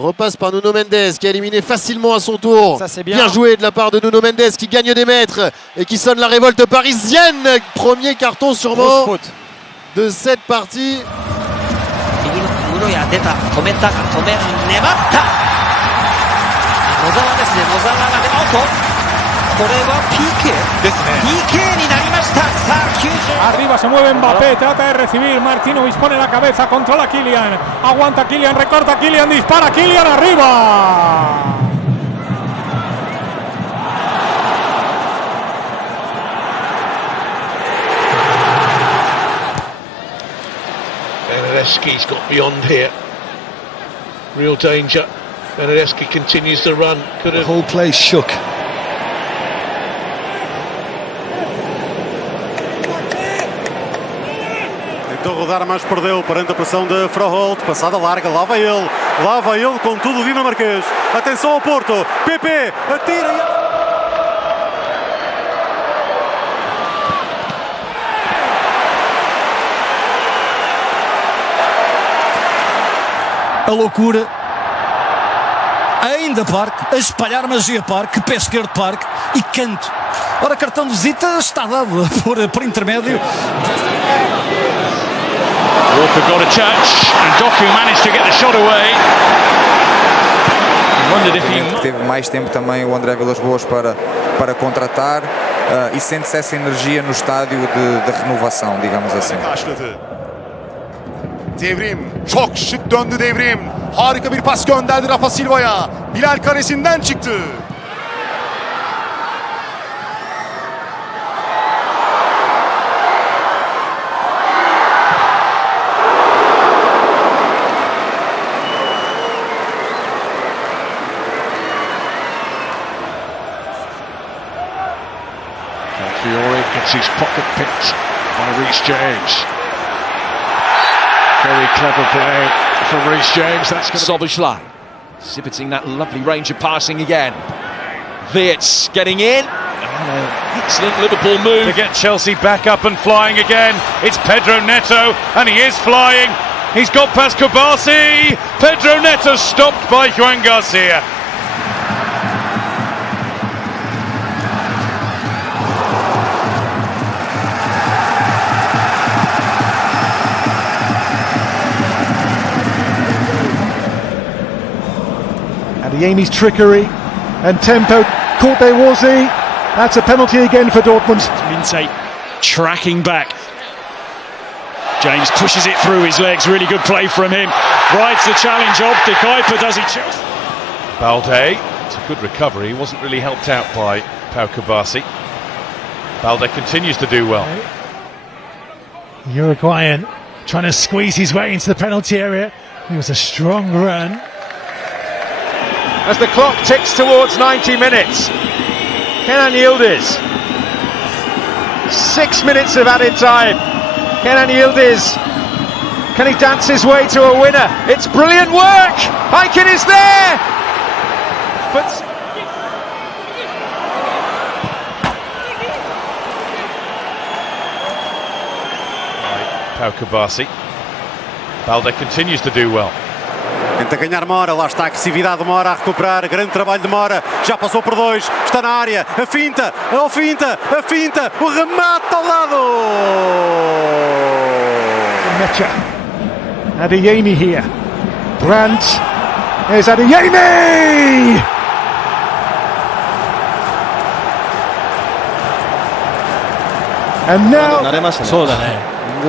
Repasse par Nuno Mendes qui a éliminé facilement à son tour. Ça, c'est bien. Bien joué de la part de Nuno Mendes qui gagne des mètres et qui sonne la révolte parisienne. Premier carton sûrement de cette partie. Arriba se mueve Mbappé, trata de recibir, Martinovic pone la cabeza, controla Kylian, aguanta Kylian, recorta Kylian, dispara Kylian, arriba. Benedeschi's got beyond here. Real danger. Benedeschi continues to run. Could have... The whole place shook. Tentou rodar, mas perdeu perante a pressão de Froholt. Passada larga, lá vai ele com tudo dinamarquês. Atenção ao Porto, PP, atira e... A loucura. Ainda Parque, a espalhar magia Parque, pé esquerdo Parque e canto. Ora, cartão de visita está dado por intermédio. Walker got a touch and Doku managed to get the shot away. Teve mais tempo também o André Vilas-Boas para contratar e sente-se essa energia no estádio de renovação, digamos assim. Devrim, çok şık döndü Devrim. Harika bir pas gönderdi Rafa Silva'ya. Bilal karesinden çıktı. Fiore gets his pocket picked by Reece James. Very clever play from Reece James. That's going to Soboslai exhibiting that lovely range of passing again. Wirtz getting in. Excellent Liverpool move to get Chelsea back up and flying again. It's Pedro Neto and he is flying. He's got past Kvaratskhelia. Pedro Neto stopped by Juan Garcia. Yami's trickery and tempo caught Bewazi. That's a penalty again for Dortmund. Minte tracking back. James pushes it through his legs. Really good play from him. Rides the challenge of De Kuiper. Does he choose? Balde. It's a good recovery. He wasn't really helped out by Pau Kubasi. Balde continues to do well. Uruguayan trying to squeeze his way into the penalty area. It was a strong run. As the clock ticks towards 90 minutes, Kenan Yildiz, 6 minutes of added time. Kenan Yildiz, can he dance his way to a winner? It's brilliant work. Aiken is there, but Pau Kubasi. Balde continues to do well. Tenta ganhar Mora, lá está a agressividade de Mora a recuperar, grande trabalho de Mora, já passou por dois, está na área, a finta, o remate ao lado! Mecha, Adeyemi here, Brandt, there's Adeyemi! And now... 慣れましたね。そうだね。ウ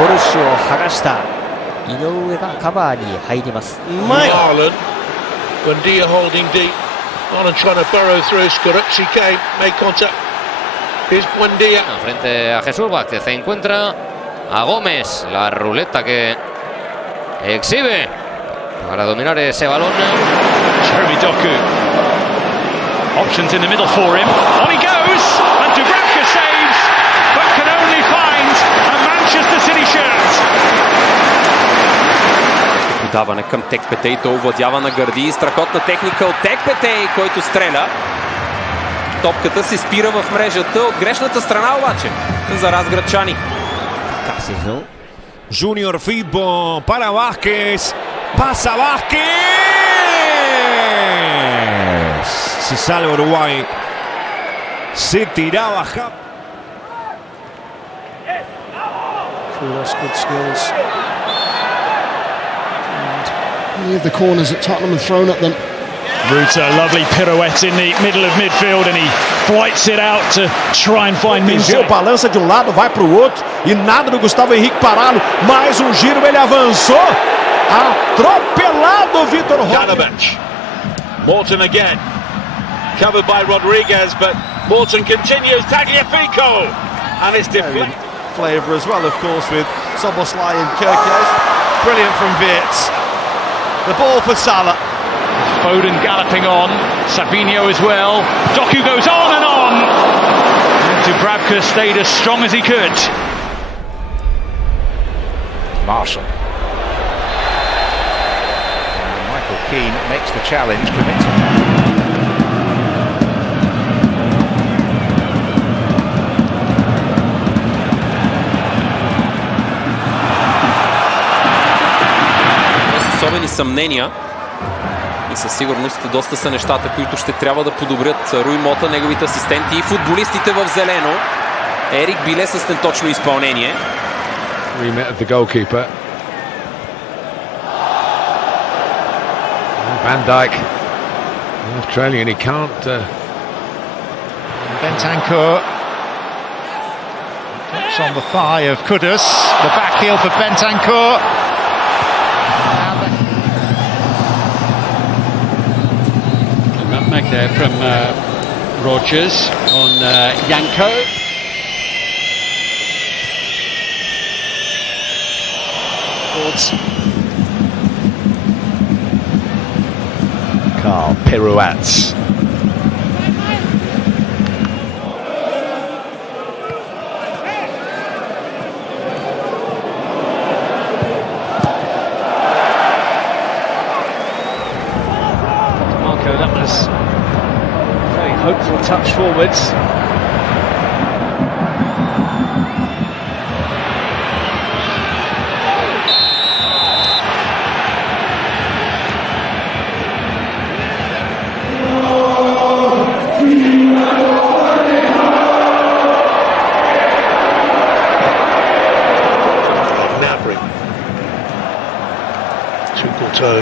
ォルシュを剥がした。井上がカバーに入ります。Marlon, Buendia holding deep, on and trying to burrow through. Skorupski came, made contact. Here's Buendia. Frente a Jesús Vázquez, se encuentra a Gómez, la ruleta que exhibe para dominar ese balón. Jeremy Doku. Options in the middle for him. On he goes, and Dubravka saves, but can only find a Manchester City shirt. Даване към Текпетей, той овладява на гърди, страхотна техника от Текпетей, който стреля. Топката се спира в мрежата от грешната страна обаче за разградчани. Júnior Fútbol para Vázquez. Pasa Vázquez. Si sale Uruguay, se tiraba Lost good skills. And many of the corners that Tottenham have thrown at them. Ruta, lovely pirouette in the middle of midfield and he flights it out to try and find Messi. Balança de lado, vai para o outro e nada do Gustavo Henrique pará-lo. Mais giro, ele avançou. Atropelado Vitor Roque. Morton again. Covered by Rodriguez, but Morton continues. Tagliafico. And it's deflected. Flavour as well, of course, with Soboslai and Kirkes. Brilliant from Wirtz. The ball for Salah. Foden galloping on, Savinho as well. Doku goes on and on. And Dubravka stayed as strong as he could. Marshall. And Michael Keane makes the challenge, commits it. Особени съмнения и със сигурност доста са нещата, които ще трябва да подобрят Руй Мота, неговите асистенти и футболистите в зелено. Ерик Биле с неточно изпълнение. Remit of the goalkeeper. Van Dijk trailing and he can't. Bentancur drops on the thigh of Kudus. The back heel for Bentancur. Nutmeg there from Rogers on Yanko. Carl pirouettes. That was a very hopeful touch forwards.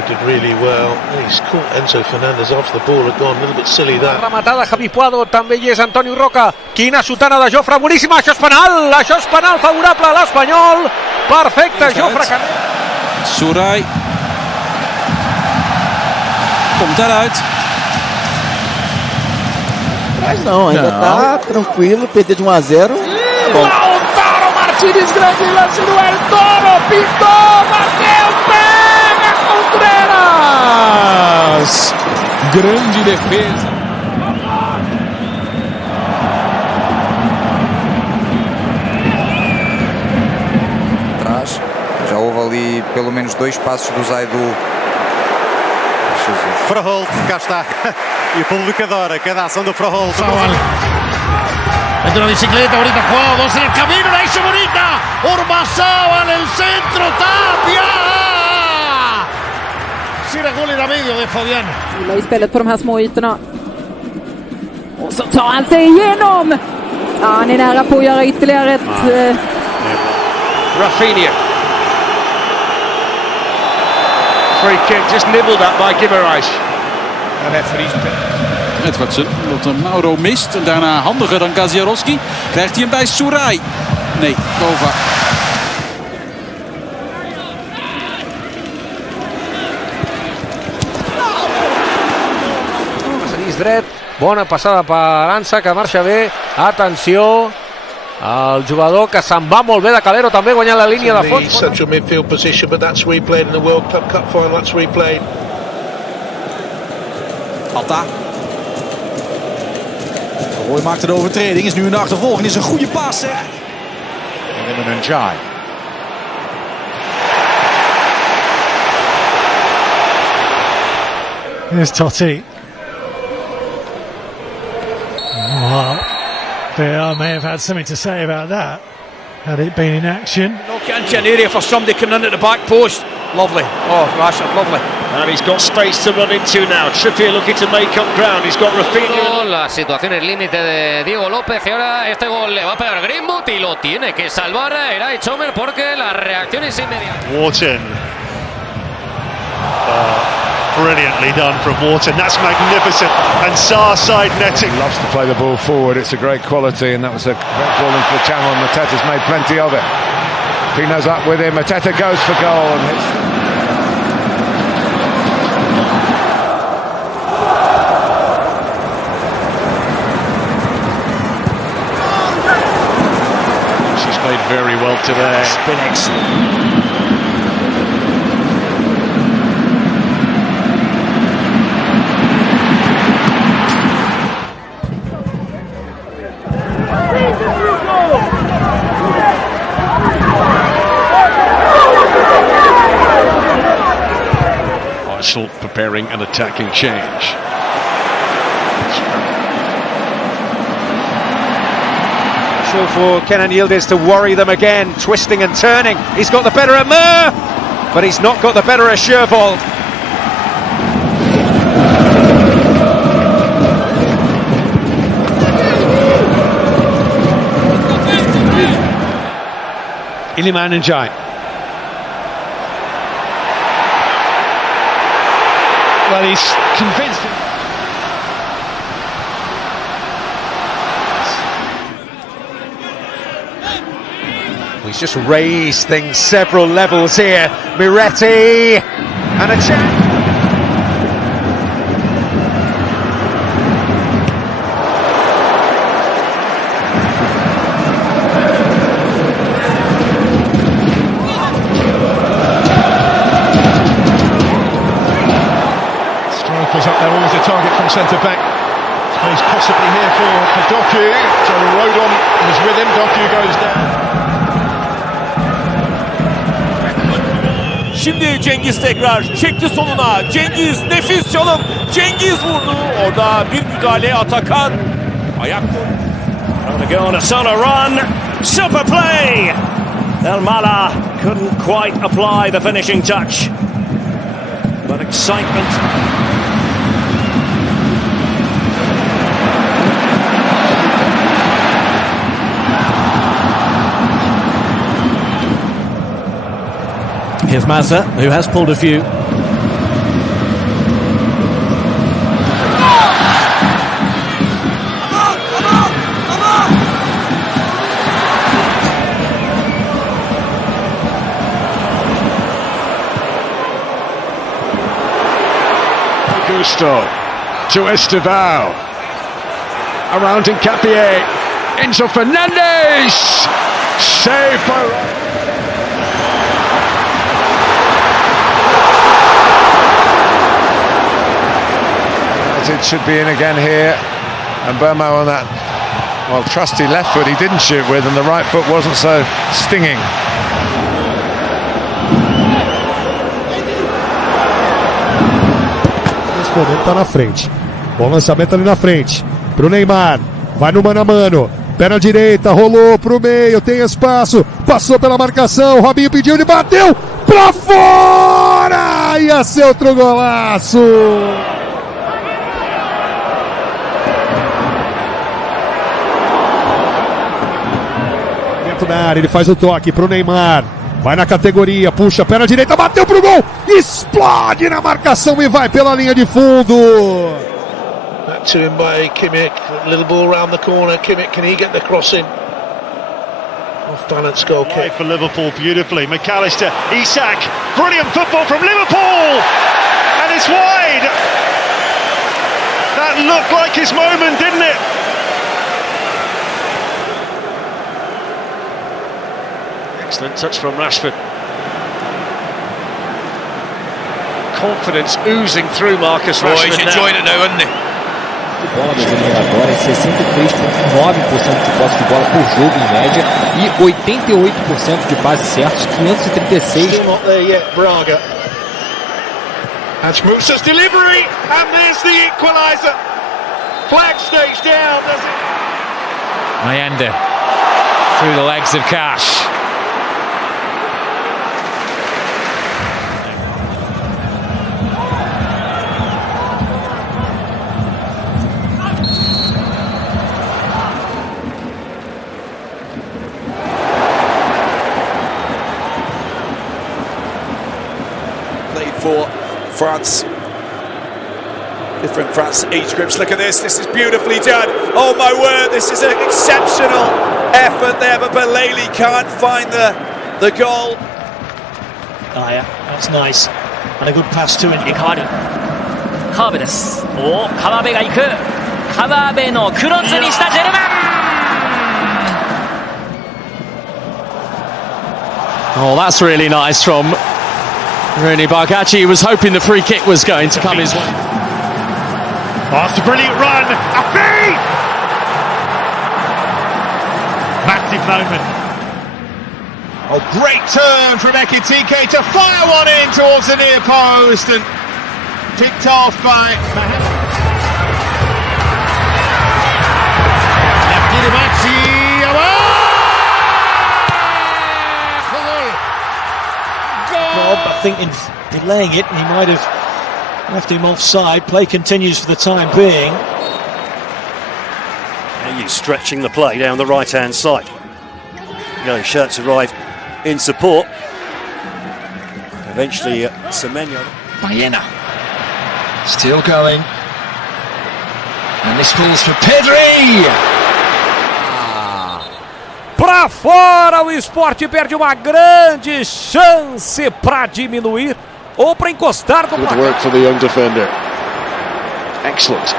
Did really well. He's caught Enzo Fernandez off the ball, had gone a little bit silly that. Rematada Javi Puado, també hi és Antonio Roca. Quina sotana de Jofre, boníssima, això és penal favorable a l'Espanyol. Perfecte, Jofre Canet. Soerai komt daaruit. Mas não, ainda tá tranquilo, perder de 1-0. Lautaro Martínez, grande lance do El Toro, pintou, bateu, pega Contreras! Grande defesa. Atrás, já houve ali pelo menos 2 passos do Zaidu. Fraholt, cá está. E o público adora cada ação do Fraholt. Mete una bicicleta, bonita jugada, dos en el camino, la hizo bonita. Ormazábal, el centro, Tapia. Ser gol i medio de Fabian. Gillar istället på de här små ytorna. Och så tar han sig igenom. Ja, han är nära på att göra ytterligare ett... Rafinha. Free kick, just nibbled at by Guimaraes. And referee's Edwardsen, dat Mauro mist. En daarna handiger dan Gaziarowski. Krijgt hij hem bij Soerai. Nee, Kova. Dret, bona passada per Arança, que marxa bé. Atenció, el jugador que se'n va molt bé de Calero, també guanyant la línia de fons. Central midfield position, but that's replayed in the World Cup final, that's replayed. Atta. Roy maakt een overtreding, is nu een achtervolging, is een goede paas zeg. En Njai. Here's Totti. Well, I may have had something to say about that had it been in action. No chance in area for somebody coming into the back post. Lovely. Oh, Rashford, lovely. And he's got space to run into now. Trippier looking to make up ground. He's got Rafinha. La situación es límite de Diego López y ahora este gol le va a pegar Greenwood y lo tiene que salvar Eray Chomer porque la reacción es inmediata. Wharton. Brilliantly done from Wharton. That's magnificent. And Sarr side netting. Loves to play the ball forward. It's a great quality, and that was a great ball into the channel, and Mateta's made plenty of it. Pino's up with him. Mateta goes for goal. And She's played very well today. It's been excellent. Arsenal preparing an attacking change. Potential for Kenan Yildiz to worry them again, twisting and turning. He's got the better of Mer, but he's not got the better of Shervold. Iliman Ndiaye. Well, he's convinced. He's just raised things several levels here. Miretti and a chance. Was up there, always a target from centre back. Space possibly here for doku. So Rodon was with him. Doku goes down. Şimdi Cengiz tekrar çekti soluna. Cengiz nefis çalım. Cengiz vurdu. Orada bir müdahale Atakan. Ayak. Trying to go on a solo run. Super play. Elmala couldn't quite apply the finishing touch. But excitement. Here's Mazza, who has pulled a few. Gusto to Estevao. Around Hincapié. Enzo Fernandez. Saved by... It should be in again here, and Burmo on that, well, trusty left foot he didn't shoot with, and the right foot wasn't so stinging. Nesse momento tá na frente. Bom lançamento ali na frente. Pro Neymar. Vai no mano a mano. Pé na direita, rolou pro meio, tem espaço. Passou pela marcação. Robinho pediu, ele bateu pra fora! Ia ser outro golaço! Na área, ele faz o toque pro Neymar, vai na categoria, puxa, pé na direita, bateu pro gol, explode na marcação e vai pela linha de fundo. Back to him by Kimmich, little ball round the corner. Kimmich, can he get the cross in? Off balance goal kick for Liverpool beautifully. McAllister, Isak, brilliant football from Liverpool, and it's wide. That looked like his moment, didn't it? Excellent touch from Rashford. Confidence oozing through Marcus Rashford. He's enjoying it now, isn't he? Bola das eliminatórias, 63,9% de posse de bola por jogo em média e 88% de passes certos, 536. Still not there yet, Braga. That's Musa's delivery, and there's the equaliser. Flag stays down, does it? Mayenda through the legs of Cash. France. Different France age groups. Look at this. This is beautifully done. Oh my word, this is an exceptional effort there, but Bellingham can't find the goal. Ah, yeah, that's nice. And a good pass to him. 変わるカーベです。おー、川辺が行く。川辺のクロスにしたジェルマン。 Oh, that's really nice from Rooney Bargachi. He was hoping the free kick was going to come his way. After a brilliant run, Mbappé! Massive moment. Oh, great turn from Ekitike to fire one in towards the near post and picked off by Bob, I think in delaying it, he might have left him offside. Play continues for the time being. He's stretching the play down the right-hand side. Young shirts arrive in support. Eventually, Semenyo. Baena still going, and this falls for Pedri. Pra fora, o Sport perde uma grande chance para diminuir ou para encostar no placar. Good work for the young defender. Excellent.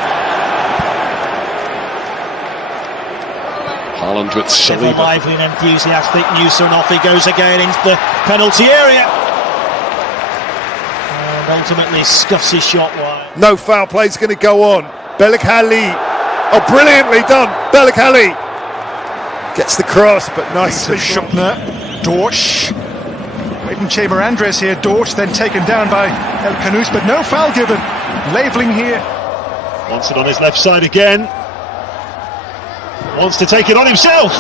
Haaland with Saliba. Lively and enthusiastic. Musa, and off he goes again into the penalty area. And ultimately scuffs his shot wide. No foul play is going to go on. Bellingham. Oh, brilliantly done. Bellingham. Gets the cross, but nice. Schupner, Dorsch, away from Chamber Andres here. Dorsch then taken down by El Canous, but no foul given. Laveling here. Wants it on his left side again. Wants to take it on himself.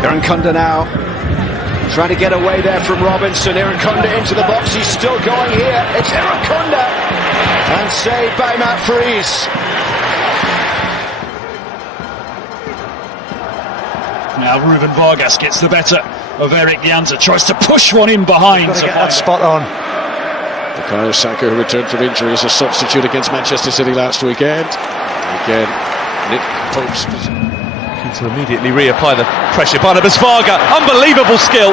Irankunda now trying to get away there from Robinson. Irankunda into the box. He's still going here. It's Irankunda and saved by Matt Fries. Now Ruben Vargas gets the better of Eric Janza, tries to push one in behind. Got to get that spot on. Bukayo Saka, who returned from injury as a substitute against Manchester City last weekend. Again, Nick Pope's Looking to immediately reapply the pressure. Barnabas Varga, unbelievable skill.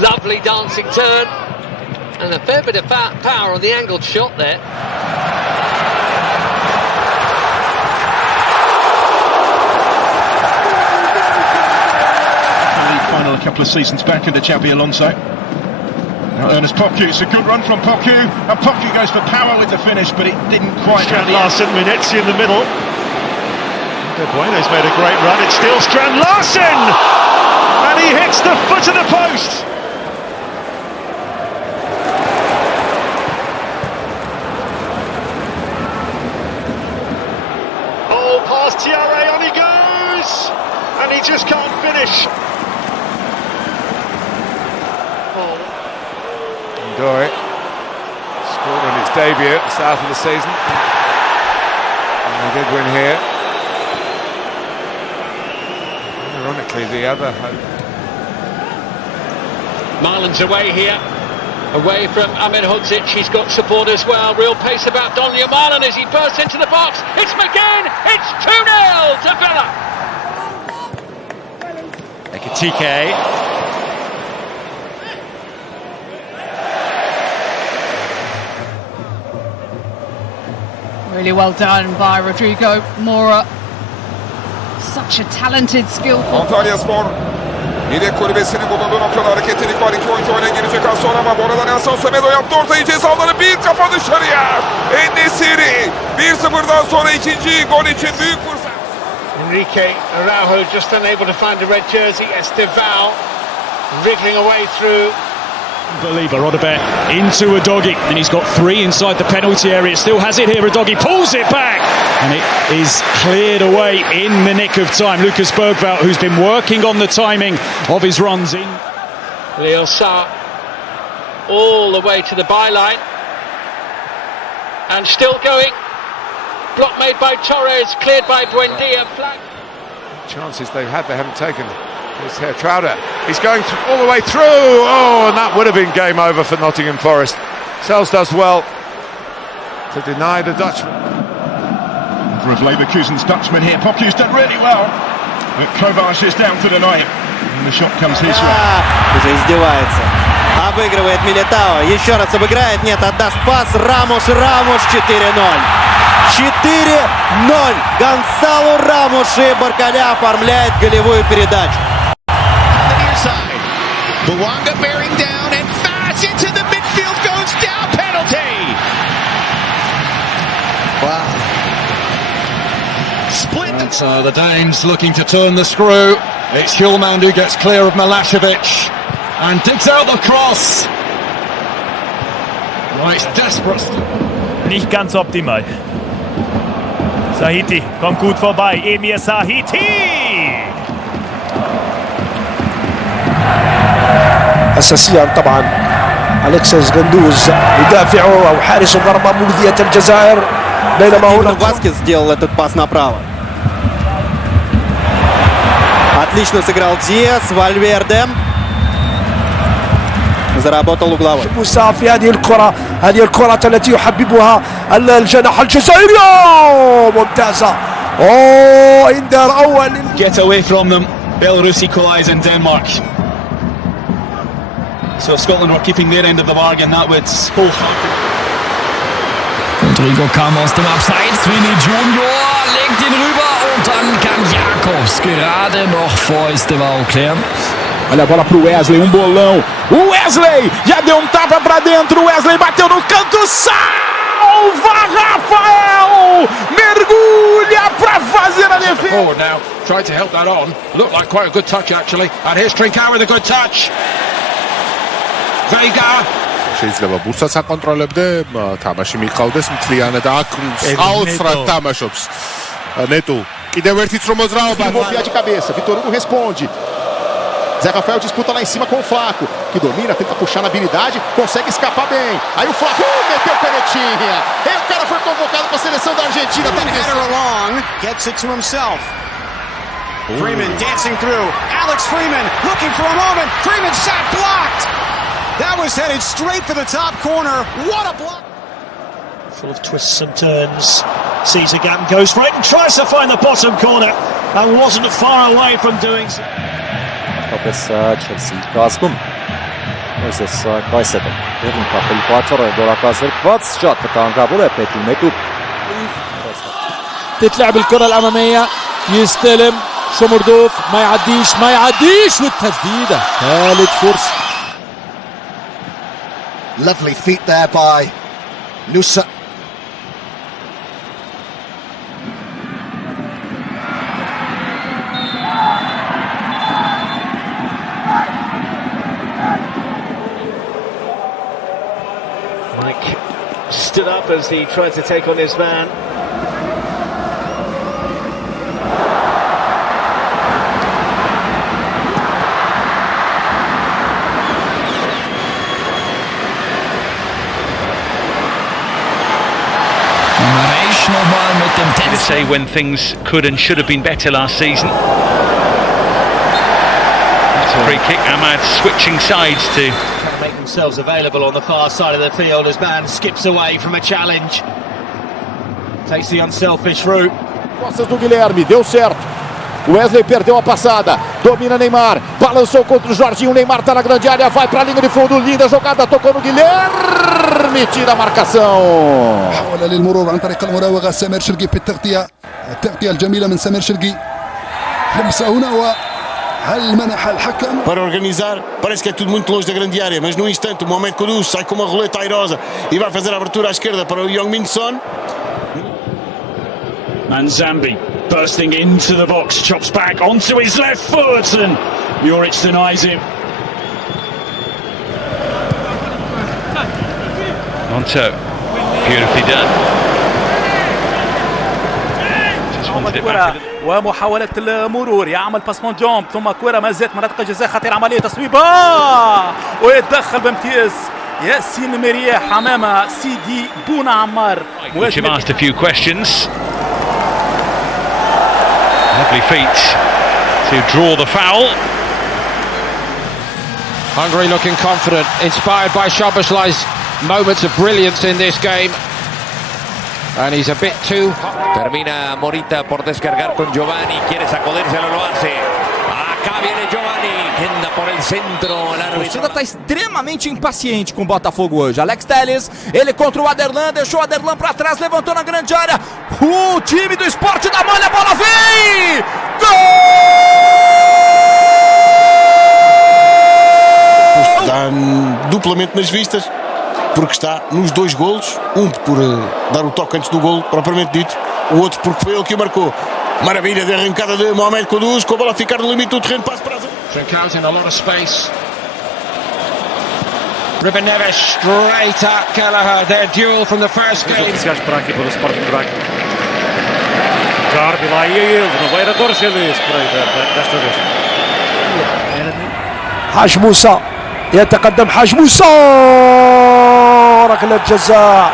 Lovely dancing turn, and a fair bit of power on the angled shot there. Final a couple of seasons back under Xabi Alonso. Now Ernest Poku, it's a good run from Poku, and Poku goes for power with the finish, but it didn't quite. Strand Larsen, Minetzi in the middle. De Bruyne's made a great run, it's still Strand Larsen! And he hits the foot of the post! Oh, past Thierry, on he goes! And he just can't finish. Doue scored on his debut at the start of the season, and they did win here. Ironically, the other Marlon's away here, away from Ahmed Hodzic. He's got support as well. Real pace about Don Yamal, and as he bursts into the box, it's McGinn. It's 2-0 to Villa. Ekitike. Really well done by Rodrigo Mora. Such a talented, skillful. Antalya Spor yedek kulübesinin bulunduğu noktada hareketlilik var. İki oyuncu oyuna girecek az sonra ama bu arada Nelson Semedo yaptı ortayı, cezaları bir kafa dışarıya. En-Nesyri 1-0'dan sonra ikinci gol için büyük fırsat. Enrique Araujo just unable to find a red jersey. Estevao wriggling away through. Believer, Rodabert into Udogie, and he's got three inside the penalty area. Still has it here. Udogie pulls it back, and it is cleared away in the nick of time. Lucas Bergveld, who's been working on the timing of his runs in. Leo Sa all the way to the byline, and still going. Block made by Torres, cleared by Buendia. Flag. chances they've had, they haven't taken. It's here, Trouder. He's going all the way through. Oh, and that would have been game over for Nottingham Forest. Sells does well to deny the Dutchman. Of Leverkusen's Dutchman here. Poku's done really well. But Kovac is down to deny him. And the shot comes his way. Уже издевается. Обыгрывает Милитао. Еще раз обыграет. Нет, отдаст пас. Рамош. 4-0. 4-0. Гонсало Рамош и Баркаля оформляет голевую передачу. Bouanga bearing down and fast into the midfield goes down. Penalty. Wow. Split. And the Danes looking to turn the screw. It's Hjulmand who gets clear of Milosevic and digs out the cross. Well, it's desperate. Nicht ganz optimal. Sahiti kommt gut vorbei. Emir Sahiti. أساسيا طبعا أليكسيس غندوز يدافع أو حارس المرمى مؤذية الجزائر بينما هنا Васкес сделал этот пас направо. Отлично сыграл Диас. Вальверде заработал угловой. في هذه الكرة التي يحببها الجناح الجزائري ممتازة. إنذار أول. Get away from them. Belarus equalise in Denmark. So if Scotland were keeping their end of the bargain, that would wholeheartedly. Rodrigo kam aus dem Abseits. Vinícius Jr legt ihn rüber und dann kann Jakobs gerade noch vor Estevão klären. Olha a bola pro Wesley, bolão. O Wesley já deu tapa pra dentro. O Wesley bateu no canto, salva Rafael! Mergulha pra fazer a defesa. Forward now, tried to help that on. Looked like quite a good touch actually. And here's Trincao with a good touch. შეიძლება ბურსაც აკონტროლებდე, თამაში მიყავდეს მთლიანად აქ აუცხრად თამაშობს. ნეტუ კიდევ ერთიც რომ მოძრაობა. De cabeça, Vitor Hugo responde. Zé Rafael disputa lá em cima com o Flaco, que domina, tenta puxar na habilidade, consegue escapar bem. Aí o Flaco meteu canetinha. E o cara foi convocado para a seleção da Argentina. Header along, gets it to himself. Freeman dancing through. Alex Freeman looking for a moment. Freeman shot blocked. That was headed straight for the top corner. What a block! Full of twists and turns. Sees a gap and goes for it and tries to find the bottom corner and wasn't far away from doing so. Капеса Челси Казгум. Мойсес Кайседен. Երբ կապել պատճառը դորակազրկված շատ վտանգավոր է պետք է մեկու. تتلعب الكرة الأمامية يستلم شمردوف ما يعديش والتسديدة ثالث فرصة. Lovely feet there by Nusa. Mike stood up as he tried to take on his man. To say when things could and should have been better last season. That's a free kick. Ahmad switching sides to make themselves available on the far side of the field as man skips away from a challenge. Takes the unselfish route. Costas do Guilherme, deu certo. O Wesley perdeu a passada, domina Neymar, balançou contra o Jorginho, o Neymar tá na grande área, vai pra linha de fundo, linda jogada, tocou no Guilherme, tira a marcação. حاول للمرور عن طريق المراوغة سمير شرقي في التغطية الجميلة من سمير شرقي. لمسة هنا وهل منح الحكم؟ Para organizar, parece que é tudo muito longe da grande área, mas num instante o Mohamed Kudus sai com uma roleta airosa e vai fazer a abertura à esquerda para o Heung-min Son. Manzambi bursting into the box, chops back onto his left foot and Juric denies him. Monto, beautifully done. Just wanted it back. ومحاولة المرور يعمل باسمون جومب ثم كرة ما زالت مناطق الجزاء خطيرة عملية تصويبة ويتدخل بامتياز ياسين مرياح أمام سيدي بونا عمار. Jim asked a few questions. Lovely feet to draw the foul. Hungary looking confident, inspired by Szoboszlai's moments of brilliance in this game. And he's a bit too hot. Termina Morita por descargar con Giovanni, quiere sacudérselo, lo hace. Acá viene Giovanni, que anda por el centro. A torcida está extremamente impaciente com o Botafogo hoje. Alex Telles, ele contra o Aderlan, deixou o Aderlan para trás, levantou na grande área. O time do Sport da Malha, a bola vem! Gol! Está duplamente nas vistas, porque está nos dois golos, um por dar o toque antes do golo, propriamente dito, o outro porque foi ele que o marcou. Maravilha de arrancada de Mohamed Kudus, com a bola a ficar no limite do terreno, passe para a zona. Trincão's in a lot of space. Ruben Neves straight at Kelleher, their duel from the first game. Oficiais para aqui pelo Sporting Braga. Jardim lá e ele, não vai agora ser isso por aí desta vez. حاج موسى يتقدم حاج موسى ركلة جزاء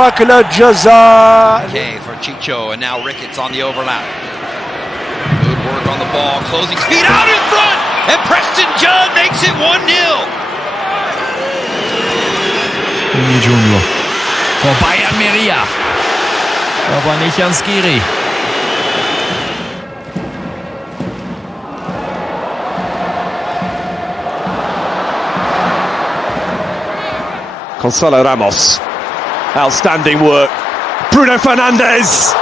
ركلة جزاء. Okay, for Chicho, and now Ricketts on the overlap. Good work on the ball, closing speed out in front, and Preston Judd makes it 1-0. Vini Jr. vorbei an Meria, aber nicht an Skiri. Gonçalo Ramos, outstanding work. Bruno Fernandes.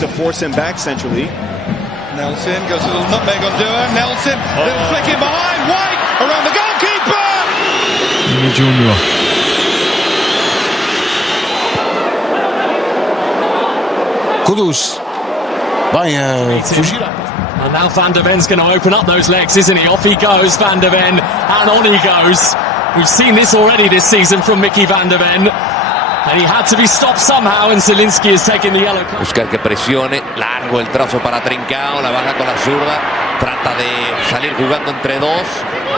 To force him back centrally. Nelson goes a little nutmeg on doue. Nelson, little flick in behind. White around the goalkeeper. Vini Jr. Kudus vai fugir. And now Van der Ven's going to open up those legs, isn't he? Off he goes, Van der Ven, and on he goes. We've seen this already this season from Mickey Van der Ven. And he had to be stopped somehow, and Zielinski has taken the yellow card. Buscar que presione, largo el trazo para Trincão, la baja con la zurda, trata de salir jugando entre dos,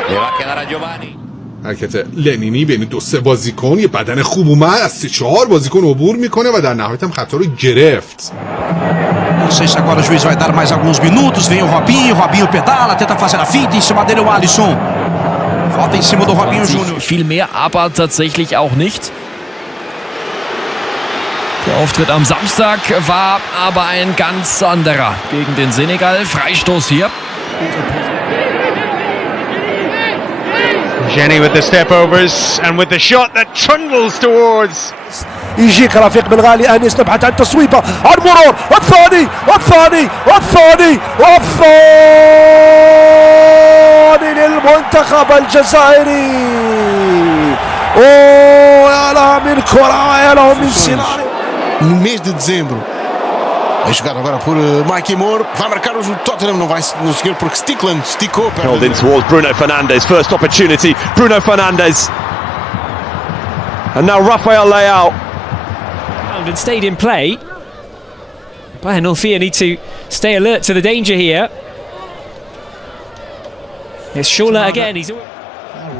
le va a quedar a Giovanni. حرکت لنینی بین دو سه بازیکن، یه بدن خوب اومد از 3-4 بازیکن عبور میکنه و در نهایت هم خطا رو گرفت. Não sei se agora o juiz vai dar mais alguns minutos. Vem o Robinho pedala, tenta fazer a finta, em cima dele o Alisson. Falta em cima do Robinho Jr. Viel mehr, aber tatsächlich auch nicht. Der Auftritt am Samstag war aber ein ganz anderer gegen den Senegal. Freistoß hier. Jenny with the step overs and with the shot that trundles towards. يجيك رفيق بالغالي انيس نبحث عن تصويبه عن مرور الثاني للمنتخب الجزائري. يا لها من كرة يا لها من سيناريو. No mês de dezembro, vai jogar agora por Mikey Moore, vai marcar o Tottenham, não vai conseguir porque Stickland esticou. Held in towards Bruno Fernandes, first opportunity, Bruno Fernandes. And now Rafael Leao. And stayed in play. Bayern Northia need to stay alert to the danger here. It's Scholler again. He's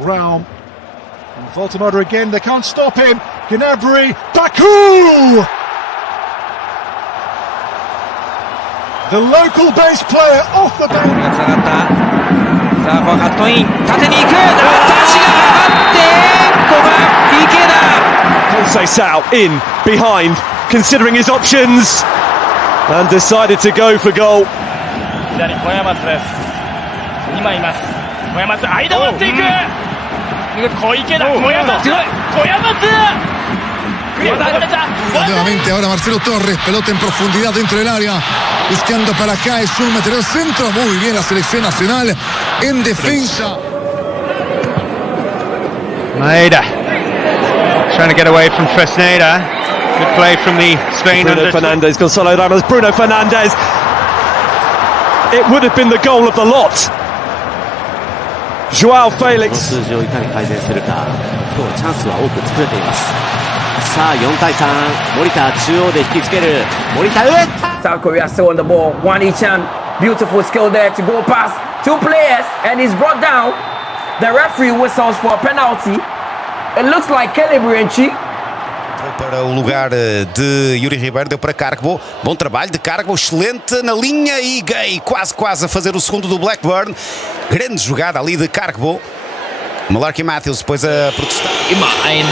Raum. And Voltemada again. They can't stop him. Gnabry. Baku. The local base player off the bench. さあ、このカットイン、縦に行く、足が上がって、ここが池田。Conceição in behind, considering his options, and decided to go for goal. 左小山です。2枚います。小山間を割っていく。小池田、小山津。Nuevamente ahora Marcelo Torres, pelota en profundidad dentro del área, buscando para acá, es un meter al centro, muy bien la selección nacional en defensa. Maeda trying to get away from Fresneda. Good play from the Spain. Bruno Fernandes, Gonçalo Ramos, Bruno Fernandes. It would have been the goal of the lot. João Felix. 数字をいかに改善するか、今日チャンスは多く作れています。さあ4対3、森田中央で引きつける。森田打った。 South Korea still on the ball. One Ichan, beautiful skill there to go past two players, and he's brought down. The referee whistles for a penalty. It looks like Kelly Brianchi. Para o lugar de Yuri Ribeiro, deu para Cargbo. Bom trabalho de Cargbo, excelente na linha e Gay, quase a fazer o segundo do Blackburn. Grande jogada ali de Cargbo. Malarkey Matthews depois a protestar. Immer ein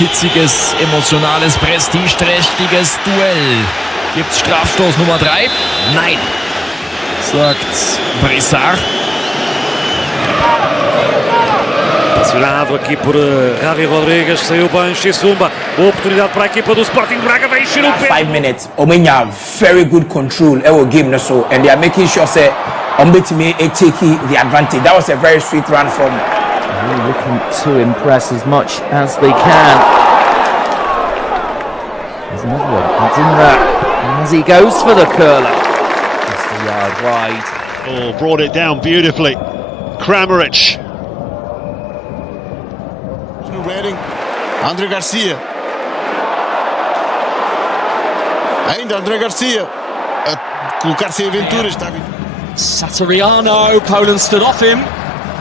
hitziges, emotionales, prestigeträchtiges Duell. Gibt's Strafstoß Nummer 3? Nein, sagt Brissard. Pressionado aqui por Javi Rodrigues, saiu bem, Xisumba, boa oportunidade para a equipa do Sporting Braga, vai encher o pé. 5 minutes, Omenya very good control, game so, and they are making sure say, Ombetime taking the advantage. That was a very sweet run from. Really looking to impress as much as they can. There's another one, it's in there, as he goes for the curler. Just a yard wide. Oh, brought it down beautifully. Kramaric. Redding, André Garcia. Ainda André Garcia a colocar-se em aventuras. Satoriano, Poland stood off him.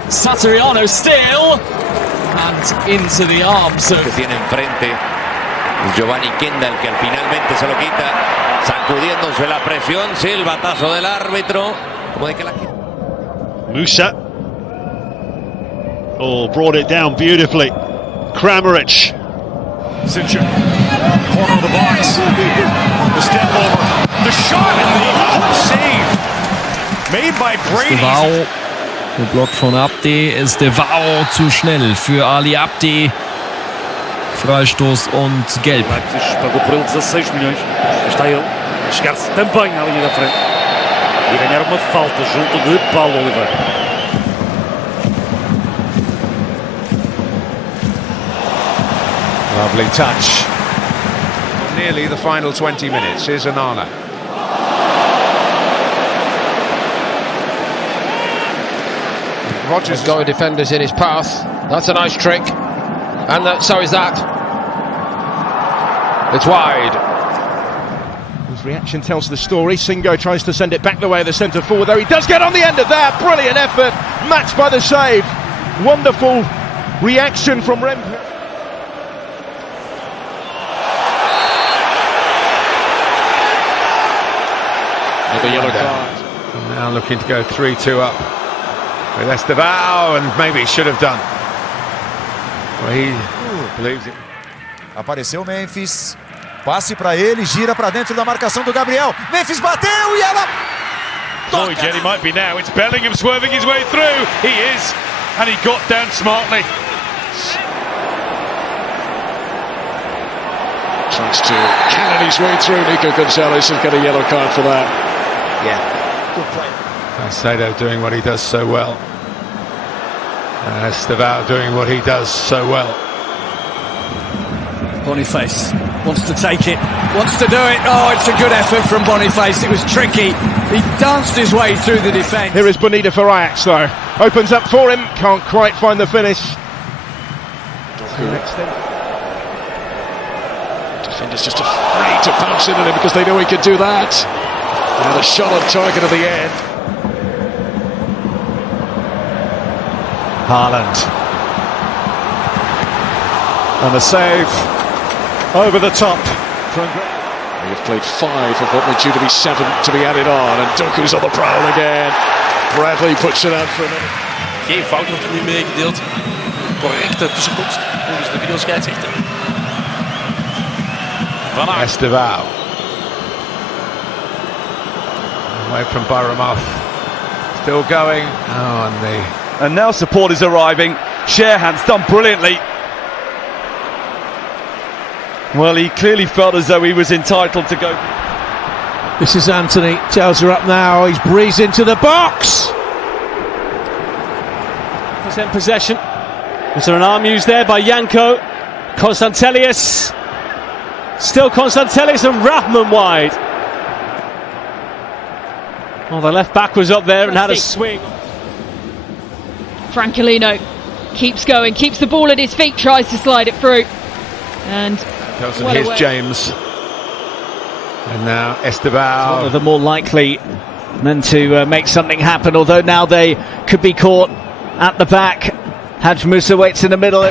Satoriano still, and into the arms of... Que tiene enfrente Giovanni Kendall, que finalmente se lo quita, sacudiéndose la presión, silbatazo del árbitro, como de que la... Musa. Oh, brought it down beautifully. Kramaric. Sincher. Corner of the box. The step over. The shot and the save. Made by Brady. Devao, geblockt von Abdi, ist Devao zu schnell für Ali Abdi. Freistoß und gelb. Leipzig pagou por ele 16 milhões. Está ele a chegar-se também à linha da frente e ganhar uma falta junto de Paulo Oliveira. Lovely touch. Nearly the final 20 minutes. Here's Anana. Rodgers has got defenders in his path. That's a nice trick. And so is that. It's wide. His reaction tells the story. Singo tries to send it back the way of the centre forward, though he does get on the end of that. Brilliant effort, matched by the save. Wonderful reaction from Rempey. Another yellow card. Now looking to go 3-2 up with Estevao, and maybe should have done. Well, he believes it. Apareceu Memphis. Passe para ele, gira para dentro da marcação do Gabriel. Memphis bateu e ela... Oh, Jenny might be now. It's Bellingham swerving his way through. He is, and he got down smartly. Tries to cannon his way through. Nico Gonzalez has got a yellow card for that. Yeah, good play. Caicedo doing what he does so well. Estevao doing what he does so well. Boniface wants to take it, wants to do it. Oh, it's a good effort from Boniface. It was tricky. He danced his way through the defence. Here is Bonita for Ajax, though. Opens up for him, can't quite find the finish. Defenders just afraid to pounce in on him because they know he can do that. And a shot on target at the end. Haaland. And the save over the top. We have played 5 of what were due to be 7 to be added on. And Doku's on the prowl again. Bradley puts it out for another. Geen fout wordt er nu meegedeeld. Correcte tussenkomst volgens de videoscheidsrechter. Estevao. Away from Baramoff. Still going. Oh, and now support is arriving. Sharehan's done brilliantly. Well, he clearly felt as though he was entitled to go. This is Anthony. Tails are up now. He's breezed into the box. % possession. Was there an arm used there by Janko? Konstantelius. Still Konstantelius and Rahman wide. Well, the left back was up there and had a swing. Francolino keeps going, keeps the ball at his feet, tries to slide it through. And well, here's James. And now Estevao. One of the more likely men to make something happen, although now they could be caught at the back. Haj Musa waits in the middle.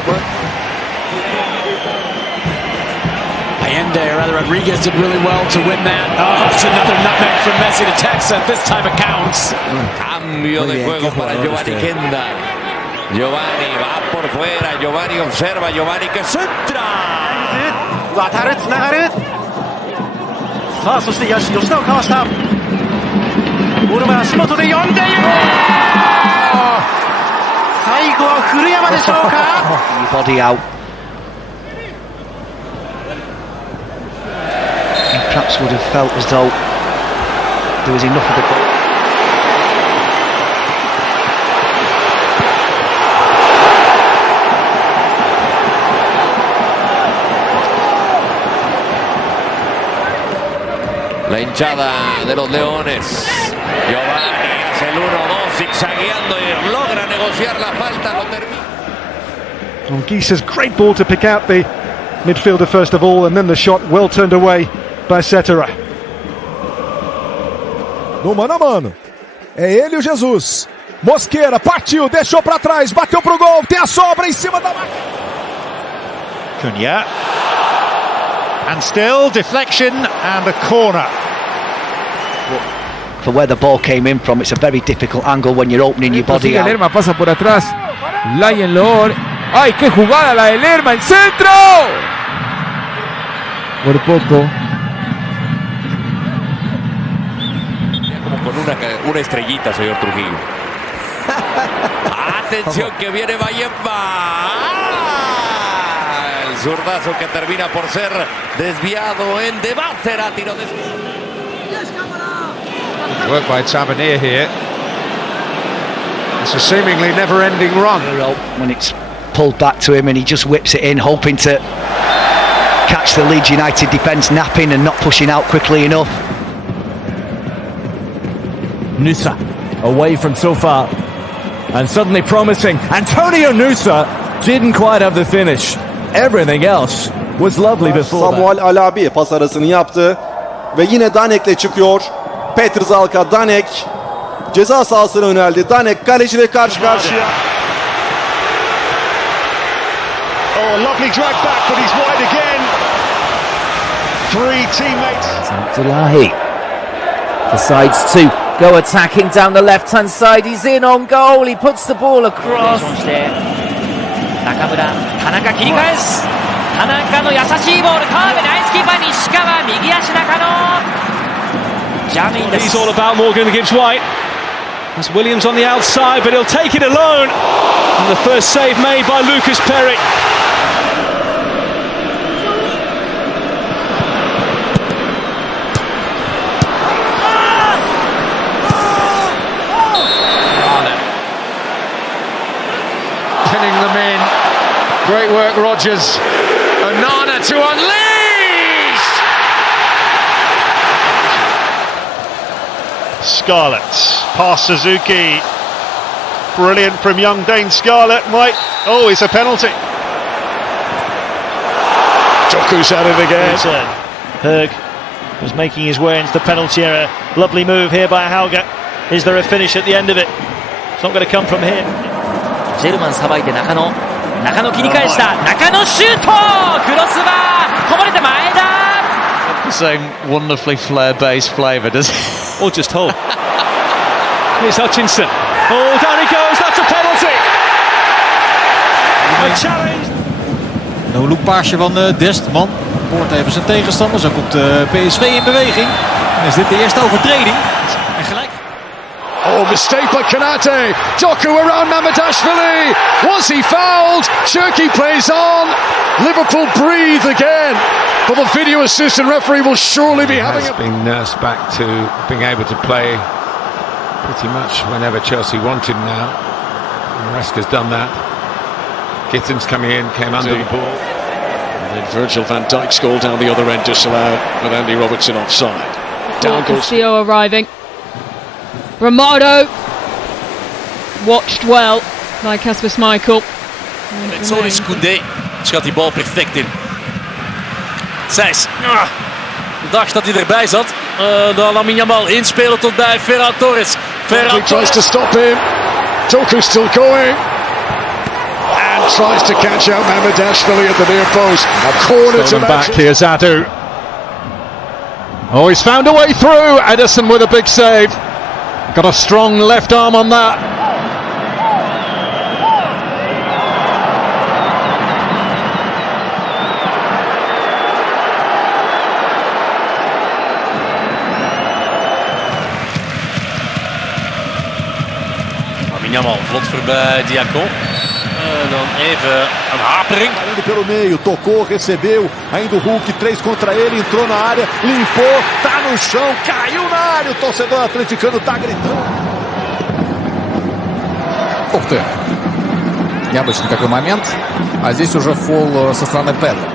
there. Rather, Rodriguez did really well to win that. Oh, it's another nutmeg from Messi to Texas. This time it counts. Cambio de juego para Giovanni Kendall. Giovanni va por fuera. Giovanni observa. Giovanni que centra. 渡る、つながる。さあ、そして吉田をかわした。ゴール前足元で読んでいる。最後は古山でしょうか。Body out. He perhaps would have felt as though there was enough of the ball. La hinchada de los Leones. Giovanni hace el 1-2 zigzagueando y logra negociar la falta. Lo termina. Gisa's great ball to pick out the midfielder first of all, and then the shot well turned away by Cetera. No mano a mano. É ele e o Jesus. Mosqueira partiu, deixou para trás, bateu pro gol, tem a sobra em cima da marca. Cunha. And still deflection and a corner. For where the ball came in from, it's a very difficult angle when you're opening your body out. Lerma pasa por atrás. Lionel. ¡Ay, qué jugada la de Lerma! ¡El centro! Por poco. Como con una estrellita, señor Trujillo. Atención que viene Bayemba. El zurdazo que termina por ser desviado en debate. Será tiro de... Work by Tavernier here. It's a seemingly never-ending run. When it's pulled back to him and he just whips it in, hoping to catch the Leeds United defence napping and not pushing out quickly enough. Nusa away from so far and suddenly promising. Antonio Nusa didn't quite have the finish. Everything else was lovely before Samuel Alabi pas arasını yaptı ve yine Danek'le çıkıyor. Petr Zalka, Danek ceza sahasına yöneldi. Danek kaleciyle karşı karşıya. Oh, lovely drag back, but he's wide again. Three teammates. Abdullahi decides to go attacking down the left-hand side. He's in on goal. He puts the ball across. 中村、田中切り返す。田中の優しいボール、カーブ、ナイスキーパー西川、右足中野。He's all about Morgan Gibbs White. That's Williams on the outside, but he'll take it alone. And the first save made by Lucas Perry. Pinning them in. Great work, Rodgers. Onana to unleash. Scarlett past Suzuki. Brilliant from young Dane Scarlett. Oh, it's a penalty. Doku's at it again. Herg was making his way into the penalty area. Lovely move here by Hauger. Is there a finish at the end of it? It's not going to come from here. ジェルマンさばいて中野。中野切り返した。中野シュート。クロスバー。こぼれて前田。 The same wonderfully flair-based flavour, does it? Or just hold. Here's Hutchinson. Oh, down he goes. That's a penalty. A challenge. No-look paasje van Dest. Man poort even zijn tegenstander. Zo komt PSV in beweging. En is dit de eerste overtreding. En gelijk. Oh, mistake by Kanate. Doku around Mamadashvili. Was he fouled? Cherki plays on. Liverpool breathe again. But the video assistant referee will surely be having Has been nursed back to being able to play pretty much whenever Chelsea wanted now. Maresca's done that. Gittins coming in, came under the ball. And then Virgil van Dijk's goal down the other end disallowed with Andy Robertson offside. Down goes Castillo arriving. Romano watched well by Kasper Schmeichel. Met Solis Koundé schat die bal perfect in. Seis. Dacht dat hij erbij zat. Dan lamine Yamal inspelen tot bij Ferran Torres. Ferran tries to stop him. Doku's still going. And tries to catch out Mamadashvili at the near post. A corner to back here, Zadu. Oh, he's found a way through. Ederson with a big save. Got a strong left arm on that. Yamal vlot voorbij Diacon. Dan even een hapering. Pelo meio, tocou, recebeu, ainda o Hulk, 3 contra ele, entrou na área, limpou, tá no chão, caiu na área, o torcedor atleticano tá gritando. Ух ты! Необычный такой момент. А здесь уже фол со стороны Педро.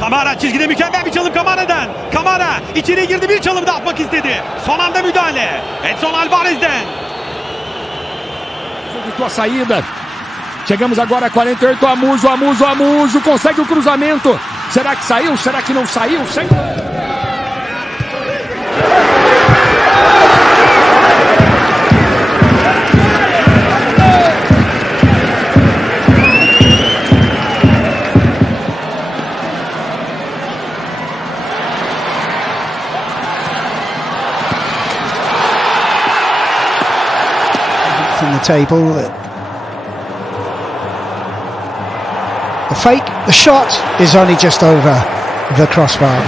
Kamara çizgide mükemmel bir çalım Kamara'dan. Kamara içeri girdi, bir çalım da atmak istedi. Son anda müdahale. Edson Alvarez'den. A saída. Chegamos agora a 48, Amuso consegue o cruzamento. Será que saiu? Será que não saiu? From the table, the fake, the shot is only just over the crossbar.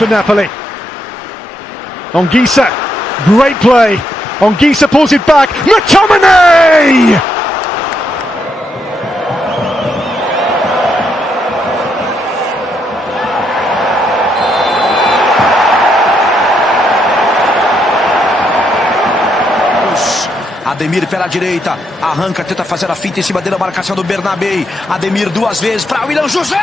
For Napoli. Anguissa, great play. Anguissa pulls it back. McTominay! Ademir pela direita, arranca, tenta fazer a finta em cima dele, a marcação do Bernabé. Ademir 2 vezes para Willian José!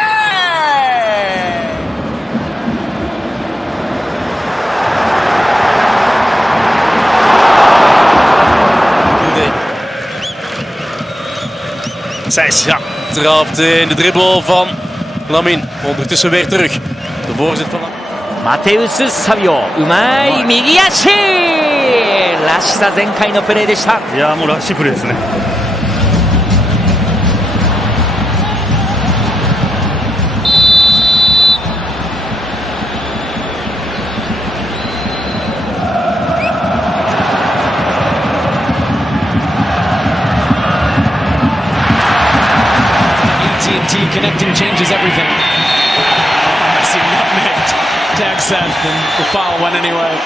Seis, ja, trapt in de dribbel van Lamine. Ondertussen weer terug. De voorzet van Mateusz Savio, うまい右足らしさ全開のプレーでした。いや、もうらしいプレーですね。Connecting changes everything. Messi nutmegged Texan, and the foul went anyway.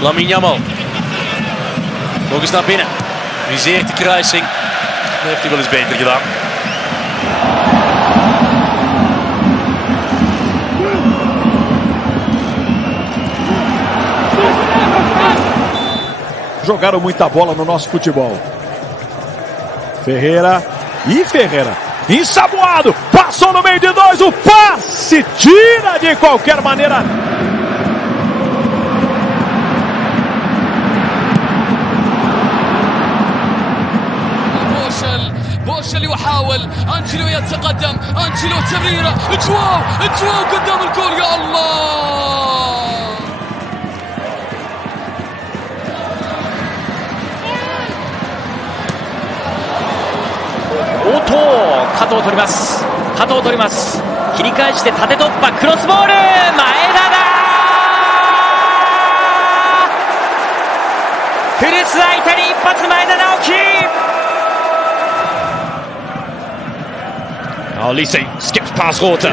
Lamine Yamal. Nog eens naar binnen. Viseert de kruising. Dat heeft hij wel eens beter gedaan. Jogaram muita bola no nosso futebol. Ferreira. Ensaboado. Passou no meio de 2. O passe. Tira de qualquer maneira. بوشل يحاول، أنجلو يتقدم، أنجلو تمريرة، جواو قدام الجول، يا الله.おっと、肩を取ります。切り返して縦突破、クロスボール、前田だ。古巣相手に一発、前田直樹。Oh, Lise skips past Horta.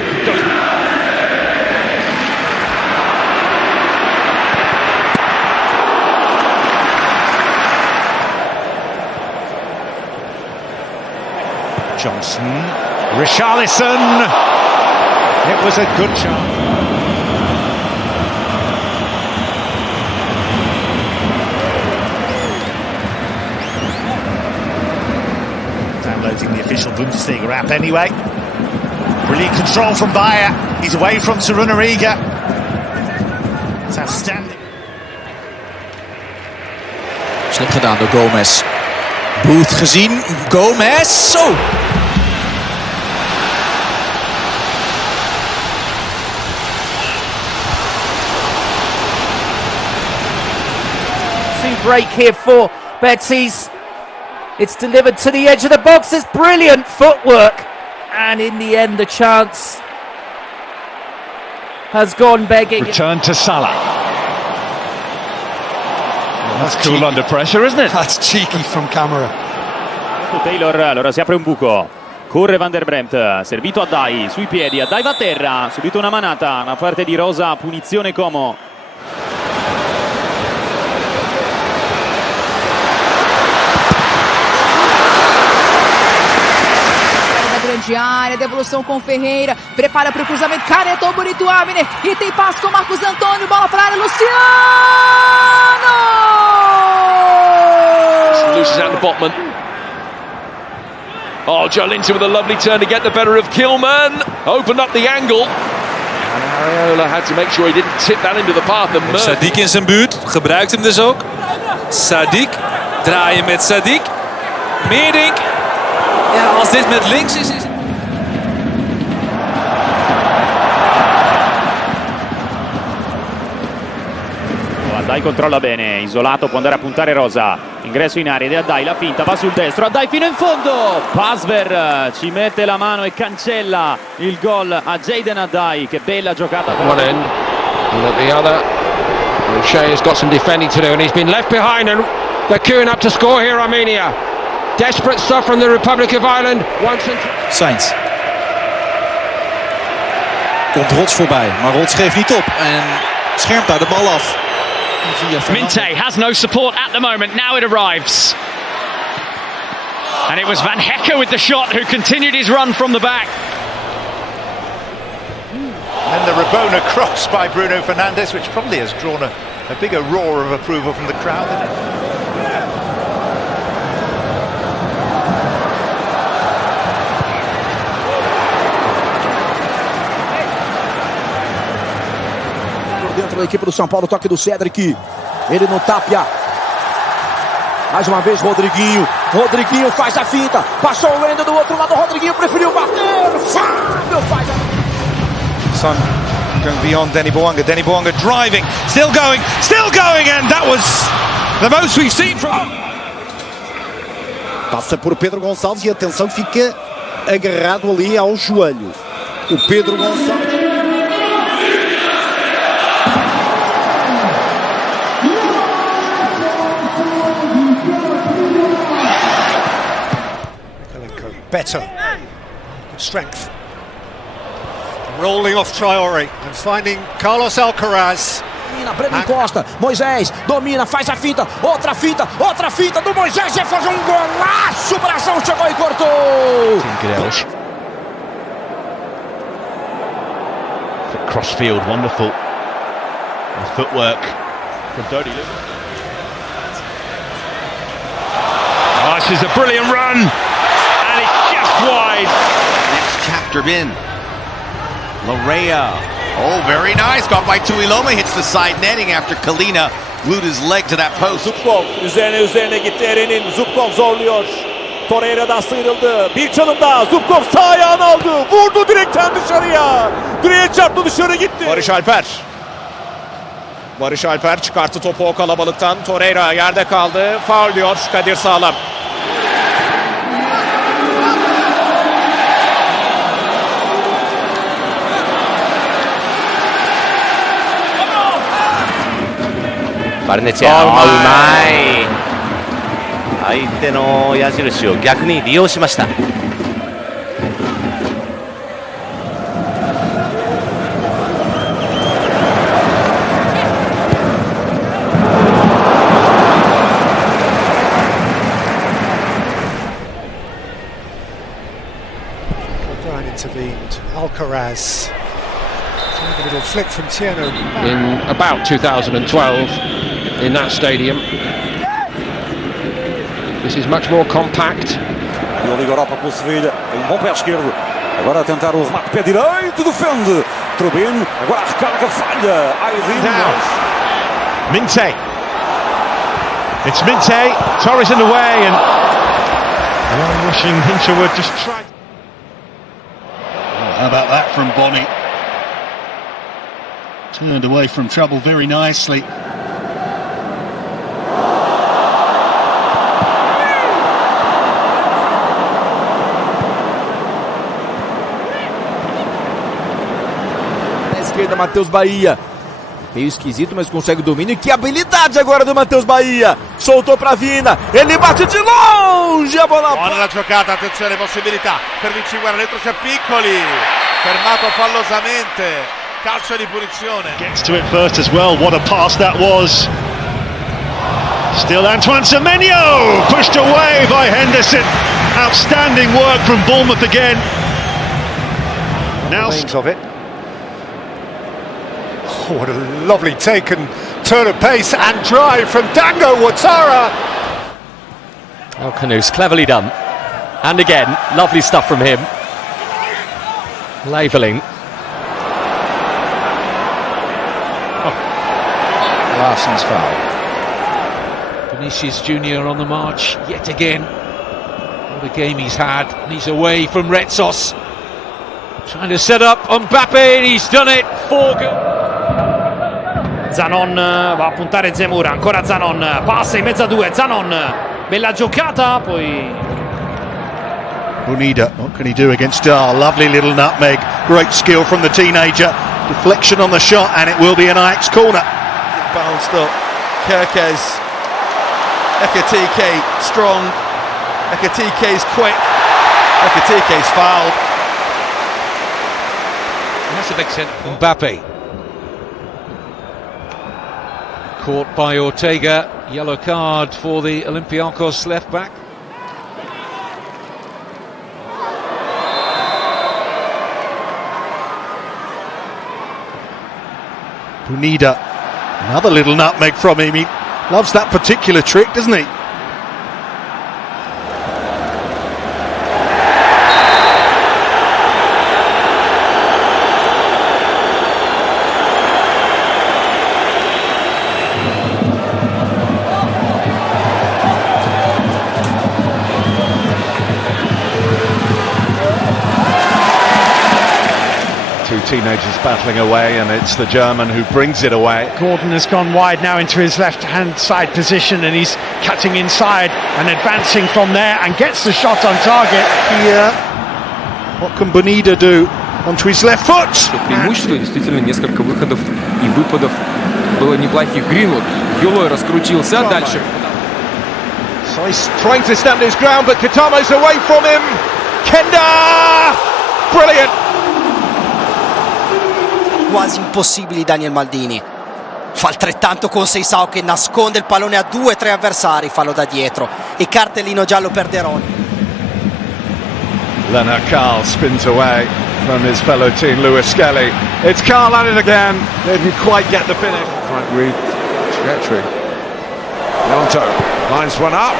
Johnson, Richarlison. It was a good shot. setting the official Bundesliga app anyway. Brilliant control from Bayer. He's away from Torunariga. It's outstanding. Slim gedaan door Gomez. Booth gezien. Gomez. Zo! Break here for Betis. It's delivered to the edge of the box. It's brilliant footwork, and in the end the chance has gone begging. Return to Salah. That's cool under pressure, isn't it? That's cheeky from camera. Taylor, allora si apre un buco. Corre Van der Bremt, servito a Dai, sui piedi, a Dai va a terra, subito una manata, una parte di Rosa, punizione Como. Grande área, devolução com Ferreira, prepara para o cruzamento, canetou bonito o Abner, e tem passe com Marcos Antônio, bola para a área, Luciano! Loses out to Botman. Oh, Joe Linton with a lovely turn to get the better of Kilman, opened up the angle, and Areola had to make sure he didn't tip that into the path. And Sadiq in zijn buurt, gebruikt hem dus ook. Sadiq, draaien met Sadiq. Meerdink. Ja, als dit met links is... Dai controlla bene, isolato, può andare a puntare Rosa, ingresso in area, Dai la finta, va sul destro, Dai fino in fondo, Pasver ci mette la mano e cancella il gol a Jayden Dai, che bella giocata. One end, and at the other, and Shea's got some defending to do, and he's been left behind, and they're queuing up to score here, Armenia. Desperate stuff from the Republic of Ireland. Sainz. Komt Rots voorbij, maar Rots geeft niet op en schermt daar de bal af. Minte has no support at the moment, now it arrives. And it was Van Hekke with the shot who continued his run from the back. And the Rabona cross by Bruno Fernandes, which probably has drawn a bigger roar of approval from the crowd than it. Dentro da equipe do São Paulo, toque do Cedric. Ele no Tapia. Mais uma vez Rodriguinho. Rodriguinho faz a finta. Passou o Wendel do outro lado. Rodriguinho preferiu bater. Fábio faz a... Son going beyond Denny Bouanga. Denny Bouanga driving. Still going. And that was the most we've seen from... Passa por Pedro Gonçalves e atenção, fica agarrado ali ao joelho. O Pedro Gonçalves. Better. Good strength. Rolling off Traore and finding Carlos Alcaraz. Breno Costa, Moisés, domina, faz a finta, outra finta do Moisés, vai fazer um golaço, o Brasil chegou e cortou! Crossfield, wonderful. The footwork from Dodi. Oh, this is a brilliant run! Wide. Next chapter in. Larea. Oh, very nice. Got by Tuiloma. Hits the side netting after Kalina glued his leg to that post. Zubkov üzerine gitti Eren'in. Zubkov zorluyor. Torreira'dan sıyrıldı. Bir çalım daha. Zubkov sağ ayağını aldı. Vurdu direkten dışarıya. Direğe çarptı, dışarı gitti. Barış Alper çıkarttı topu o kalabalıktan. Torreira yerde kaldı. Faul diyor Kadir Sağlam. Barnechea、うまい。相手の矢印を逆に利用しました。Intervened. Alcaraz. A little flick from Tiano. In about 2012 in that stadium. This is much more compact. E o Liga Europa com o Sevilha. Tem um bom pé esquerdo. Agora a tentar o remate pé direito. Defende. Trubin. Agora a recarga falha. Minte. It's Minte. Torres in the way and rushing Hinterwood just tried. How about that from Bonnie? Turned away from trouble very nicely. Na esquerda, Matheus Bahia. Meio esquisito, mas consegue o domínio. E que habilidade agora do Matheus Bahia. Soltou pra Vina. Ele bate de longe. A bola. Buona la giocata, attenzione, possibilità. Per Vinicius Jr, dentro c'è Piccoli. Fermato fallosamente. Calcio di punizione. Gets to it first as well. What a pass that was. Still Antoine Semenyo. Pushed away by Henderson. Outstanding work from Bournemouth again. Now of it. Oh, what a lovely take and turn of pace and drive from Dango Ouattara. El Khanous, cleverly done. And again, lovely stuff from him. Labelling. Larsen's foul. Vinícius Jr on the march yet again. What a game he's had, and he's away from Retsos. Trying to set up Mbappé, and he's done it. 4 goals. Zanon va a puntare Zemura, ancora Zanon, passa in mezzo a due, Zanon, bella giocata, poi Bonita, what can he do against Dar? Lovely little nutmeg, great skill from the teenager. Deflection on the shot, and it will be an Ajax corner. Bounced up. Kerkez. Ekatike strong. Ekatike's quick. Ekatike's fouled. And that's a big set from Mbappé. Caught by Ortega, yellow card for the Olympiacos left back. Bonita, another little nutmeg from him. He loves that particular trick, doesn't he? Two teenagers battling away, and it's the German who brings it away. Gordon has gone wide now into his left-hand side position, and he's cutting inside and advancing from there and gets the shot on target. Here, what can Bonita do onto his left foot? Преимущество, действительно, несколько выходов и выпадов было неплохих. Гринвуд, Юлой раскрутился дальше. So he's trying to stand his ground, but Katamo's away from him. Kenda! Brilliant! Quasi impossibili Daniel Maldini. Fa altrettanto con Seisao che nasconde il pallone a 2-3 avversari, fallo da dietro e cartellino giallo per De Roni. Leonard Carl spins away from his fellow team Lewis Skelly. It's Carl at it again. Didn't quite get the finish. Right, read trajectory. Yonto lines one up.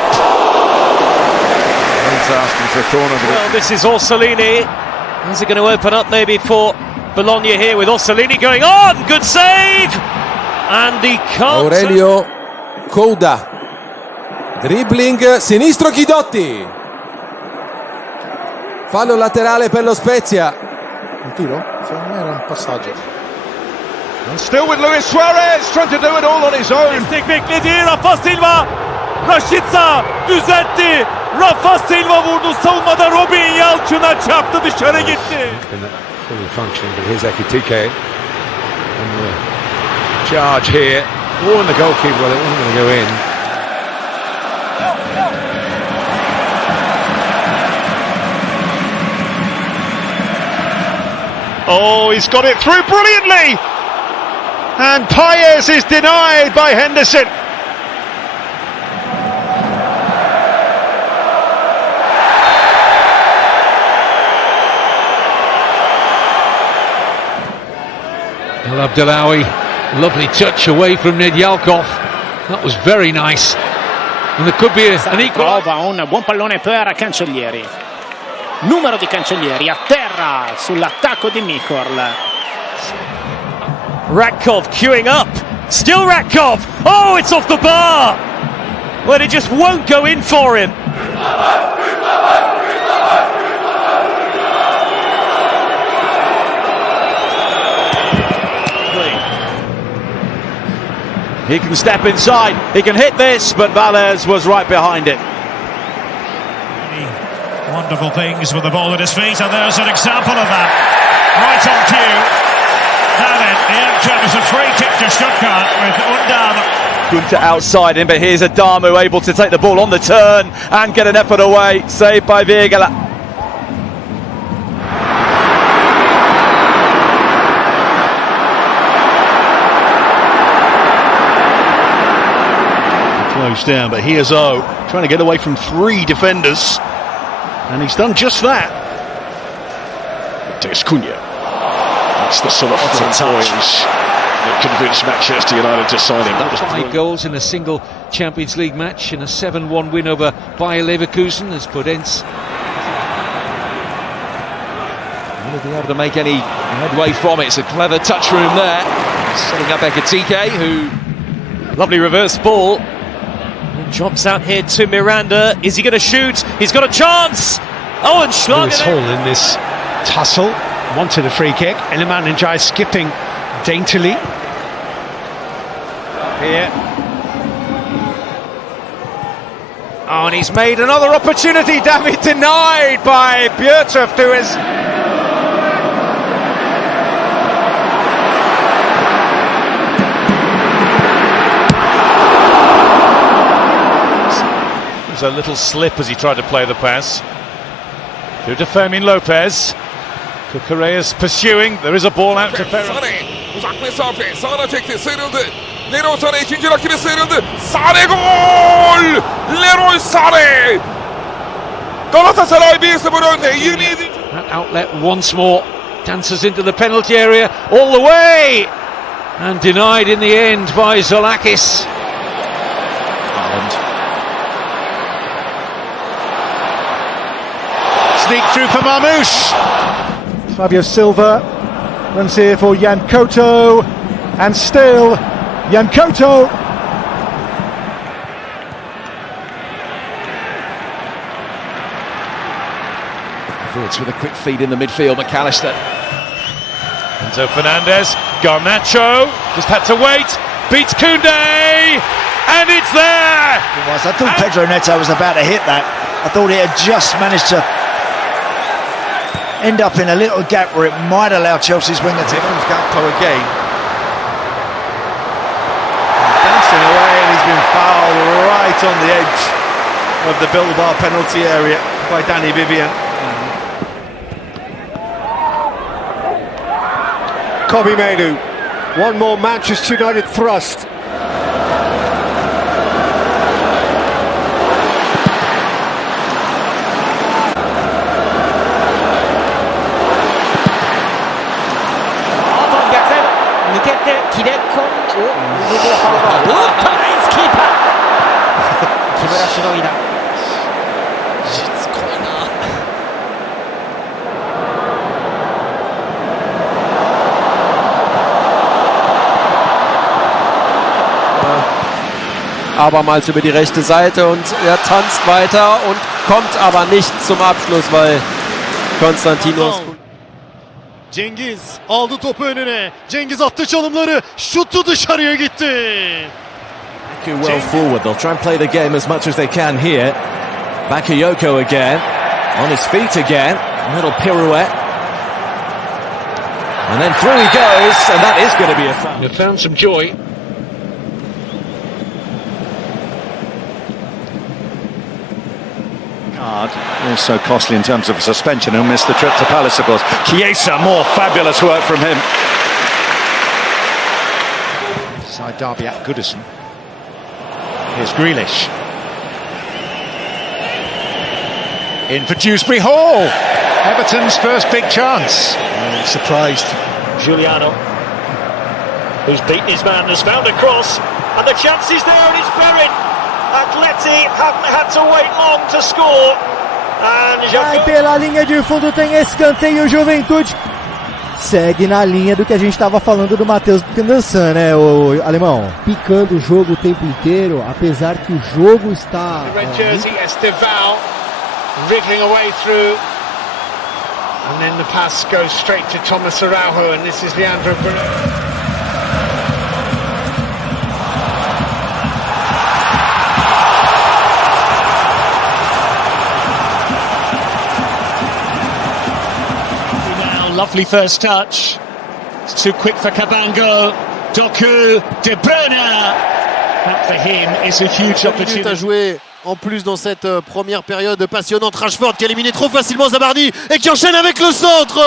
He's asking for a corner. Well, this is Orsolini. Is it going to open up maybe for Bologna here with Orsolini going on? Good save! And the counter. Aurelio Couda. Dribbling sinistro Chidotti. Fallo laterale per lo Spezia. Un tiro? Secondo me era un passaggio. And still with Luis Suarez trying to do it all on his own. Destek bekledi. Rafa Silva. Rashica düzeltti. Rafa Silva vurdu. Savunmada Robin Yalçın'a çarptı, dışarı gitti. Fully functioning, but here's Ekitike. And the charge here. Oh, and the goalkeeper, well, it wasn't going to go in. Oh, he's got it through brilliantly! And Paez is denied by Henderson. El Abdelawi, lovely touch away from Nedyalkov. That was very nice. And there could be an equal. Prova un buon pallone per Cancellieri. Numero di Cancellieri a terra sull'attacco di Mikol. Ratkov queuing up. Still Ratkov. Oh, it's off the bar. Well, it just won't go in for him. He can step inside, he can hit this, but Valles was right behind it. Wonderful things with the ball at his feet, and there's an example of that. Right on cue. Now then, the outcome is a free kick to Stuttgart with Undam. Gunter outside him, but here's Adamu able to take the ball on the turn and get an effort away. Saved by Viegela. Closed down, but here's O trying to get away from 3 defenders, and he's done just that. There's Cunha. That's the sort of points that convinced Manchester United to sign him. That was 5 goals in a single Champions League match, in a 7-1 win over Bayer Leverkusen as Podence. Will he be able to make any headway from it? It's a clever touch from him there, setting up Ekatike, who... Lovely reverse ball. Drops out here to Miranda. Is he going to shoot? He's got a chance. Oh, and Schlager. Lewis Hall in this tussle wanted a free kick. Eleman Njai skipping daintily. Here. Oh, and he's made another opportunity. Damn it, denied by Bjertrup, who is... A little slip as he tried to play the pass through to Fermin Lopez. Cucurella's pursuing. There is a ball out to Fermin. Uzak mesafe. Sağına çekti. Sıyrıldı. Leroy Sané ikinci rakibi sıyrıldı. Sané gol! Leroy Sané! Galatasaray 1-0 önde. 27. That outlet once more dances into the penalty area all the way, and denied in the end by Zolakis. Sneak through for Marmoush. Fabio Silva runs here for Jan Koto, and still Jan Koto. It's with a quick feed in the midfield, McAllister. Enzo Fernandez, Garnacho, just had to wait, beats Koundé, and it's there! I thought Pedro Neto was about to hit that. I thought he had just managed to end up in a little gap where it might allow Chelsea's winger to... Here comes Gakpo again. Bouncing away, and he's been fouled right on the edge of the Bilbao penalty area by Danny Vivian. Kobe Mainu, one more Manchester United thrust. Abermals über die rechte Seite, und er tanzt weiter und kommt aber nicht zum Abschluss, weil Konstantinos... Cengiz aldı topu önüne. Cengiz attı çalımları. Şutu dışarıya gitti. Well forward, they'll try and play the game as much as they can here. Bakayoko again, on his feet again, little pirouette. And then through he goes, and that is going to be a foul. They found some joy. Also costly in terms of suspension. He'll miss the trip to Palace, of course. Chiesa, more fabulous work from him. Side derby at Goodison. Here's Grealish. In for Dewsbury Hall. Everton's first big chance. Surprised. Giuliano, who's beaten his man, has found a cross, and the chance is there, and it's buried. Atleti haven't had to wait long to score. Vai pela linha de fundo, tem escanteio, Juventude. Segue na linha do que a gente estava falando do Matheus Candançan, né, o alemão? Picando o jogo o tempo inteiro, apesar que o jogo está... Red jersey, Esteval, wriggling away through. And then the pass goes straight to Thomas Araujo, and this is Leandro Bruno. Lovely first touch. It's too quick for Cabango. Doku, De Bruyne. That for him is a huge opportunity. À jouer en plus dans cette première période passionnante. Rashford qui a éliminé trop facilement Zabardi et qui enchaîne avec le centre.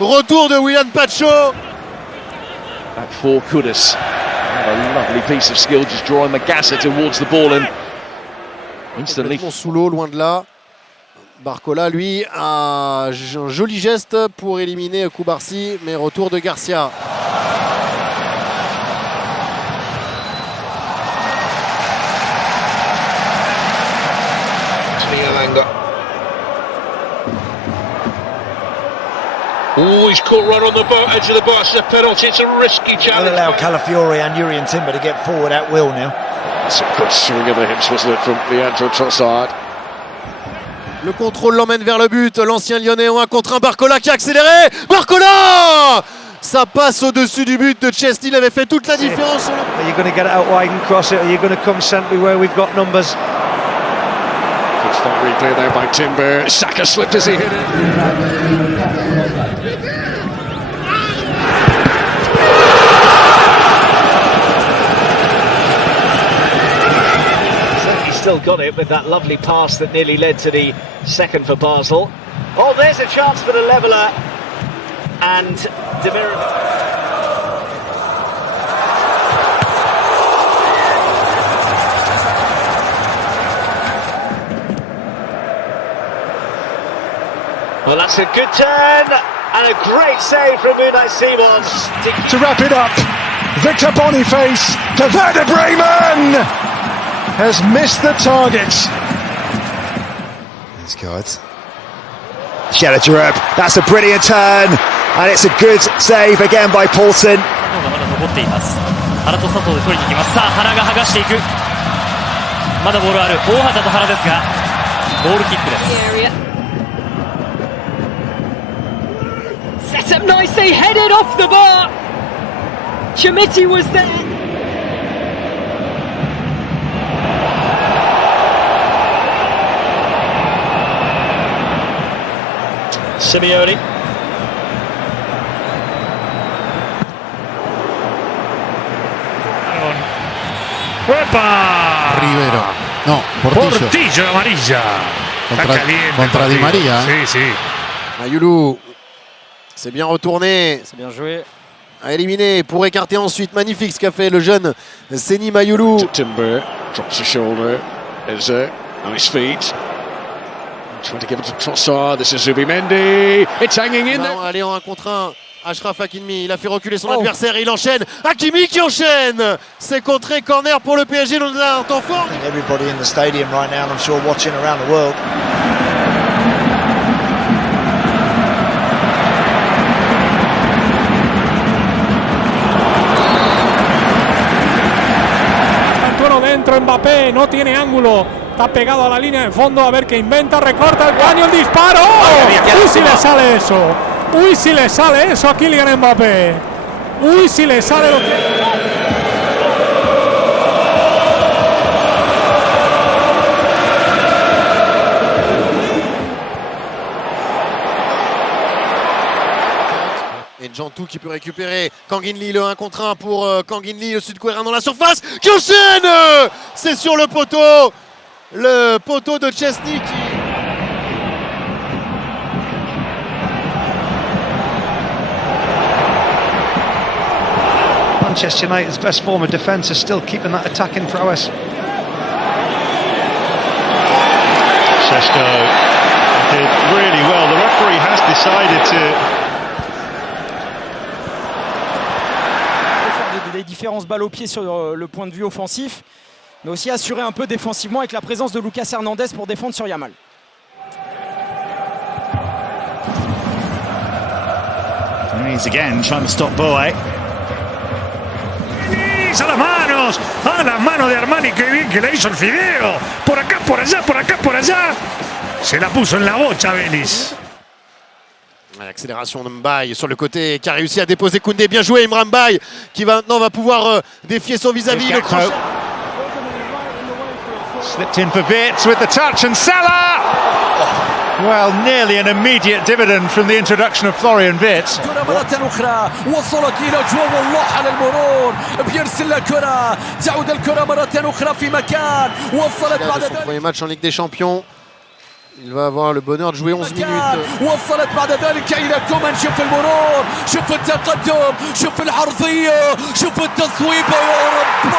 Retour de Willian Pacho. Back for Kudus. A lovely piece of skill, just drawing Magassa towards the ball and instantly. Sous l'eau, loin de là. Barcola, lui, a un joli geste pour éliminer Koubarsi, mais retour de Garcia. Oh, he's caught right on the edge of the box. It's a penalty. It's a risky challenge. Will allow Calafiori and Urian Timber to get forward at will now. That's a good swing of the hips, wasn't it, from Leandro Trossard? Le contrôle l'emmène vers le but. L'ancien Lyonnais en 1 contre 1. Barcola qui a accéléré. Barcola! Ça passe au-dessus du but de Chesney. Il avait fait toute la différence. Are you going to get it out wide and cross it? Are you going to come centrally where we've got numbers? Good fine replay there by Timber. Saka slipped as he hit it. Still got it with that lovely pass that nearly led to the second for Basel. Oh, there's a chance for the leveller, and Demir. Well, that's a good turn and a great save from Unai Simons. To wrap it up, Victor Boniface to Werder Bremen has missed the target. These guys. Shelajarup, that's a brilliant turn, and it's a good save again by Paulson. 残っています。原と佐藤で取りに行きます。さあ原が剥がしていく。まだボールある。大畑と原ですが、ボールキックです。 Set up nicely, headed off the bar. Chamiti was there. Simeone. Rivero. No, Portillo. Portillo amarilla. Contra Di Maria. Sí, sí. Mayoulou. C'est bien retourné. C'est bien joué. A éliminé pour écarter ensuite. Magnifique ce qu'a fait le jeune Seni Mayoulou. Timber drops a shoulder. Eze on his feet. Trying to give it to Trossard. This is Zubimendi. It's hanging in there. Allez en 1 contre 1. Achraf Hakimi, il a fait reculer son adversaire et il enchaîne. Hakimi qui enchaîne. C'est contré, corner pour le PSG. On a un temps fort. Everybody in the stadium right now, and I'm sure watching around the world. Dentro Mbappé, no tiene ángulo, está pegado a la línea de fondo, a ver qué inventa, recorta el caño, el disparo. Uy, si le sale eso, uy, si le sale eso a Kylian Mbappé, uy, si le sale lo que... Et Jantou qui peut récupérer Kanginli, le 1 contre 1 pour Kanginli, le sud-coréen dans la surface, qui enchaîne. C'est sur le poteau de Chesney qui... Manchester United's best form of defence is still keeping that attacking prowess. Sesko did really well. The referee has decided to... Des différences balles au pied sur le point de vue offensif, mais aussi assurer un peu défensivement avec la présence de Lucas Hernandez pour défendre sur Yamal. He's again trying to stop Boe. A las manos de Armani, qué bien que le hizo el fideo. Por acá, por allá, por acá, por allá. Se la puso en la bocha, Vélez. L'accélération de Mbaye sur le côté qui a réussi à déposer Koundé. Bien joué Imran Mbaye qui maintenant va pouvoir défier son vis-à-vis. Le crochet. Slipped in for Wirtz with the touch and Salah! Well, nearly an immediate dividend from the introduction of Florian Wirtz. مرة أخرى وصلت إلى جو والله على المرور بيرسل الكرة تعود الكرة مرة أخرى في مكان وصلت بعد ذلك. Son premier match en Ligue des Champions. Il va avoir le bonheur de jouer 11 minutes. وصلت بعد ذلك إلى كومان. شوف المرور شوف التقدم شوف العرضية شوف التصويبة يا رب.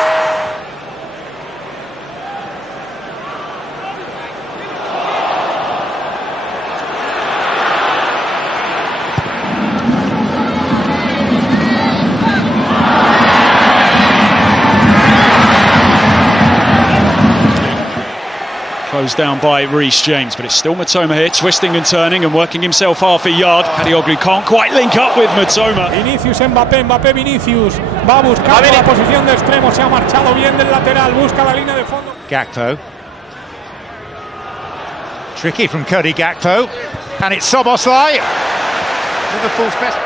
Closed down by Reece James, but it's still Mitoma here, twisting and turning and working himself half a yard. Kadioglu can't quite link up with Mitoma. Vinicius, Mbappé, Mbappé, Vinicius. Va buscando la posición de extremo, se ha marchado bien del lateral, busca la línea de fondo. Gakpo. Tricky from Cody Gakpo. And it's Szoboszlai. Liverpool's best.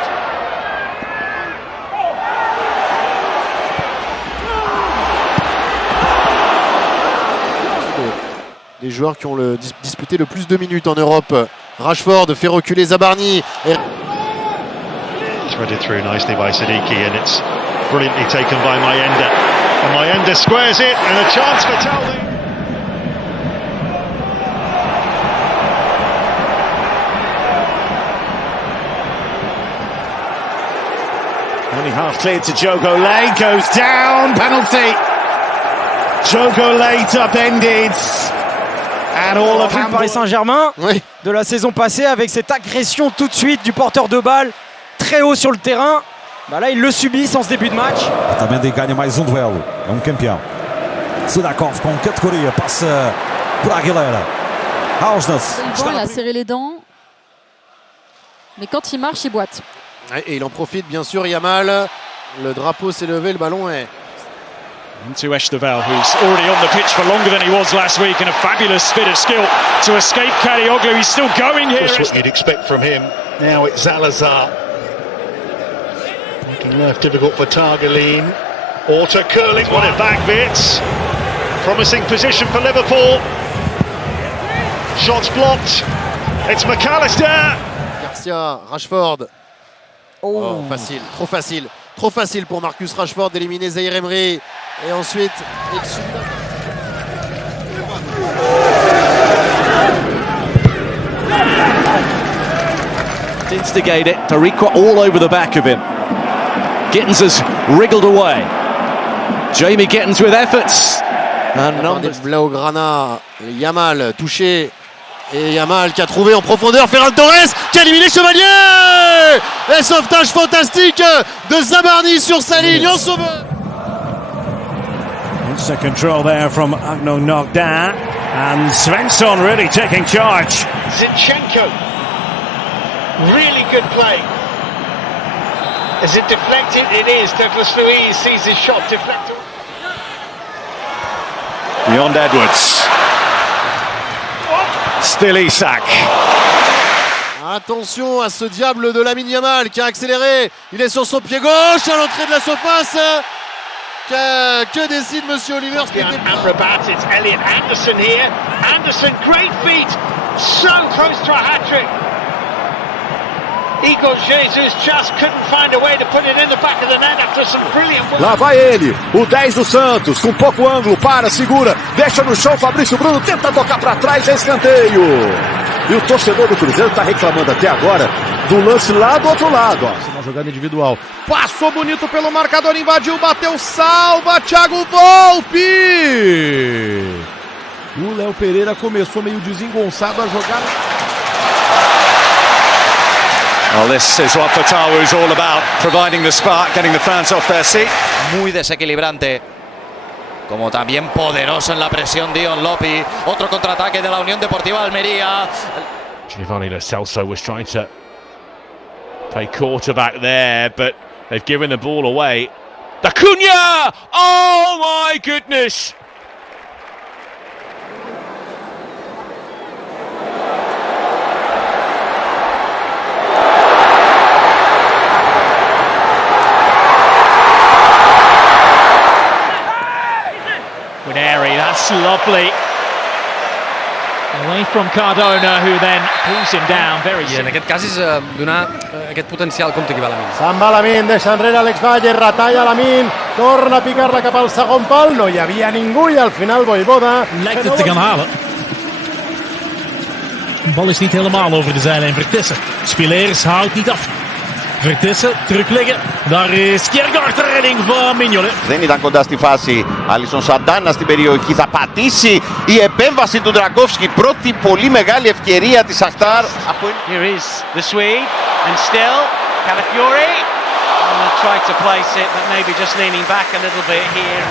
Les joueurs qui ont disputé le plus de minutes en Europe. Rashford fait reculer Zabarni. Threaded through nicely by Sadiki, and it's brilliantly taken by Mayenda. And Mayenda squares it, and a chance for Taldi. Only half cleared to Jogo Lay, goes down, penalty. Jogo Lay upended. And all of Paris Saint-Germain de la saison passée avec cette agression tout de suite du porteur de balle très haut sur le terrain. Bah là, il le subit sans ce début de match. Também ganha mais duelo. É campeão. Sudakov com categoria passa por Aguilera. Ausnes. Il a serré les dents. Mais quand il marche, il boite. Et il en profite bien sûr Yamal. Le drapeau s'est levé, le ballon est... Into Esteval, who's already on the pitch for longer than he was last week, and a fabulous bit of skill to escape Kadioglu. He's still going here. That's what you'd expect from him. Now it's Zalazar. Making life difficult for Targaline. Auto curling. Won it back, Wirtz. Promising position for Liverpool. Shots blocked. It's McAllister. Garcia, Rashford. Oh, facile, trop facile. Trop facile pour Marcus Rashford d'éliminer Zaïre Emery. Et ensuite, instigate it. Tariqa all over the back of him. Gittins has wriggled away. Jamie Gittins with efforts. Blaugrana, Yamal touché. Et Yamal qui a trouvé en profondeur Ferran Torres qui a éliminé Chevalier. Et sauvetage fantastique de Zabarni sur sa ligne en sauveur. Instant control there from Agno knocked down, and Svensson really taking charge. Zinchenko, really good play. Is it deflected? It is. Douglas Luiz sees his shot deflected. Beyond Edwards. Still Isak. Attention à ce diable de lamine Yamal qui a accéléré. Il est sur son pied gauche à l'entrée de la surface. Que décide Monsieur Oliver? Amrabat, it's Elliot Anderson here. Anderson, great feet, so close to a hat-trick. Igor Jesus just couldn't find a way to put it in the back of the net after some brilliant work. Lá vai ele, o 10 do Santos, com pouco ângulo, para, segura, deixa no chão, Fabrício Bruno tenta tocar para trás, é escanteio. E o torcedor do Cruzeiro está reclamando até agora do lance lá do outro lado. Ó. Uma jogada individual. Passou bonito pelo marcador, invadiu, bateu, salva, Thiago Volpe! O Léo Pereira começou meio desengonçado a jogar. Well, this is what Fatawu is all about, providing the spark, getting the fans off their seat. Muy desequilibrante como también poderoso en la presión Dion Lopi. Otro contraataque de la Unión Deportiva Almería. Giovanni Lo Celso was trying to play quarterback there, but they've given the ball away. Acuna! Oh my goodness! Guarneri, that's lovely. Away from Cardona, who then pulls him down very I en aquest cas és donar aquest potencial compte que va Lamine. Se'n va Lamine, deixa enrere Alex Valle, retalla Lamine, torna a picar-la cap al segon pal, no hi havia ningú i al final Voivoda lijkt het te gaan halen. De bal is niet helemaal over de zijlijn. Vertessen. Spileers houdt niet af. Vertessen, terugleggen. Daar is Kiergaard, de redding van Mignolet. Δεν ήταν κοντά στη φάση. Άλισον Σαντάνα στην περιοχή. Θα πατήσει η επέμβαση του Ντρακόφσκι. Πρώτη πολύ μεγάλη ευκαιρία της Αχτάρ. Here is the Swede, and still Calafiori. Tried to place it, but maybe just leaning back a little bit here.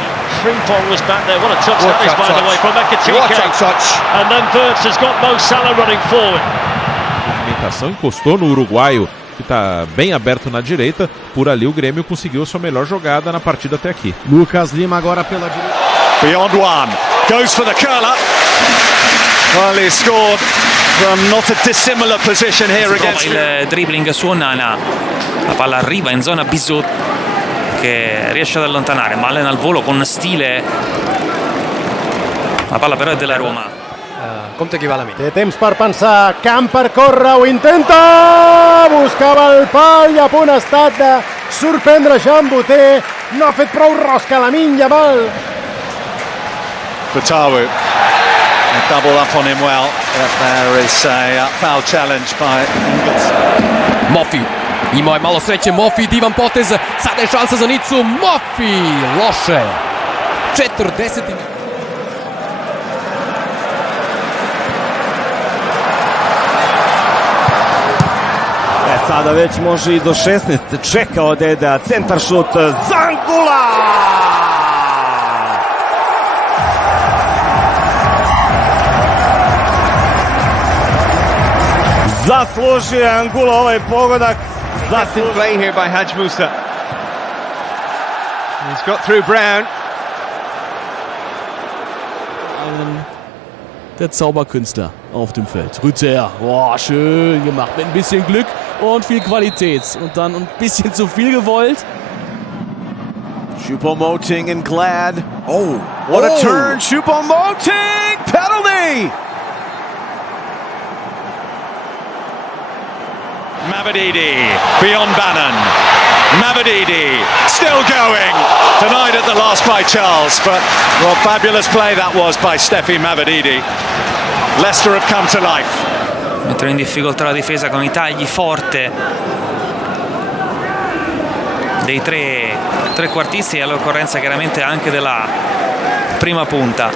Frimpong was back there. What a touch that is, by the way, from Ekatike. What a touch. And then Wirtz has got Mo Salah running forward. A movimentação encostou no uruguaio, que está bem aberto na direita. Por ali o Grêmio conseguiu sua melhor jogada na partida até aqui. Lucas Lima agora pela direita. Beyond one, goes for the curler. Well, he scored from not a dissimilar position here against. Il dribbling su Onana, la palla arriva in zona Bisot che riesce ad allontanare, ma allena al volo con stile. La palla però è della Roma. Compte que va Lamine. Té temps per pensar, camp per córrer, ho intenta! Buscava el pal i a punt ha estat de sorprendre Jean Boutet. No ha fet prou rosca Lamine Yamal. For Tawu. Double up on him well. There is a foul challenge by Ingles. Mofi. Ima je malo sreće, Mofi, divan potez. Sada je šansa za Nicu. Mofi, loše. 40. Sada već može i do 16. Čekao Deda, centar šut, Zangula! Zaslužio je Angula ovaj pogodak. Captain play here by Haj Musa. He's got through Brown. Der Zauberkünstler auf dem Feld. Rüther, boah, schön gemacht, mit ein bisschen Glück und viel Qualität. Und dann ein bisschen zu viel gewollt. Choupo-Moting and Glad. Oh, what a turn. Choupo-Moting, penalty. Mavididi, beyond Bannon. Mavididi, still going. Denied at the last by Charles, but what fabulous play that was by Steffi Mavididi. Leicester have come to life. Mettono in difficoltà la difesa con i tagli forte dei tre trequartisti e all'occorrenza chiaramente anche della prima punta.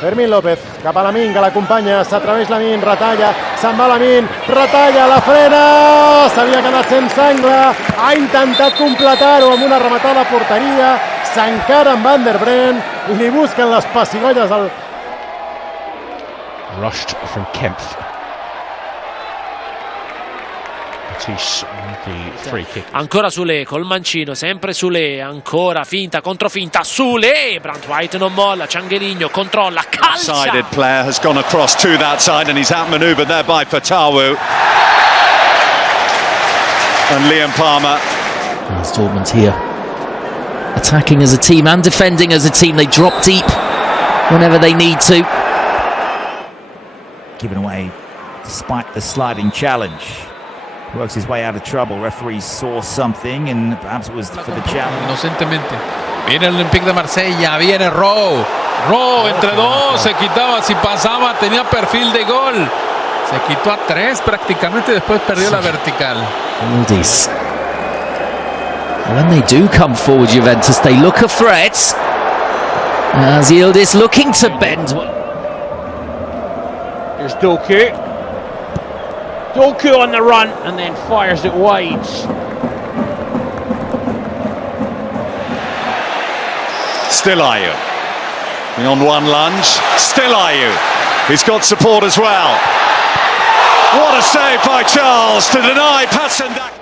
Fermín López, cap a Lamine, que l'acompanya, s'atreveix Lamine, retalla, se'n va Lamine, retalla, la frena, s'havia quedat sense angle, ha intentat completar-ho amb una rematada a porteria, s'encara amb Van der Bren i li busquen les pessigolles al... Rushed from Kempf. Matisse the free kick. Ancora Sule col mancino, sempre Sule, ancora finta, controfinta, Sule, Brandt White non molla, Ciangeligno controlla, calcia. Sided player has gone across to that side and he's outmaneuvered there by Fatawu. And Liam Palmer. As Dortmund here, attacking as a team and defending as a team. They drop deep whenever they need to. Given away despite the sliding challenge. Works his way out of trouble. Referees saw something and perhaps it was for the challenge. Inocentemente. Viene el Olympique de Marsella, viene Rowe. Rowe entre dos, se quitaba, si pasaba tenía perfil de gol. Se quitó a 3 prácticamente, después perdió la vertical. Yildiz. When they do come forward, Juventus, they look a threat. As Yildiz looking to bend. Here's Doku. Doku on the run and then fires it wide. Still Ayew. On one lunge. Still Ayew. He's got support as well. What a save by Charles to deny Pasendak.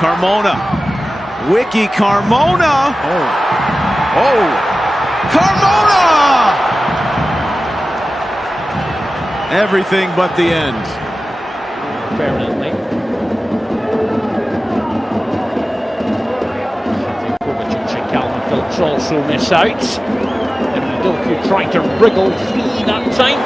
Carmona. Wiki Carmona. Oh. Carmona! Everything but the end. Permanently. Controls will miss out. And Doku trying to wriggle free that time.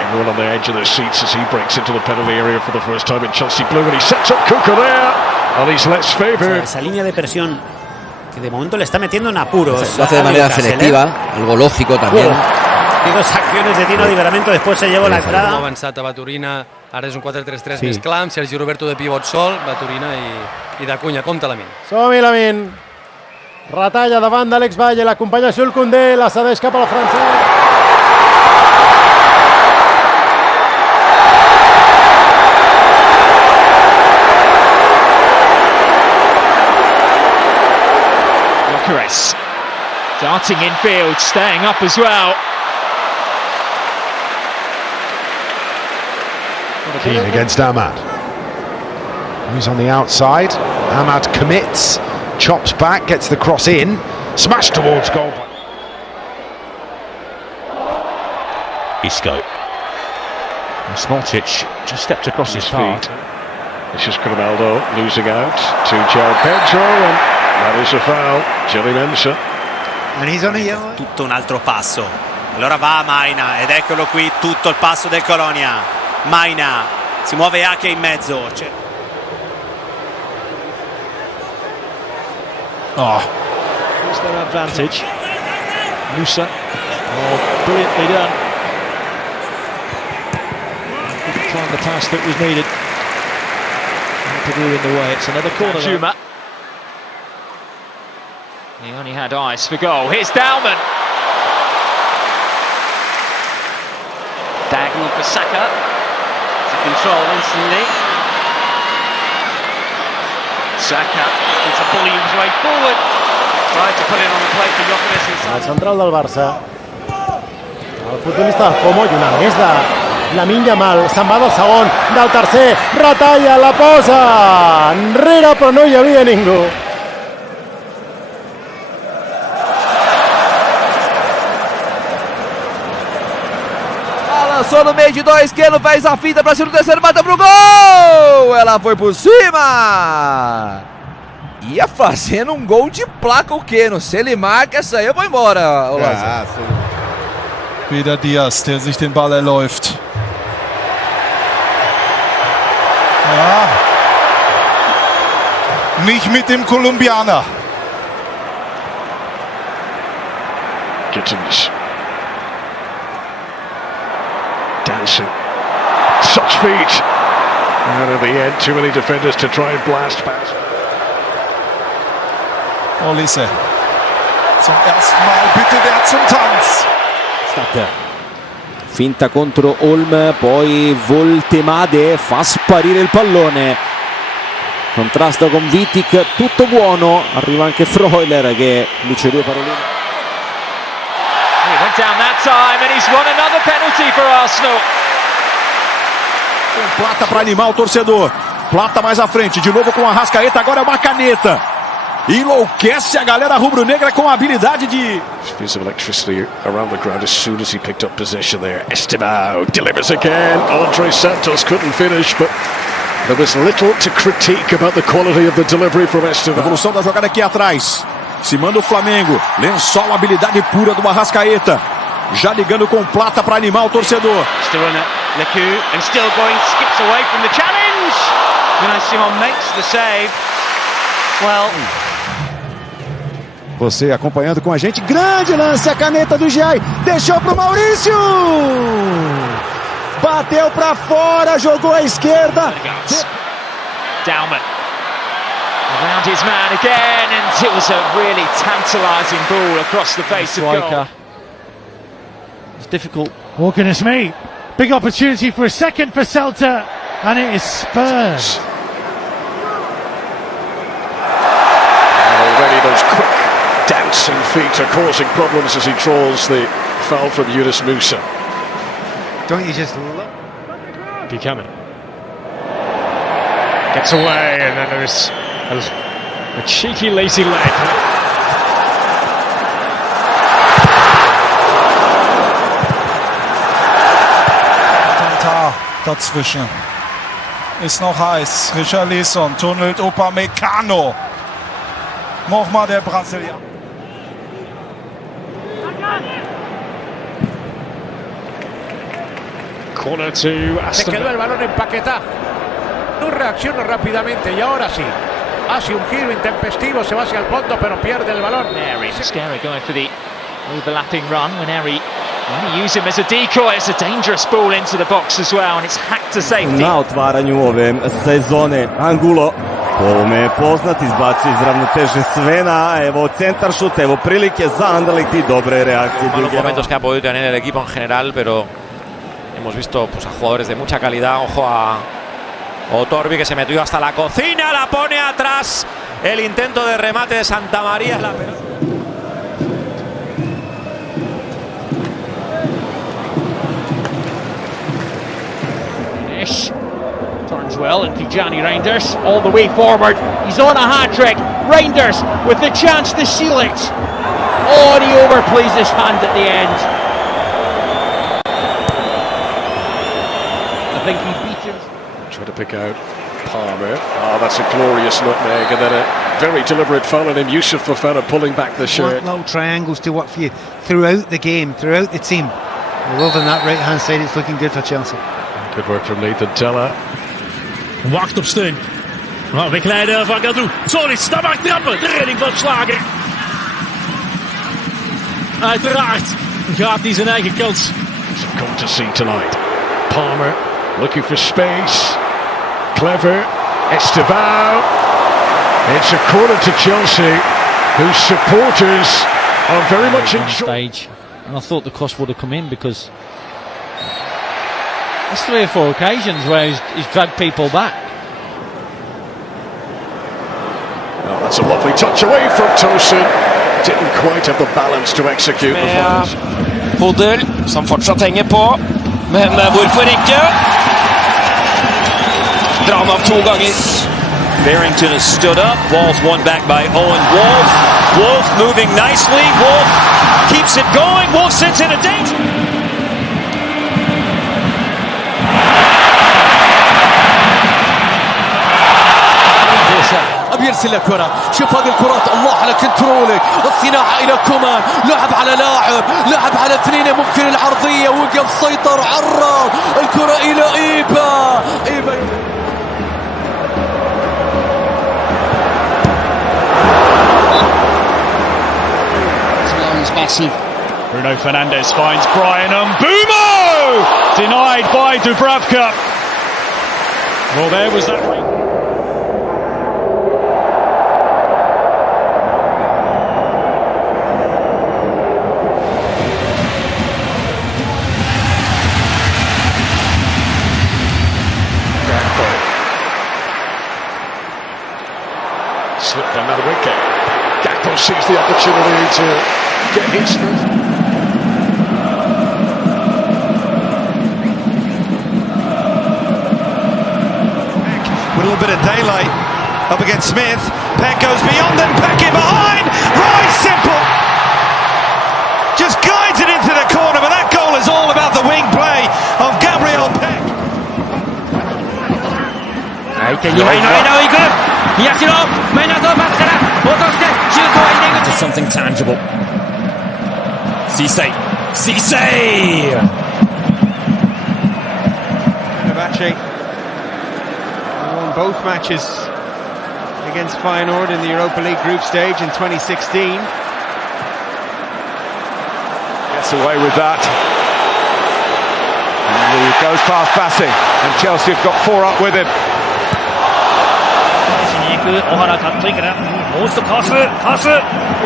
Everyone on the edge of their seats as he breaks into the penalty area for the first time in Chelsea blue, and he sets up Kuka there, and he's less favoured. Esa línea de presión que de momento le está metiendo en apuros. Lo hace de manera selectiva, algo lógico también. Y dos acciones de tiro de liberamiento, después se llevó la entrada. Ha avançat a Baturina, ara és un 4-3-3 més clar, amb Sergi Roberto de pivot sol, Baturina i d'Acuña, compta Lamine. Som-hi, Lamine. Retalla davant de l'ex-Valle, l'acompanya Jules Koundé, la cedeix cap al francès. Chris darting infield, staying up as well. Keen against Ahmad. He's on the outside. Ahmad commits, chops back, gets the cross in, smashed towards goal. Isco. Smolcic just stepped across his feet. It's just Ronaldo losing out to João Pedro, and that is a foul. Jelly Mensa. Tutto un altro passo. Allora va Maina ed eccolo qui tutto il passo del Colonia. Maina si muove anche in mezzo. Here's their advantage. Musa. Brilliantly done. Couldn't find the pass that was needed. In the way. It's another corner. Juma. He only had eyes for goal. Here's Dauman. Diagonal for Saka. To control instantly. Saka into bully his way forward. Tried to put it on the plate for Jokeres inside. El central del Barça. El futbolista del Como i una més de Lamine Yamal. Se'n va del segon, del tercer. Retalla, la posa. Enrere, però no hi havia ningú. Lançou no meio de dois, Keno faz a finta pra cima do terceiro, mata pro gol! Ela foi por cima! Ia fazendo um gol de placa o Keno. Se ele marca, essa aí eu vou embora, ja, wieder Diaz, der sich den Ball erläuft. Ja. Nicht mit dem Kolumbianer. Gittins. Dancing. Such speed. And at the end, too many defenders to try and blast past. Olise. Zum ersten Mal bitte der zum Tanz. Finta contro Olm, poi Voltemade fa sparire il pallone. Contrasta con Vitic, tutto buono. Arriva anche Freuler che dice due paroline. He went down that time and he's won another penalty for Arsenal. Plata para animar o torcedor. Plata mais à frente, de novo com a Arrascaeta, agora é uma caneta. Enlouquece a galera rubro-negra com a habilidade de... Piece of electricity around the ground as soon as he picked up possession there. Estevao delivers again. Andre Santos couldn't finish, but there was little to critique about the quality of the delivery from Estevao. Evolução da jogada aqui atrás. Se manda o Flamengo. Lençol, habilidade pura do Arrascaeta. Já ligando com Plata para animar o torcedor. Still on it. Leku and still going, skips away from the challenge. Vinicius makes the save. Well... Você acompanhando com a gente, grande lance, a caneta do Jai, deixou pro Maurício, bateu pra fora, jogou à esquerda. Dauman around his man again, and it was a really tantalising ball across the face of goal. It's difficult. Oh goodness me! Big opportunity for a second for Celta, and it is Spurs. Already those quick dancing feet are causing problems as he draws the foul from Yunus Musa. Don't you just love Buchanan gets away, and then there's a cheeky lazy leg. Dazwischen. Ist noch heiß. Richarlison tunnelt Upamecano. Nochmal der Brasilianer. Corner to Se Aston. quedó el balón en Paquetá. No reacciona rápidamente y ahora sí. Hace un giro intempestivo, se va hacia el fondo, pero pierde el balón. Scary going for the overlapping run when Eri use him as a decoy. It's a dangerous ball into the box as well, and it's hacked to safety. Na otvaranju ove sezone Angulo. Po ovome je poznat, izbacio iz ravnoteže Svena, evo centar šut, evo prilike za Anderlecht y dobre reakcije. Malos momentos que ha podido tener el equipo en general, pero hemos visto pues, a jugadores de mucha calidad. Ojo a Otorbi, que se metió hasta la cocina, la pone atrás. El intento de remate de Santa María. La pelota. Turns well, and Tijani Reinders all the way forward. He's on a hat-trick. Reinders with the chance to seal it. Oh, and he overplays his hand at the end. I think he beat him. Trying to pick out Palmer. Oh, that's a glorious nutmeg, and then a very deliberate foul on him. Yusuf Fofana pulling back the shirt. little triangles to work for you throughout the game, throughout the team. Over on that right-hand side, it's looking good for Chelsea. Good work from Nathan Tella. Wacht op steun. Nou, wegleiden van Gadou. Solis, daar mag trappen. De redding van Slager. Uiteraard gaat hij zijn eigen kans. Some come to see tonight. Palmer looking for space. Clever. Estevao. It's a corner to Chelsea, whose supporters are very much in stage. And I thought the cross would have come in because there's 3 or 4 occasions where he's dragged people back. Oh, that's a lovely touch away from Tosin. Didn't quite have the balance to execute the pass. Hoddel, som fortsatt henger på. Men hvorfor ikke? Drar han av 2 ganger. Barrington has stood up. Ball's won back by Owen Wolf. Wolf moving nicely. Wolf keeps it going. Wolf sits in a danger. بيرسل الكرة. شوف هذه الكرات، الله على كنترولك، الصناعة إلى كومان، لعب على لعب على 2، ممكن العرضية، وقف سيطر، عرض الكرة إلى إيبا. Massive. Bruno Fernandes finds Brian Mbeumo! Denied by Dubravka. Well, there was that ring. Slipped another wicket. Gakpo sees the opportunity to get his first. With a little bit of daylight up against Smith. Peck goes beyond and Peck in behind. Right, simple. Just guides it into the corner, but that goal is all about the wing play of Gabriel Peck. To something tangible. Cisse. Fenerbahce won both matches against Feyenoord in the Europa League group stage in 2016. Gets away with that. And he goes past Bassi, and Chelsea have got 4 up with him. 小原カットインからもう一度かわす打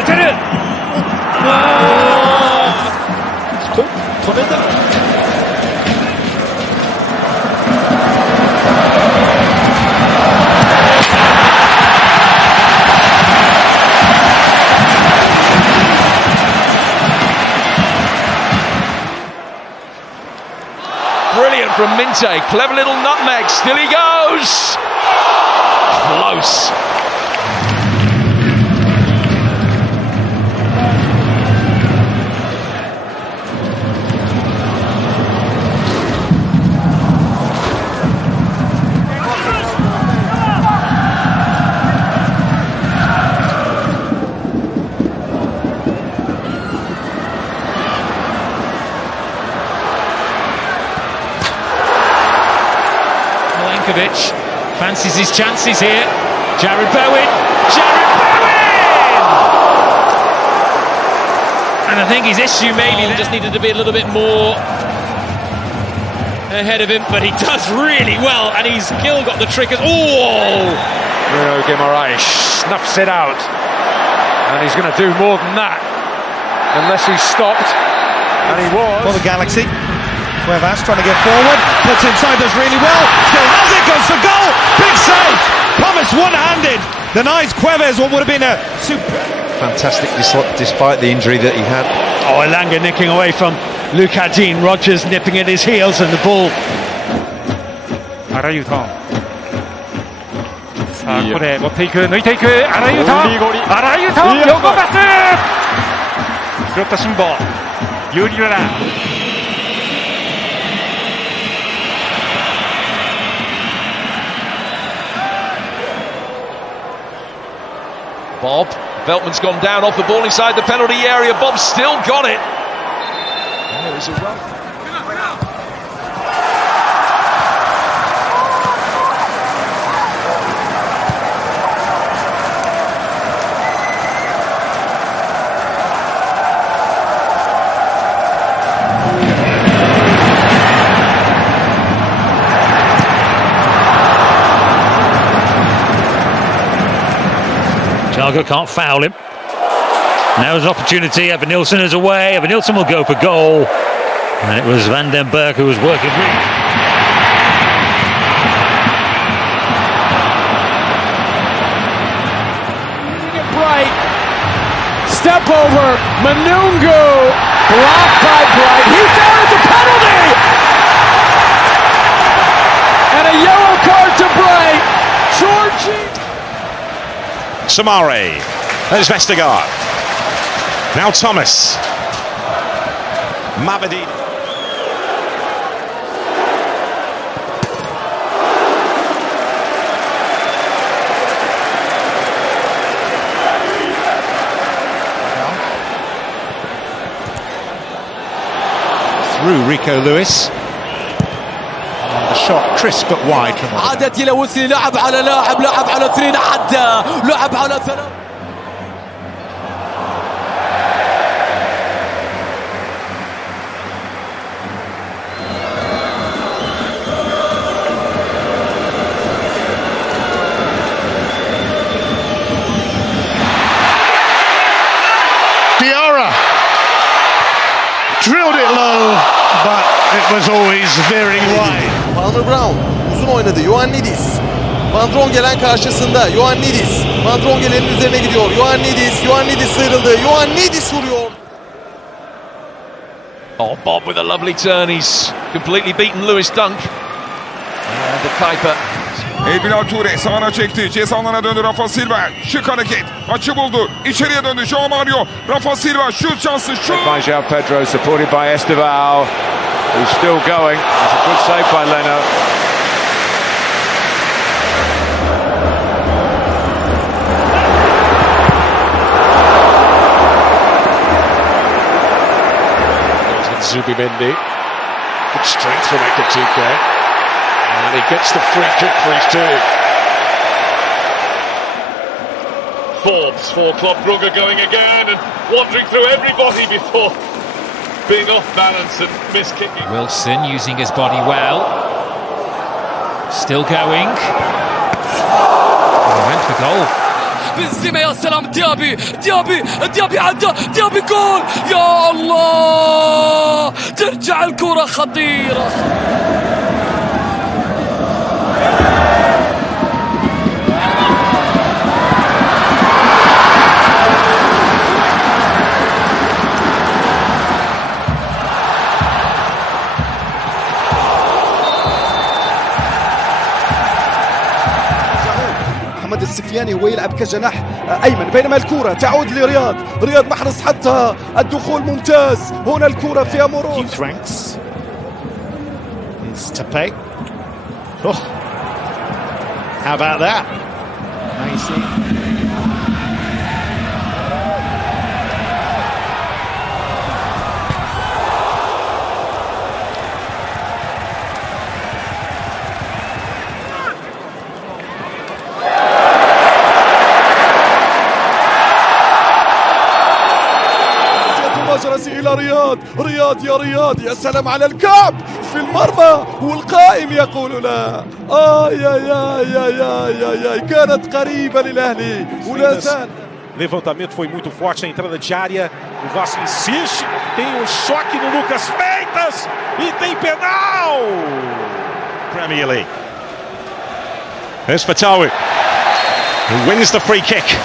てる。止めた。from Minte. Clever little nutmeg. Still he goes. Close. Fancies his chances here. Jared Bowen! And I think his issue maybe just needed to be a little bit more ahead of him, but he does really well, and he's still got the triggers. Oh! Bruno Guimaraes snuffs it out, and he's going to do more than that unless he's stopped, and he was. For the Galaxy. Cuevas trying to get forward, puts inside, does really well, still has it, goes for goal, big save, Thomas one-handed, denies Cuevas what would have been a super... Fantastic despite the injury that he had. Oh, Elanga nicking away from Lucadine, Rodgers nipping at his heels, and the ball. アラユタさあここで持っていく、抜いていく、アラユタ横パス拾った辛抱ユーリララ Bob, Veltman's gone down off the ball inside the penalty area. Bob's still got it. And there is a run. Thiago can't foul him. Now there's an opportunity. Evan Nilsson is away. Evan Nilsson will go for goal. And it was Van den Berg who was working really. Bright. Step over. Manungu. Blocked by Bright. He's there. It's a penalty. And a yellow card to Bright. Georgie. Samare, there's Vestergaard. Now Thomas. Mavadi. Through Rico Lewis. The shot crisp but wide from عادت إلى وسلي لعب على لاعب على اثنين عدى لعب على ثلاث Diarra drilled it low, but it was always very wide. Palmer Brown uzun oynadı. Ioannidis. Van Drongelen karşısında. Ioannidis. Van Drongelen'in üzerine gidiyor. Ioannidis sıyrıldı. Ioannidis vuruyor. Oh, Bob with a lovely turn. He's completely beaten Lewis Dunk. And the Kuiper. Bilal Toure sağına çekti. Ceza alanına döndü Rafa Silva. Şık hareket. Açı buldu. İçeriye döndü. João Mario. Rafa Silva şut şansı. Şut. By João Pedro, supported by Estevao, who's still going. It's a good save by Leno. Zubimendi. Good strength from Ekatike. And he gets the free kick for his team. Forbes for Club Brugge going again and wandering through everybody before being off balance and miss-kicking. Wilson using his body well. Still going. He went for goal. بنزيما يا سلام ديابي عدى ديابي جول يا الله ترجع الكرة خطيرة الطلياني ويلعب كجناح أيمن، بينما الكرة تعود لرياض. رياض محرص حتى الدخول ممتاز. هنا الكرة فيها مرور. How about that? Messi. إلى رياض. رياض يا رياض، يا سلام على الكعب في المرمى والقائم يقول لا. يا كانت قريبة للأهلي ولا زال. Levantamento foi muito forte, a entrada de área. O Vasco insiste, tem um choque no Lucas Freitas e tem penal. Premier League. Here's Fatawu, who wins the free kick.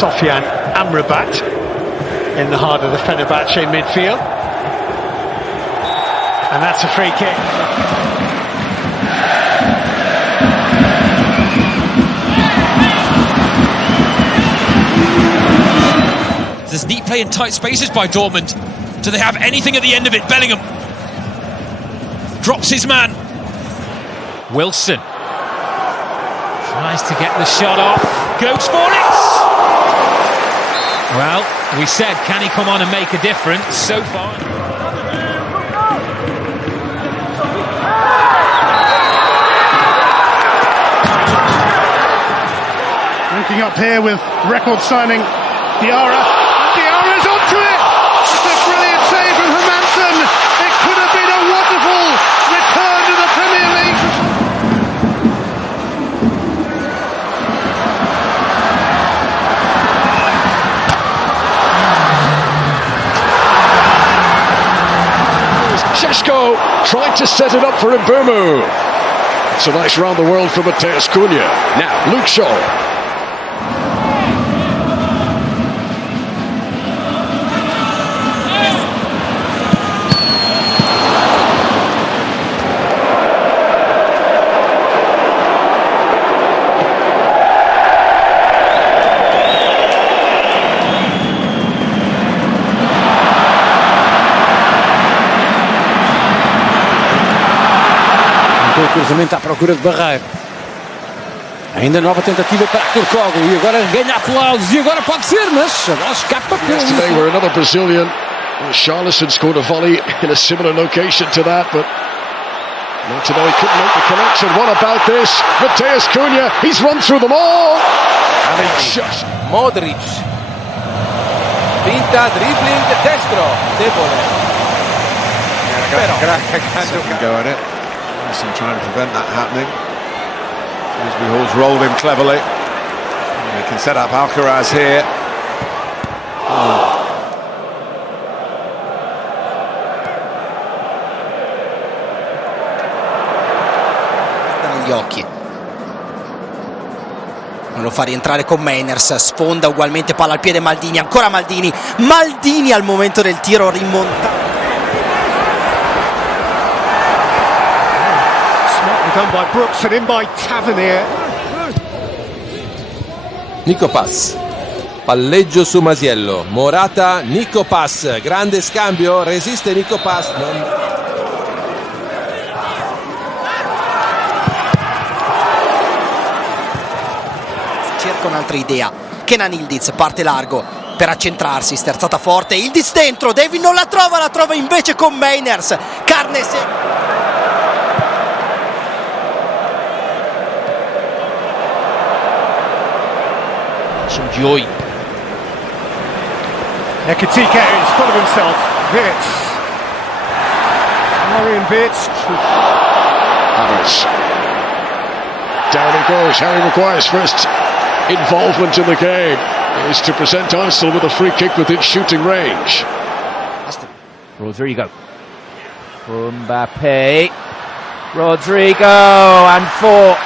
Sofian Amrabat in the heart of the Fenerbahce midfield, and that's a free kick. There's neat play in tight spaces by Dortmund. Do they have anything at the end of it? Bellingham drops his man. Wilson tries to get the shot off, goes for it. Well, we said, can he come on and make a difference? So far. Linking up here with record signing Diarra. Diarra's onto it! It's a brilliant save from Hermansen. It could have been a wonderful return to the Premier League. Šeško tried to set it up for Mbeumo. It's a nice round the world for Matheus Cunha. Now, Luke Shaw. Cruzamento à procura de Barreiro. Ainda nova tentativa para Turcogo. E agora ganha aplausos. E agora pode ser, mas agora escapa pelo. Yesterday where another Brazilian, Charleston, scored a volley in a similar location to that, but not today. He couldn't make the connection. What about this? Matheus Cunha, he's run through them all. And he just... Modric. Finta, dribbling, destro. Debole. Go at it. Messi trying to prevent that happening. Hall's rolled him cleverly. They can set up Alcaraz here. Gli occhi. Non lo fa rientrare con Mainers, sfonda ugualmente, palla al piede Maldini, ancora Maldini. Maldini al momento del tiro rimontato. Done by Brooks and in by Tavernier. Nico Pass, palleggio su Masiello, Morata, Nico Pass, grande scambio, resiste Nico Pass. Cerca un'altra idea. Kenan Yildiz parte largo per accentrarsi, sterzata forte, Yildiz dentro, David non la trova invece con Mainers. Carne Joy. Ekitike is full of himself. Wirtz. Florian Wirtz. Havertz. Down he goes. Harry Maguire's first involvement in the game is to present Arsenal with a free kick within shooting range. Rodrigo. For Mbappé. Rodrigo and 4.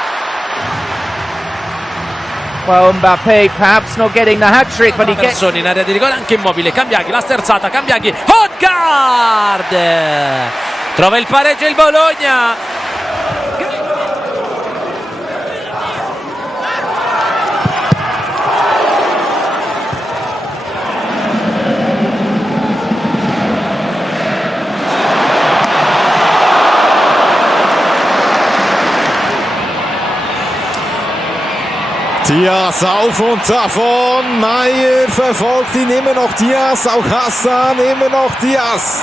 Well, Mbappé perhaps not getting the hat-trick, but he gets... in area di rigore, anche immobile. Cambiaghi, la sterzata, Cambiaghi, Odegaard! Trova il pareggio il Bologna. Diaz auf und davon. Maier verfolgt ihn, immer noch Diaz. Auch Hassan, immer noch Diaz.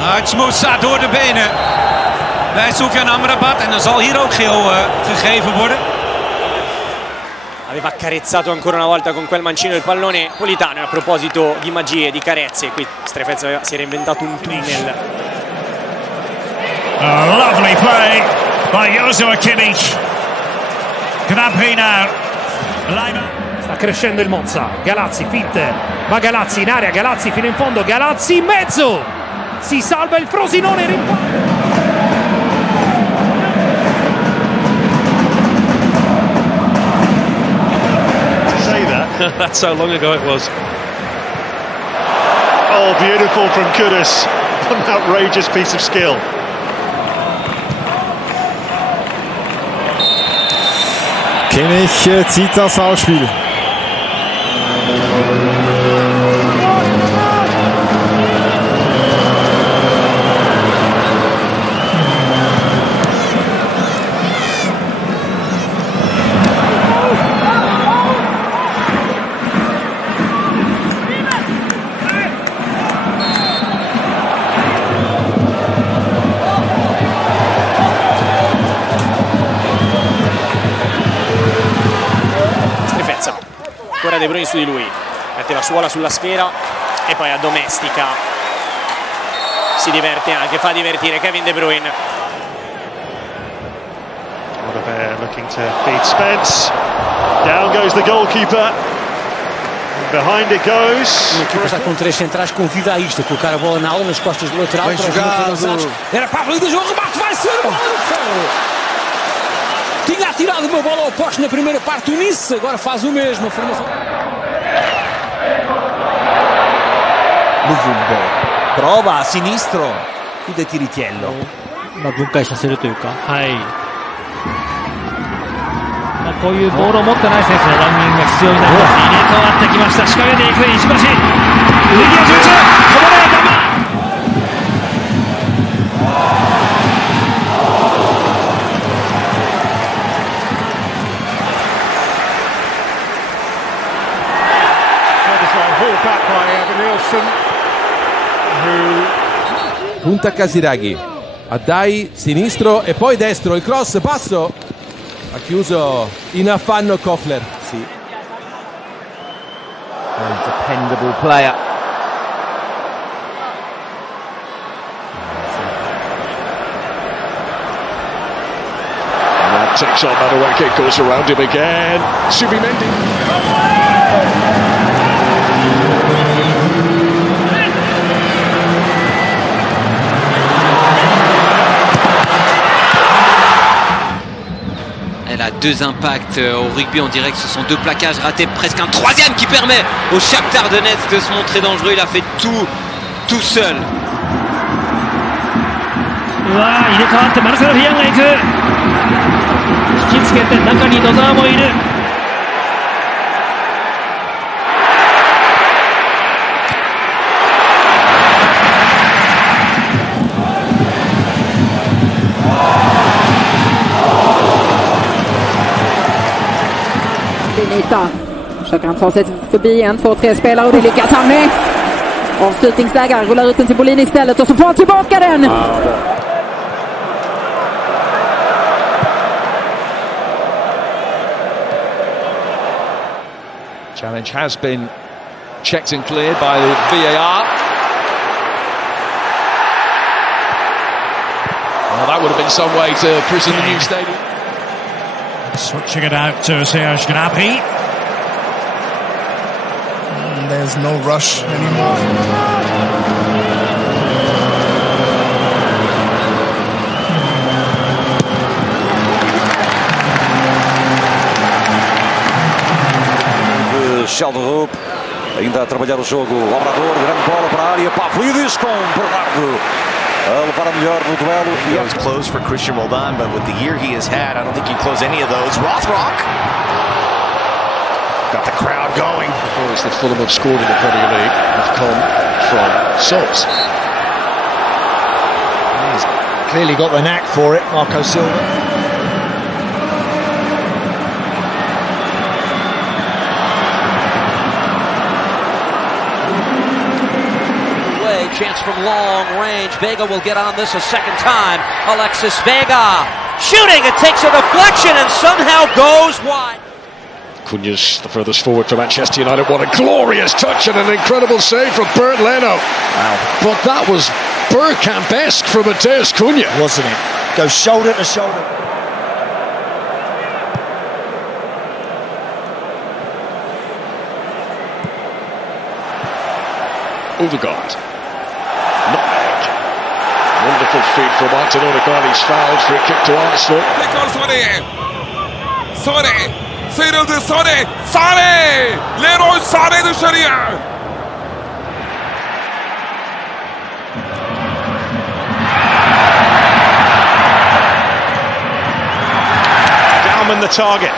Het Moussa door de benen bij Soufiane Amrabat en dan zal hier ook geel gegeven worden. Aveva accarezzato ancora una volta con quel mancino il pallone Politano. E a proposito di magie, di carezze, qui Strefezza si era inventato un tunnel. A lovely play by Joshua Kimmich. Gnabry now. Sta crescendo il Monza. Galazzi, finte. Va Galazzi in area, Galazzi fino in fondo, Galazzi in mezzo. Si salva il Frosinone, Say that. That's how long ago it was. Oh, beautiful from Kudus. An outrageous piece of skill. Kimmich zieht das Ausspiel. De Bruyne su di lui, mette la suola sulla sfera e poi addomestica, si diverte anche, fa divertire Kevin De Bruyne. Looking to feed Spence, down goes the goalkeeper, behind it goes. Uma equipa com três centrais convida a isto, a colocar a bola na aula nas costas do lateral. Bem jogado. Era para a valida, o remate vai ser tinha atirado uma bola ao poste na primeira parte, o Nice agora faz o mesmo. A formação. Luvumbo prova a sinistro, chiude Tiritiello. 分解させるというか、はい。こういうボールを持ってない選手のランニングが必要になります。入れ替わってきました。仕掛けていく石橋。右足打つ。こぼれ球。Punta Casiraghi, Addai sinistro e poi destro, il cross, passo, ha chiuso in affanno Kofler. Sì. A dependable player. And that takes on Madueke, goes around him again. Subimendi. Elle a deux impacts au rugby, on dirait que ce sont deux plaquages ratés, presque un troisième qui permet au Shakhtar Donetsk de se montrer dangereux. Il a fait tout seul. うわー、入れ替わってマルセロ・フィアンが行く。引きつけて中に野沢もいる。Försöker han ta sig förbi 1-2-3 spelare och det lyckas han med. Avslutningsläge, rullar ut den till Bolin istället och så får han tillbaka den. Challenge has been checked and cleared by the VAR. Well, that would have been some way to christen the new stadium. Switching it out to Serge Gnabry. There's no rush anymore. Michel de Roop ainda a trabalhar o jogo. Obrador, grande bola para a área. Pavlidis com Bernardo a levar a melhor no duelo. He was close for Christian Roldan, but with the year he has had, I don't think you close any of those. Rothrock got the crowd going. The goals that Fulham have scored in the Premier League have come from subs. He's clearly got the knack for it, Marco Silva. Chance from long range. Vega will get on this a second time. Alexis Vega shooting. It takes a deflection and somehow goes wide. Cunha's the furthest forward for Manchester United. What a glorious touch and an incredible save from Bernd Leno. Wow. But that was Bergkamp-esque from Matheus Cunha. Wasn't it? Goes shoulder to shoulder. Odegaard. Wonderful feed from Martin Odegaard. He's fouled. Free kick to Arsenal. Sıyrıldı Sane. Sane! Leroy Sane dışarıya. Dauman the target.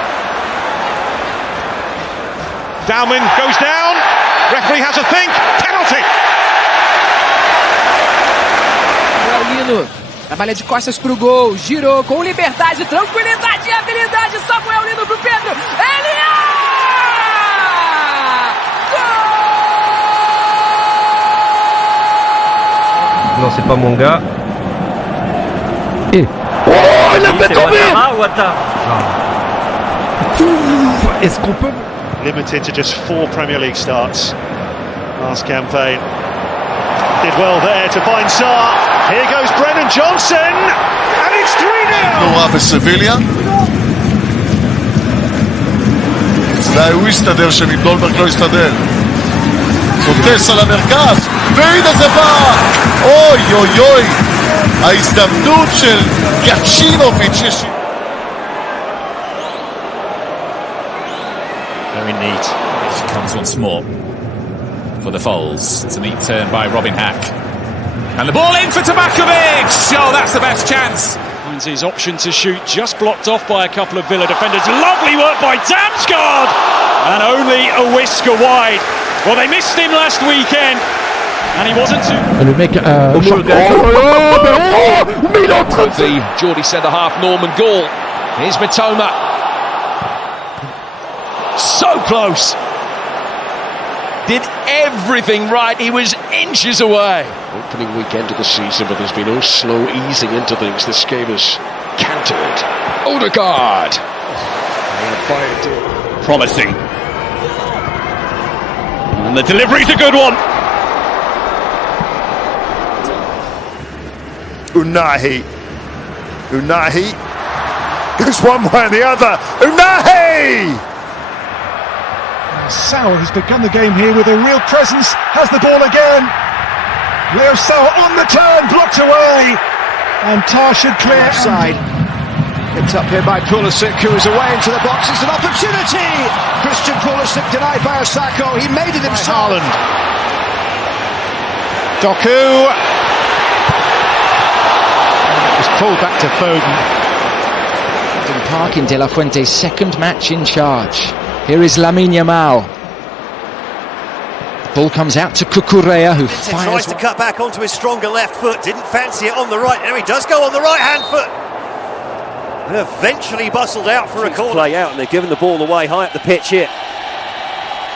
Dauman goes down. Referee has a think. Penalty. Paulino, trabalha de costas pro gol, girou com liberdade, tranquilidade e habilidade. Samuel Lino pro Pedro. Non, c'est pas mon gars. Et oh, il a fait tomber. Est-ce qu'on peut Limited to just 4 Premier League starts last campaign. Did well there to find Sarr. Here goes Brennan Johnson, and it's 3-0. נורא בסביליה. אולי הוא יסתדר, שנידולברג לא יסתדר. סוטס על המרכז, והנה זה בא! אוי אוי אוי! ההזדמנות של גצ'ינוביץ'. Very neat. She comes once more for the Foles. It's a neat turn by Robin Hack. And the ball in for Tabakovic! Oh, that's the best chance. Finds his option to shoot, just blocked off by a couple of Villa defenders. Lovely work by Damsgaard! And only a whisker wide. Well, they missed him last weekend. And he wasn't too... Le mec the Geordie centre-half Norman Gall. Here's Mitoma. So close. Did everything right. He was inches away. Opening weekend of the season, but there's been no slow easing into things. This game is cantered. Odegaard. Promising. And the delivery's a good one. Unahi goes one way and the other. Unahi! Sauer has begun the game here with a real presence, has the ball again. Leo Sauer on the turn, blocked away, and Tar should clear. Offside. Picked up here by Pulisic, who is away into the box. It's an opportunity. Christian Pulisic denied by Osako. He made it himself. Haaland. Doku. It was pulled back to Foden. Park in De La Fuente's second match in charge. Here is Lamine Yamal. The ball comes out to Cucurella, who tries to cut back onto his stronger left foot. Didn't fancy it on the right. Now he does go on the right-hand foot. And eventually bustled out for a corner. Play out, and they're giving the ball away high up the pitch here.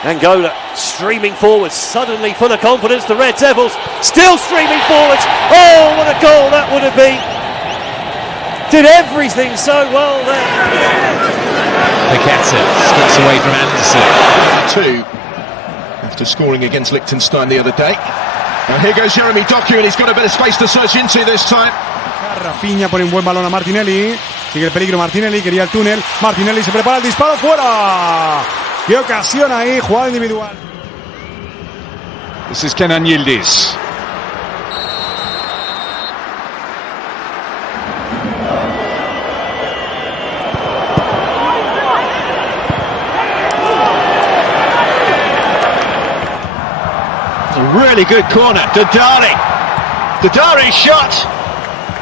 Angola streaming forward, suddenly full of confidence. The Red Devils still streaming forwards. Oh, what a goal that would have been. Did everything so well there. Paqueta skips away from Anderson. 2 after scoring against Liechtenstein the other day. Now here goes Jeremy Doku, and he's got a bit of space to search into this time. Rafinha pone un buen balón a Martinelli. Sigue el peligro Martinelli, quería el túnel. Martinelli se prepara el disparo, fuera. Qué ocasión ahí, jugada individual. This is Kenan Yildiz. It's a really good corner. Dodari shot.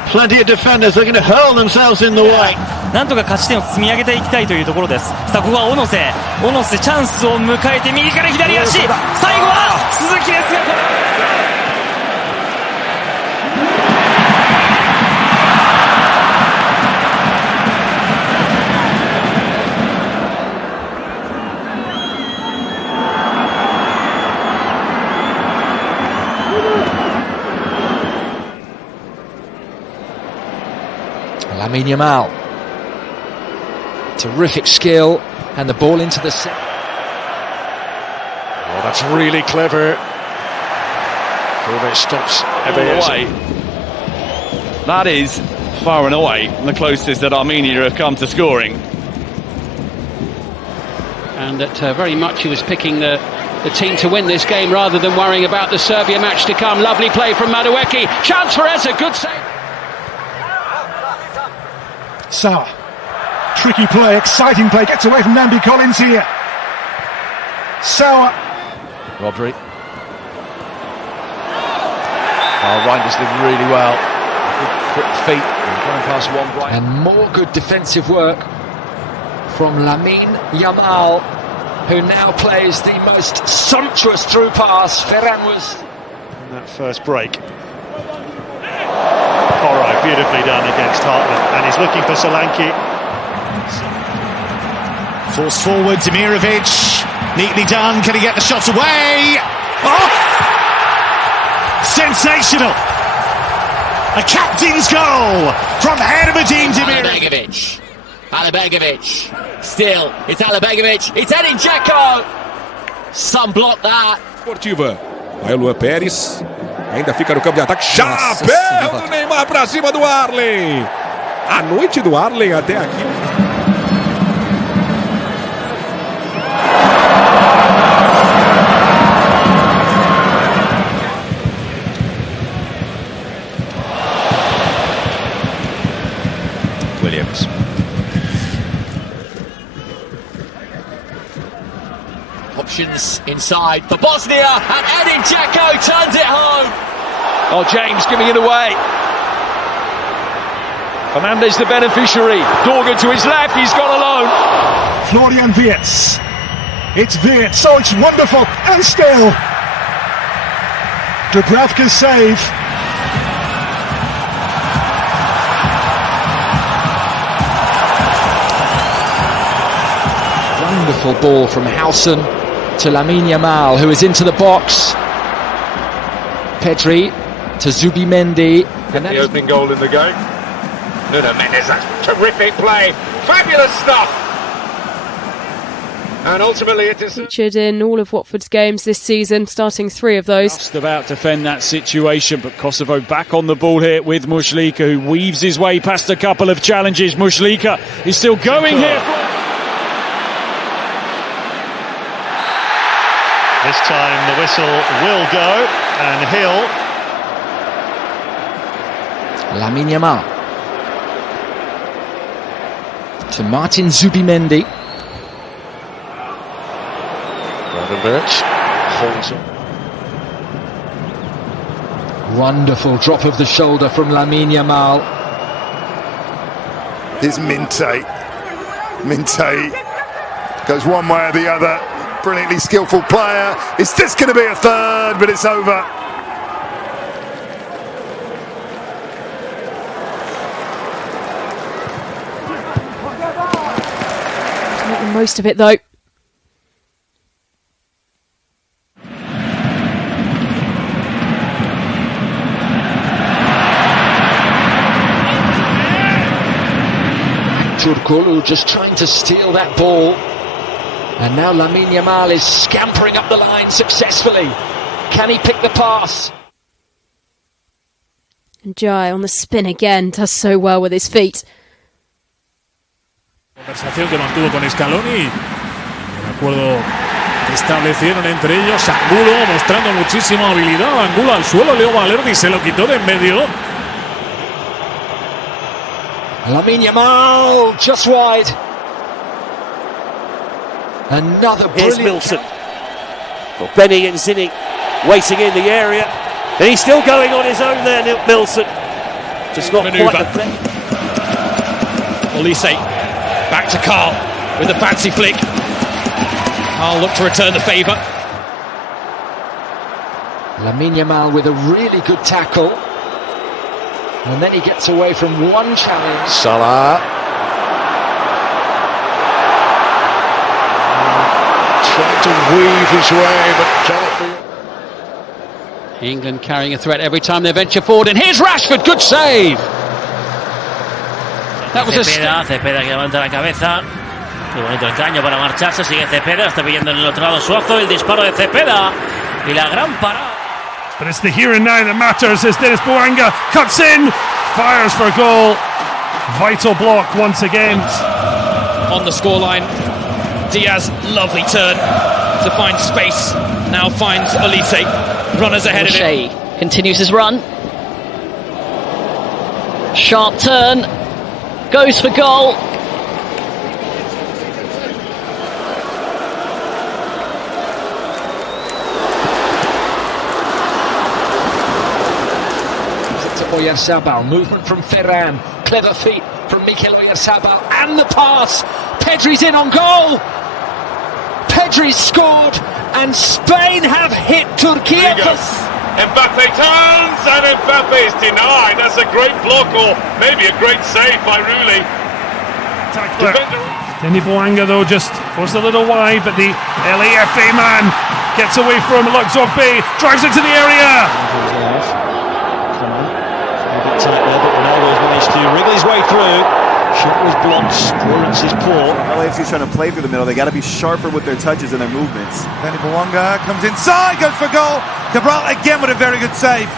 Plenty of defenders looking to hurl themselves in the way. なんとか勝ち点を積み上げていきたいというところです。さあここは小野瀬チャンスを迎えて右から左足、最後は鈴木ですが。Lamine Yamal, terrific skill, and the ball into the set. Oh, that's really clever. Kovac stops away. That is far and away the closest that Armenia have come to scoring. And that very much he was picking the team to win this game rather than worrying about the Serbia match to come. Lovely play from Madueke. Chance for Eza, good save. Sawa. Tricky play, exciting play, gets away from Nambi Collins here. Sawa. Rodri. Reinders did really well. Good quick feet, going past one right. And more good defensive work from Lamine Yamal, who now plays the most sumptuous through pass. Ferran was in that first break. Alright, beautifully done against Hartman, and he's looking for Solanke. Forced forward, Demirovic, neatly done, can he get the shot away? Oh! Sensational! A captain's goal from Hermedin Demirovic. Alabegovic, still, it's Alabegovic, it's Edin Dzeko! Some block that. Esportiva, aí o Luan Pérez. Ainda fica no campo de ataque. Chapéu do Neymar pra cima do Arlen. A noite do Arlen até aqui. Williams. Options inside for Bosnia, and Edin Dzeko turns it home. Oh, James giving it away. Fernandez the beneficiary. Dorgan to his left, he's gone alone. Florian Wirtz. It's Wirtz, oh, it's wonderful, and still. Dubravka's save. Wonderful ball from Howson to Lamine Yamal, who is into the box. Pedri to Zubimendi. And the opening goal in the game. Nuno Mendes, that's terrific play. Fabulous stuff. And ultimately it is featured in all of Watford's games this season, starting 3 of those. Just about to defend that situation, but Kosovo back on the ball here with Muslika, who weaves his way past a couple of challenges. Muslika is still going here. This time the whistle will go, and Hill. Lamine Yamal to Martin Zubimendi. Gravenberch holds on. Wonderful drop of the shoulder from Lamine Yamal. Here's Minte goes one way or the other. Brilliantly skillful player. Is this going to be a third? But it's over. Make the most of it though. Turkoglu just trying to steal that ball. And now Lamine Yamal is scampering up the line successfully. Can he pick the pass? And Jai on the spin again, does so well with his feet. Conversación que mantuvo con Scaloni. Un acuerdo que establecieron entre ellos. Angulo mostrando muchísima habilidad. Angulo al suelo, Leo Valerdi se lo quitó de en medio. Lamine Yamal just wide. Another Here's brilliant. Milson. Well, Benny and Zinni waiting in the area. And he's still going on his own there, Milson. Just not Manoeuvre. quite the thing. Olise back to Carl with a fancy flick. Carl look to return the favour. Lamine Yamal with a really good tackle. And then he gets away from one challenge. Salah. Trying to weave his way, but cannot be. England carrying a threat every time they venture forward. And here's Rashford, good save. That was Cepeda que levanta la cabeza. Qué bonito el caño para marcharse. Sigue Cepeda, está pidiendo en el otro lado Suazo. El disparo de Cepeda y la gran parada. But it's the here and now that matters as Dennis Bouanga cuts in, fires for a goal. Vital block once again. On the scoreline, Diaz, lovely turn to find space. Now finds Olise. Runners ahead of him. Continues his run. Sharp turn. Goes for goal. Oyarzabal, movement from Ferran, clever feet from Mikel Oyarzabal, and the pass. Pedri's in on goal. Pedri's scored, and Spain have hit Turkey. Mbappé turns, and Mbappé is denied. That's a great block, or maybe a great save by Rooney. Denny Bouanga though just goes a little wide, but the LAFA man gets away from Luxorbe, drives into the area. Tight there, but Ronaldo's managed to wriggle his way through. Shot was blocked, clearance is poor. LAFC's trying to play through the middle. They got to be sharper with their touches and their movements. Denny Bouanga comes inside, goes for goal. Cabral again with a very good save.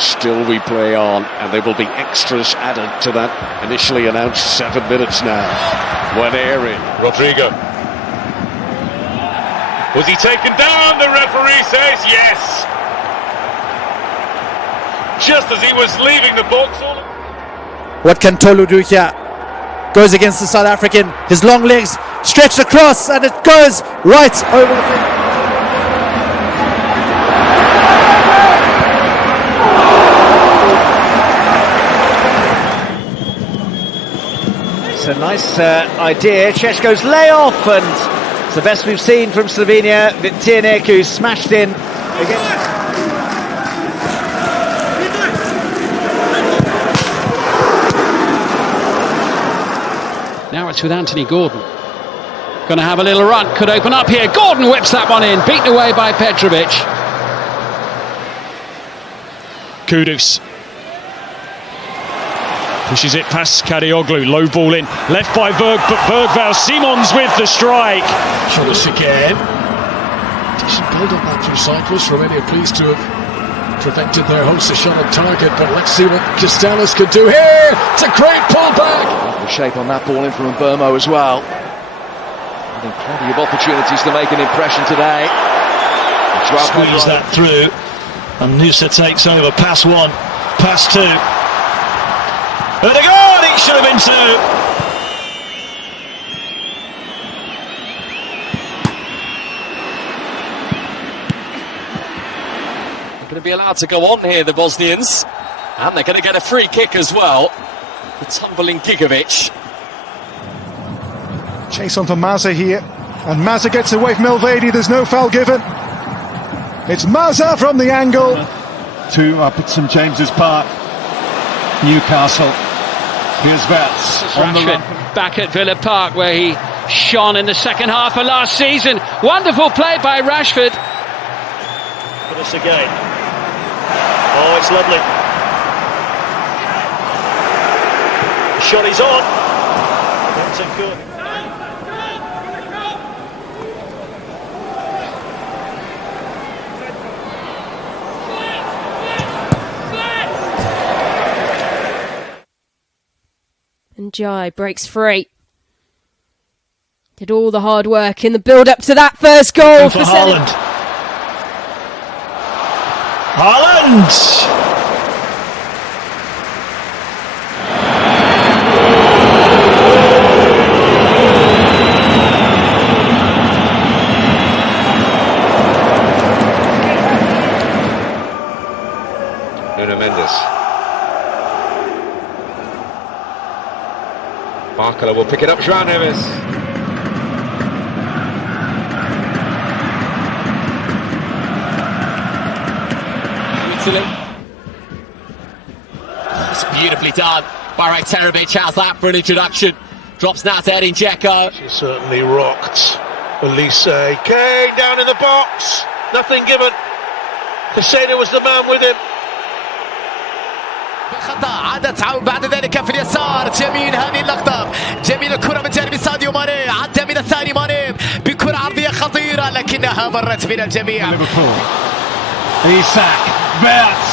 Still we play on, and there will be extras added to that initially announced 7 minutes now. When airing. Rodrigo. Was he taken down? The referee says yes. Just as he was leaving the box. What can Tolu do here? Goes against the South African. His long legs stretched across, and it goes right over the field. It's a nice idea. Šeško's layoff, and it's the best we've seen from Slovenia. Vitiernik, who smashed in again. Now it's with Anthony Gordon. Going to have a little run. Could open up here. Gordon whips that one in. Beaten away by Petrovic. Kudus pushes it past Kadioglu. Low ball in. Left by Bergvall. Simons with the strike. Cholis again. Decent build up that through cyclists. Romania pleased to have prevented their hosts a shot on target, but let's see what Castellanos could do here. It's a great pullback. Shape on that ball in from Burmo as well. Having plenty of opportunities to make an impression today. Squeeze that through, and Nusa takes over. Pass 1, pass 2. And a goal! It should have been 2. They're going to be allowed to go on here, the Bosnians, and they're going to get a free kick as well. The tumbling Gigovic. Chase onto Mazza here, and Mazza gets away from Elvedi. There's no foul given. It's Mazza from the angle. To up at St James's Park, Newcastle. Here's Vets. Rashford back at Villa Park, where he shone in the second half of last season. Wonderful play by Rashford. For us again. Oh, it's lovely. Shot is on. That's a good. And Jai breaks free. Did all the hard work in the build-up to that first goal for Haaland. Haaland! Nuno Mendes. Barcola will pick it up, João Neves. Italy. It's beautifully done by Terebic. How's that for an introduction? Drops now to Edin Dzeko. She certainly rocked Elise. Kane down in the box. Nothing given. Casado was the man with him. خطأ عادت بعد ذلك في اليسار. جميل هذه اللقطة. جميل الكرة من جانب ساديو ماني. عدى من الثاني ماني بكرة عرضية خطيرة لكنها مرت من الجميع. Isak, Verts.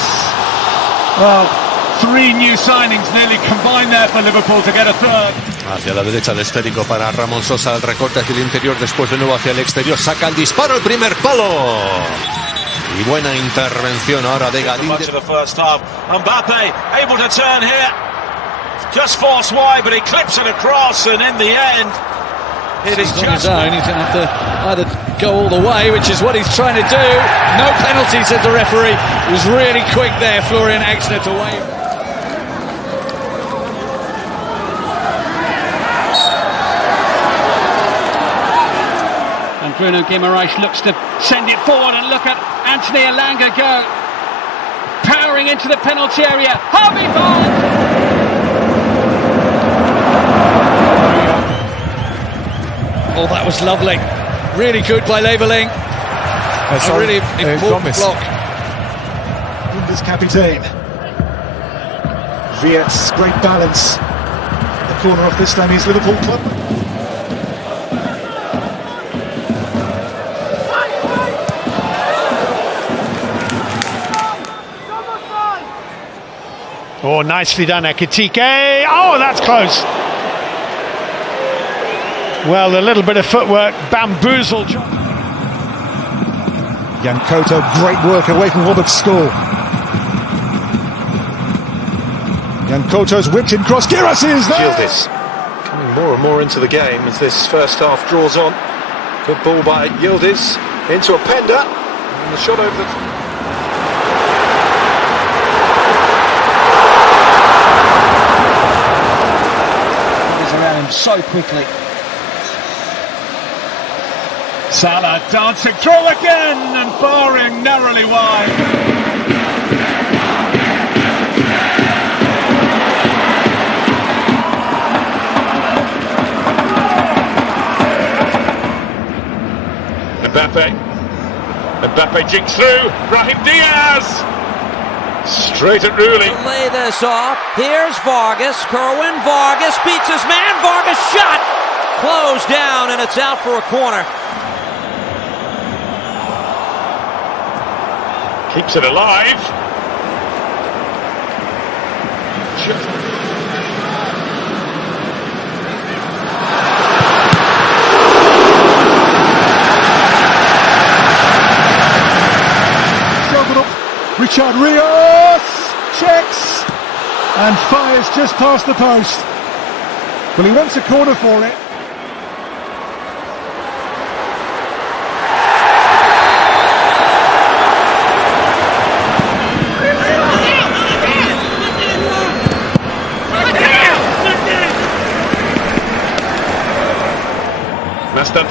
Well, 3 new signings nearly combined there for Liverpool to get a third. Hacia la derecha el esférico para Ramón Sosa, el recorte hacia el interior, después de nuevo hacia el exterior, saca el disparo, el primer palo. Y buena intervención ahora de Galín. Much of the first half. Mbappé able to turn here. Just forced wide, but he clips it across, and in the end, it is on his just own. He's going to have to either go all the way, which is what he's trying to do. No penalty, said the referee. He was really quick there, Florian Exner, to wave. And Bruno Guimaraes looks to send it forward, and look at Anthony Elanga go. Powering into the penalty area. Harvey Barnes! Oh, that was lovely. Really good by Leveling. A really important block. Bundescapitän. Wiertz, great balance. The corner off this time is Liverpool club. Oh, nicely done, Ekitike. Oh, that's close. Well, a little bit of footwork bamboozled. Jan Koto, great work away from Robert's score. Jan Koto's whipped in cross. Giras is there! Yildiz coming more and more into the game as this first half draws on. Good ball by Yildiz into a Pender. And the shot over the... He's around him so quickly. Salah dancing through again and firing narrowly wide. Mbappé jinks through. Brahim Diaz straight at Rooney. Lay this off. Here's Vargas. Kerwin Vargas beats his man. Vargas shot closed down, and it's out for a corner. Keeps it alive. Struggled up. Richard Rios checks and fires just past the post. Well, he wants a corner for it.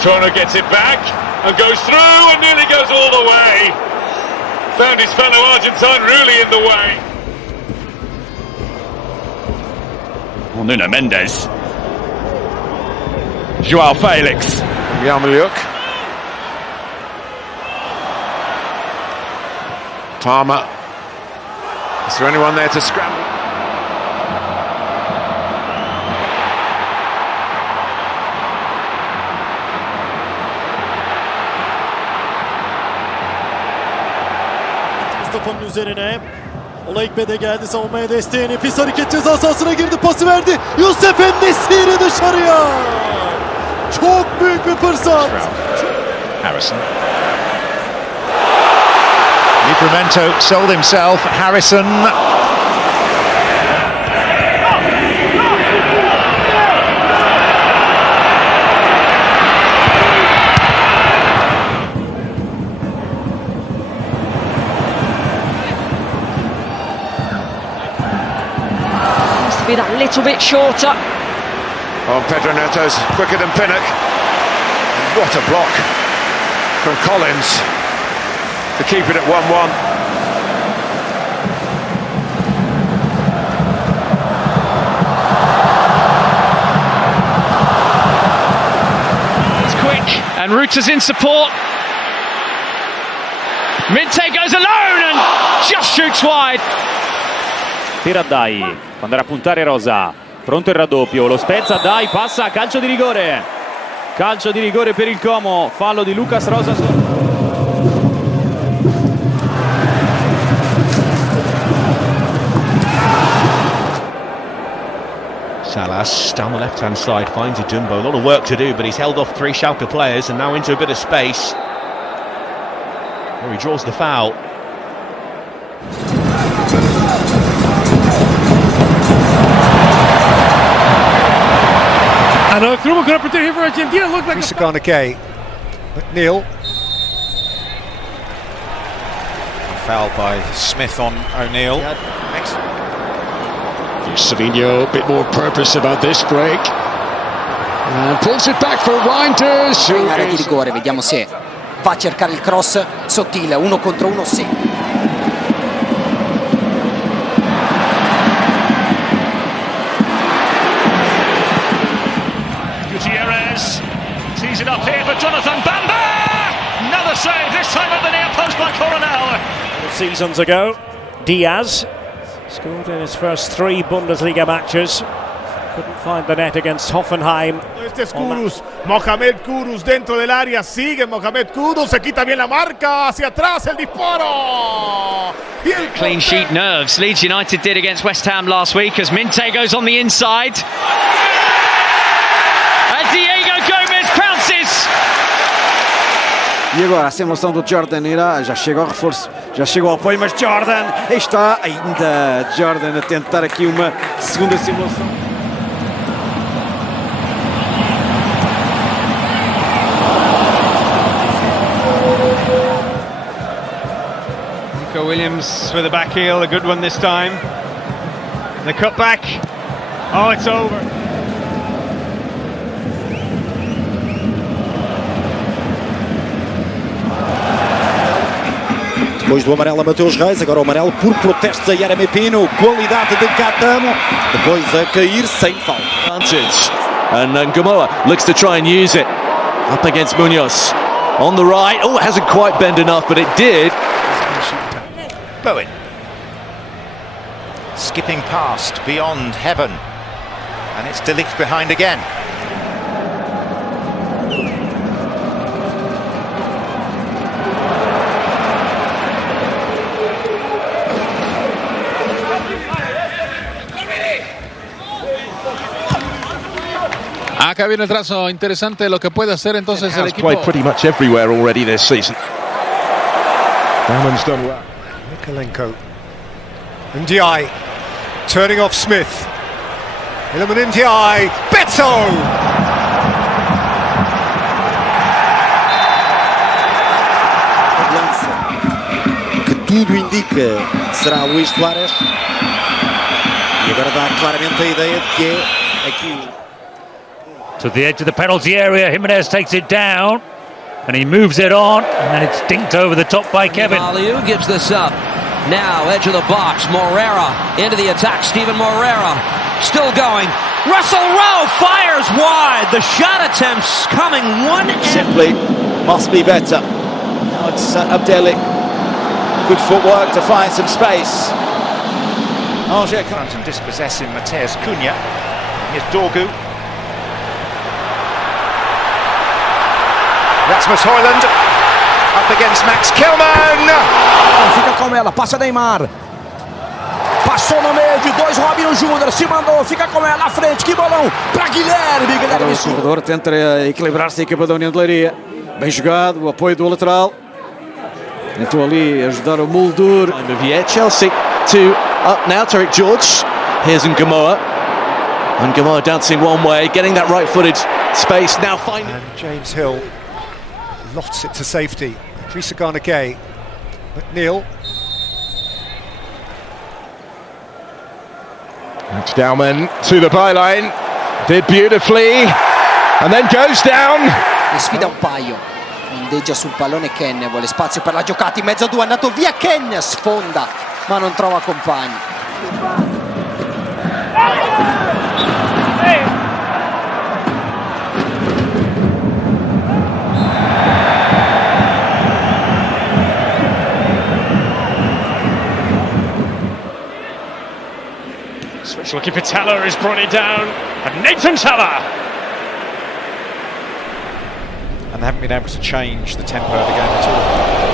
Turner gets it back and goes through and nearly goes all the way. Found his fellow Argentine really in the way. Well, Nuno Mendes. João Felix. Yamal. Palmer. Is there anyone there to scramble? Mustafa'nın üzerine. Olaikbe de geldi savunmaya desteğini. Pis hareket ceza sahasına girdi. Pası verdi. Yusuf En-Nesyri dışarıya. Çok büyük bir fırsat. Harrison. Livramento sold himself. Harrison. to be that little bit shorter. Oh, Pedro Neto's quicker than Pinnock. What a block from Collins to keep it at 1-1. And Ruta's in support. Minte goes alone and just shoots wide. Tira Dai, quando era a puntare Rosa, pronto il raddoppio, lo spezza Dai, passa, calcio di rigore. Calcio di rigore per il Como, fallo di Lucas Rosa. Salas down the left-hand side finds Idumbo. A lot of work to do, but he's held off 3 Schalke players and now into a bit of space. Where he draws the foul. And a through good opportunity for Argentina. Looked like a Gay. McNeil. Foul by Smith on O'Neill. Savinho, a bit more purpose about this break. And pulls it back for Reinders. In area di rigore, vediamo se va a cercare il cross sottile, 1 contro 1, sì. Gutierrez tees it up here for Jonathan Bamba. Another save, this time at the near post by Coronel. Seasons ago, Diaz scored in his first 3 Bundesliga matches. Couldn't find the net against Hoffenheim. Este es Kudus, Mohamed Kudus dentro del área, sigue Mohamed Kudus, se quita bien la marca, hacia atrás el disparo. Clean sheet nerves. Leeds United did against West Ham last week as Minte goes on the inside. And Diego Gomes pounces. E agora a simulação do Jordan irá, já chega ao reforço, já chegou ao apoio, mas Jordan está ainda Jordan a tentar aqui uma segunda simulação. Nico Williams with a back heel, a good one this time. The cut back. Oh, it's over. Depois do amarelo a Mateus Reis, agora o amarelo por protestos a Yeremy Pino, qualidade de Catamo, depois a cair sem falta. And Gamoa looks to try and use it up against Munoz on the right. Oh, it hasn't quite bent enough, but it did. Bowen skipping past beyond Heaven, and it's De Ligt behind again. Acá viene el trazo interesante de lo que puede hacer entonces el equipo. Played pretty much everywhere already this season. Bauman's done well. Nikolenko. Ndiaye turning off Smith. Iliman Ndiaye. Beto! Que tudo indica será Luís Soares. E agora dá claramente a ideia de que é aqui. To the edge of the penalty area, Jimenez takes it down and he moves it on and then it's dinked over the top by Kevin. Aliu gives this up. Now edge of the box, Morera into the attack, Steven Morera still going. Russell Rowe fires wide. The shot attempts coming one end. Simply must be better. Now it's Abdelik. Good footwork to find some space. Angers front and dispossessing Mateus Cunha. Here's Dogu. Rasmus Højlund up against Max Kilman. Fica com ela, passa Neymar. Passou no meio de 2, Robinho Júnior se mandou, fica com ela na frente, que bolão para Guilherme. O corredor tenta equilibrar-se a equipa da União de Leiria. Bem jogado, o apoio do lateral. Tentou ali ajudar o Muldur. Chelsea to up now, Tariq George. Here's Ngamoa. And Ngamoa dancing one way, getting that right-footed space, now finding... And James Hill lofts it to safety. Trisagana Gay. McNeil. Stauman to the byline, did beautifully, and then goes down. Ne sfida un paio, ondeggia sul pallone Ken, vuole spazio per la giocata in mezzo a due, è andato via Ken, sfonda ma non trova compagni. Switch looking for Teller, has brought it down, and Nathan Teller! And they haven't been able to change the tempo of the game at all.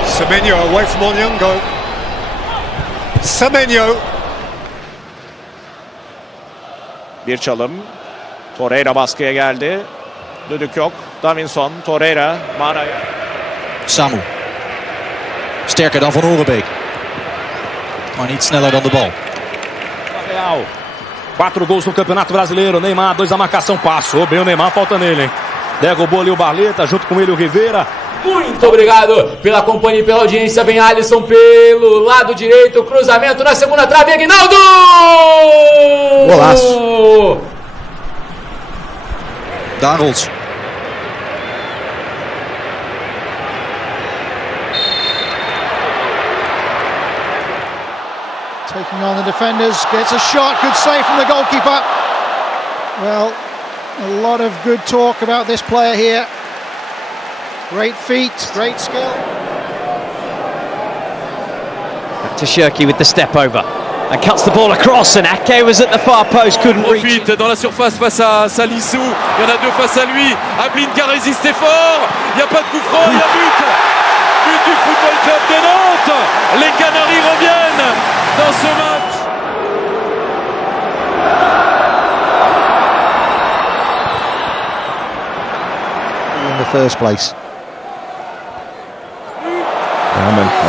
Semenyo away from Onyungo. Semenyo. Bir çalım. Torreira baskıya geldi. Düdük yok. Davinson, Torreira, Mara'ya. Samu. Sterker dan Van Orenbeek. Maar niet sneller dan de bal. Real. 4 gols no Campeonato Brasileiro. Neymar, 2 a marcação. Passou bem o Neymar, falta nele, hein? Derrubou ali o Barleta, junto com ele o Rivera. Muito obrigado pela companhia e pela audiência. Vem Alisson pelo lado direito. Cruzamento na segunda trave. Aguinaldo! Golaço. Darels. Taking on the defenders, gets a shot, good save from the goalkeeper. Well, a lot of good talk about this player here. Great feet, great skill. Back to Shirky with the step over and cuts the ball across, and Ake was at the far post, couldn't reach. Profite dans la surface face à Salissou. Il y en a deux face à lui. Ablin qui a résisté fort. Il n'y a pas de coup franc, il y a but. But du Football Club de Nantes. Les Canaries reviennent dans ce match. In the first place.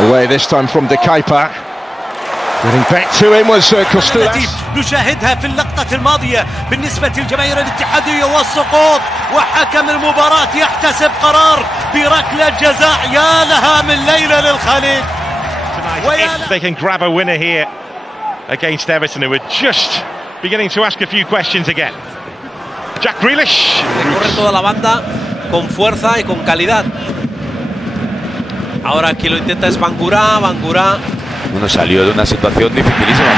Away this time from De Kuyper. Getting back to him was Costellas. نشاهدها في اللقطة الماضية بالنسبة للجماهير الاتحادية والسقوط، وحكم المباراة يحتسب قرار بركلة جزاء. يا لها من ليلة للخليج. If they can grab a winner here against Everton, who were just beginning to ask a few questions again. Jack Grealish. Corre toda la banda con fuerza y con calidad. Ahora quien lo intenta es Bangura. Bueno, salió de una situación dificilísima.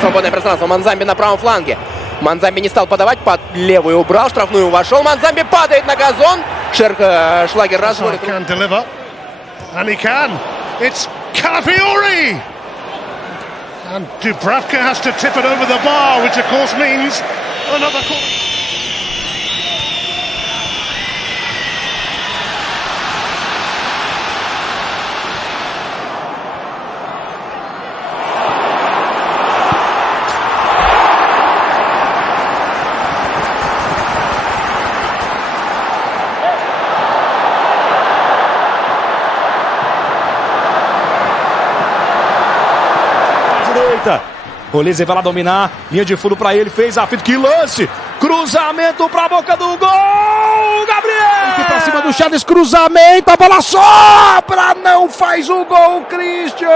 Свободное пространство. Манзамби на правом фланге. Манзамби не стал подавать, под левую убрал, штрафную вошел. Манзамби падает на газон. Шлагер разводит. Can deliver, and he can. It's Calafiori, and Dubravka has to tip it over the bar, which of course means another corner. Olise vai lá dominar, linha de fundo pra ele, fez a fita, que lance, cruzamento pra boca do gol, Gabriel! Aqui pra cima do Charles, cruzamento, a bola sobra, não faz o gol, Christian!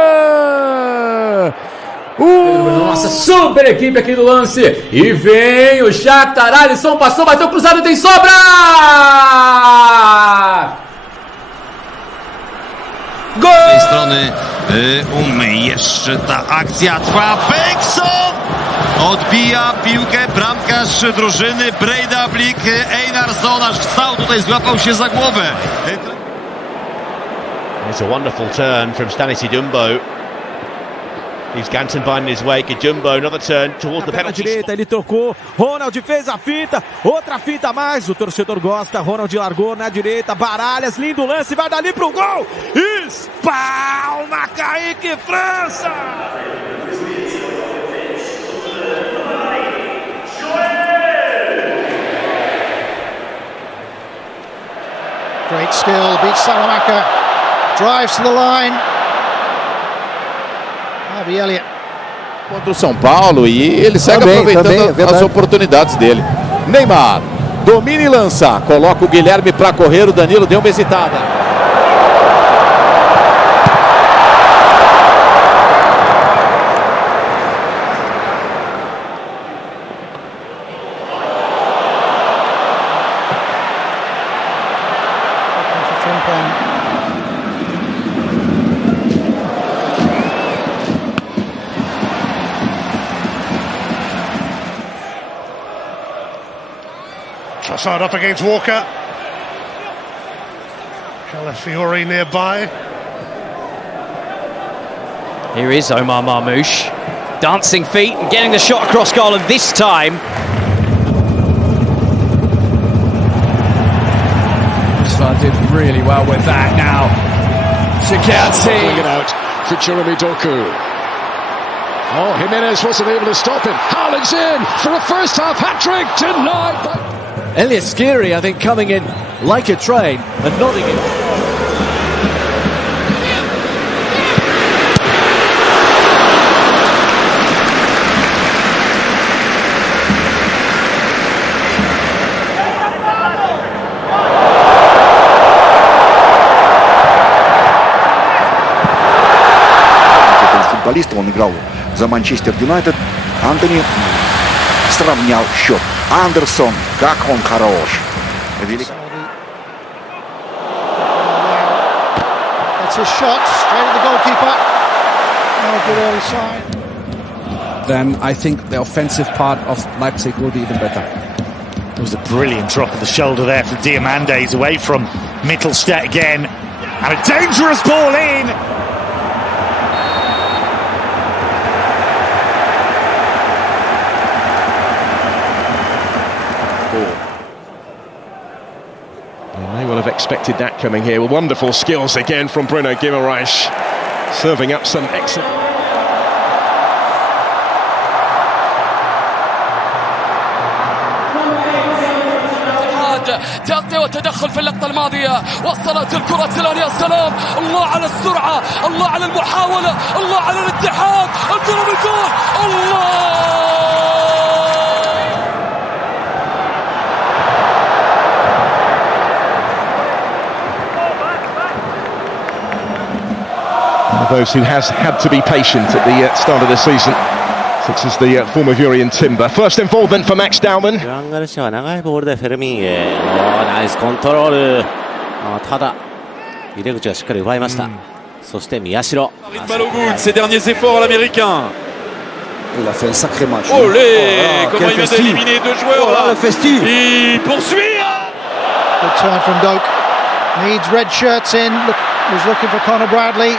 Nossa, super equipe aqui do lance. E vem o Shakhtar. Alisson passou, bateu cruzado, tem sobra! Z tej strony jeszcze ta akcja trwa. Bengtsson odbija piłkę bramkarz drużyny Breidablik Einarsson, aż wstał tutaj, złapał się za głowę. It's a wonderful turn from Stanisy Dumbo. He's Ganton binding his wake. Jumbo, another turn towards the penalty. Direita, ele tocou. Ronald fez a fita. Outra fita a mais. O torcedor gosta. Ronald largou na direita. Baralhas, lindo lance. Vai dali pro gol. Espalma, Kaique, França. Great skill, beats Salamanca. Drives to the line. Contra o São Paulo, e ele segue aproveitando as oportunidades dele. Neymar domina e lança. Coloca o Guilherme para correr, o Danilo deu uma hesitada. Trossard up against Walker. Calafiori nearby. Here is Omar Marmoush, dancing feet and getting the shot across goal, and this time did really well with that now. Bring it out for Jeremy Doku. Oh, Jimenez wasn't able to stop him. Haaland's in for a first half hat-trick, denied by... Elias Skiri, I think, coming in like a train and nodding in. Футболиста, он играл за Манчестер Юнайтед. Антони сравнял счет. Андерсон, как он хорош. That's a shot straight at the goalkeeper. No good early sign. Then I think the offensive part of Leipzig will be even better. It was a brilliant drop of the shoulder there from Diamandes away from Mittelstadt again. And a dangerous ball in. Have expected that coming here. With wonderful skills again from Bruno Guimaraes, serving up some excellent. تغطية وتدخل في اللقطة الماضية، وصلت الكرة سلان، يا سلام، الله على السرعة، الله على المحاولة، الله على الاتحاد، الكرة بالجول، الله. Those who has had to be patient at the start of the season, such as the former Urian Timber. First involvement for Max Daumann. ガルシアは長いボールでフェルミンへ、ナイスコントロール。ただ入れ口はしっかり奪いました。そして宮代。Balogun, ses derniers efforts à l'américain. Il a fait un sacré match. Olé, comment il vient d'éliminer deux joueurs là. Le festi. Il poursuit. Good turn from Doke. Needs red shirts in. Was looking for Conor Bradley.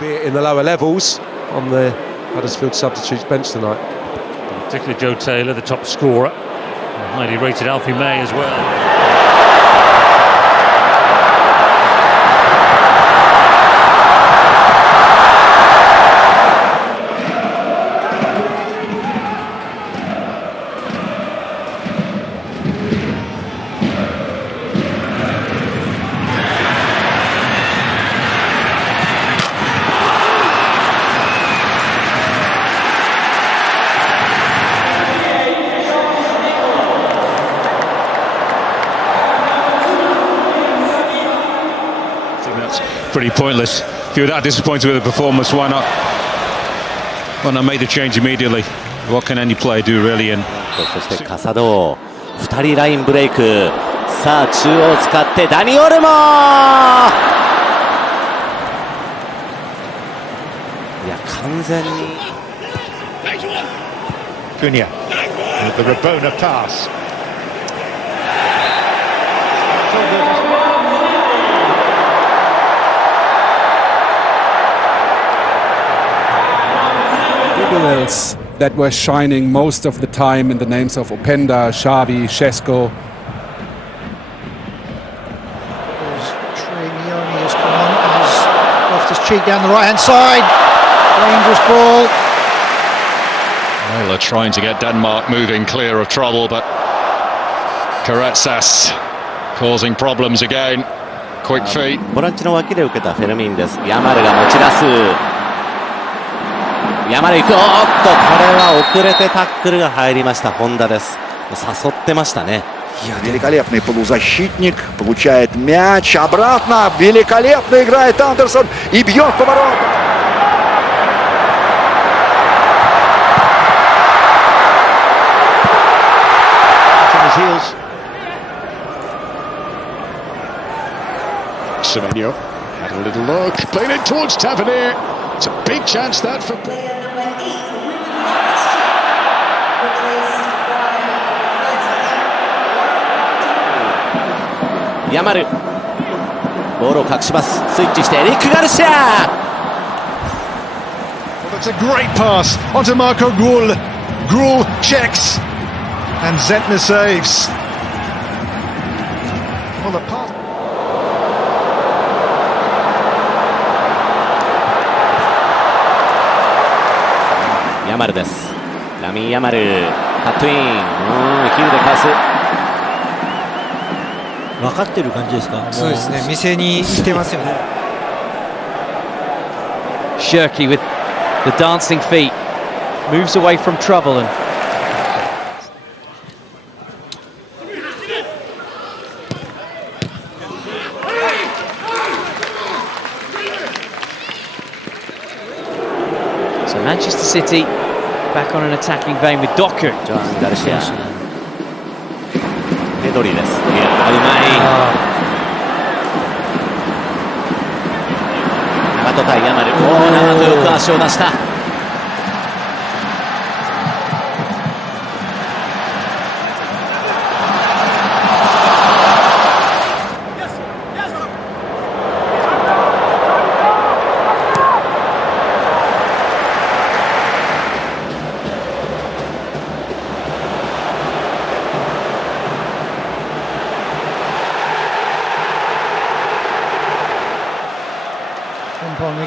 Albeit in the lower levels on the Huddersfield substitutes bench tonight. Particularly Joe Taylor, the top scorer. Highly rated Alfie May as well. Pretty pointless. If you were that disappointed with the performance, why not make the change immediately? What can any player do really? And そしてカサド2人ラインブレイク。さあ中央を使ってダニ・オルモ。いや完全に。Cunha with the Rabona pass. That were shining most of the time in the names of Openda, Xavi, Šeško. Trinioni has come on and has left his cheek down the right hand side. Dangerous ball. Well, they're trying to get Denmark moving clear of trouble, but Kvaratskhelia causing problems again. Quick feet. ボランチの脇で受けたフェルミンです。ヤマルが持ち出す。ヤマル行く。おっとこれは遅れてタックルが入りました。本田です。誘ってましたね。Великолепный полузащитник, получает мяч, обратно, великолепно играет Андерсон и бьет поворот. Semenyo had a little look, played it towards Tavernier. It's a big chance that for. Yamal ボールを隠します。スイッチしてエリック・ガルシア。 Well, that's a great pass onto Marco Gruel. Gruel checks and Zentner saves. Well, the pass. Yamal です。ラミン・ヤマルカットイン、ヒールでかわす。分かってる感じですか？そうですね、店に行ってますよね。Shirky with the dancing feet moves away from trouble and so Manchester City back on an attacking vein with Doku. Garcia. ペドリです。いや、うまい。長戸対ヤマル。長戸よく足を出した。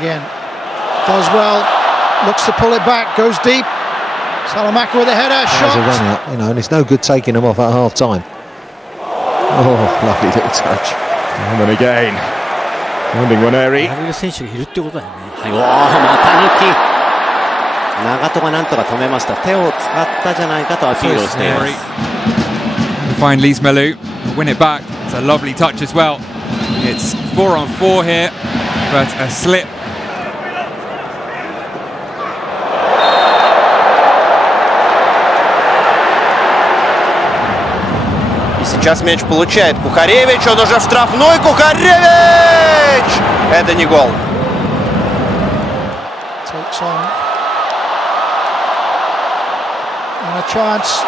Again, does well, looks to pull it back, goes deep. Salamanca with a header, shot. A run out, you know, and it's no good taking them off at half time. Oh, lovely little touch. And then again, finding Waneri. やれる選手がいるってことだよね。はい、また抜き。長戸がなんとか止めました。手を使ったじゃないかとアピールをしています。Find Lise Melu, win it back. It's a lovely touch as well. It's 4-on-4 here, but a slip. Сейчас мяч получает Кухаревич, он уже в штрафной. Кухаревич! Это не гол. Takes on. And a chance.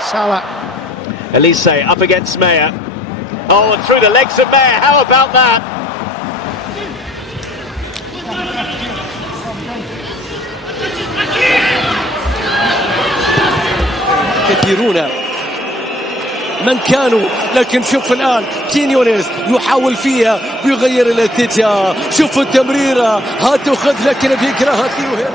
Salah. Elise up against Meyer. Oh, and through the legs of Meyer. How about that? كثيرون من كانوا، لكن شوف الآن كينيونيز يحاول فيها ويغير الاتجاه. شوف التمريرة، هات وخذ، لكن فكرة هاتي وهنا.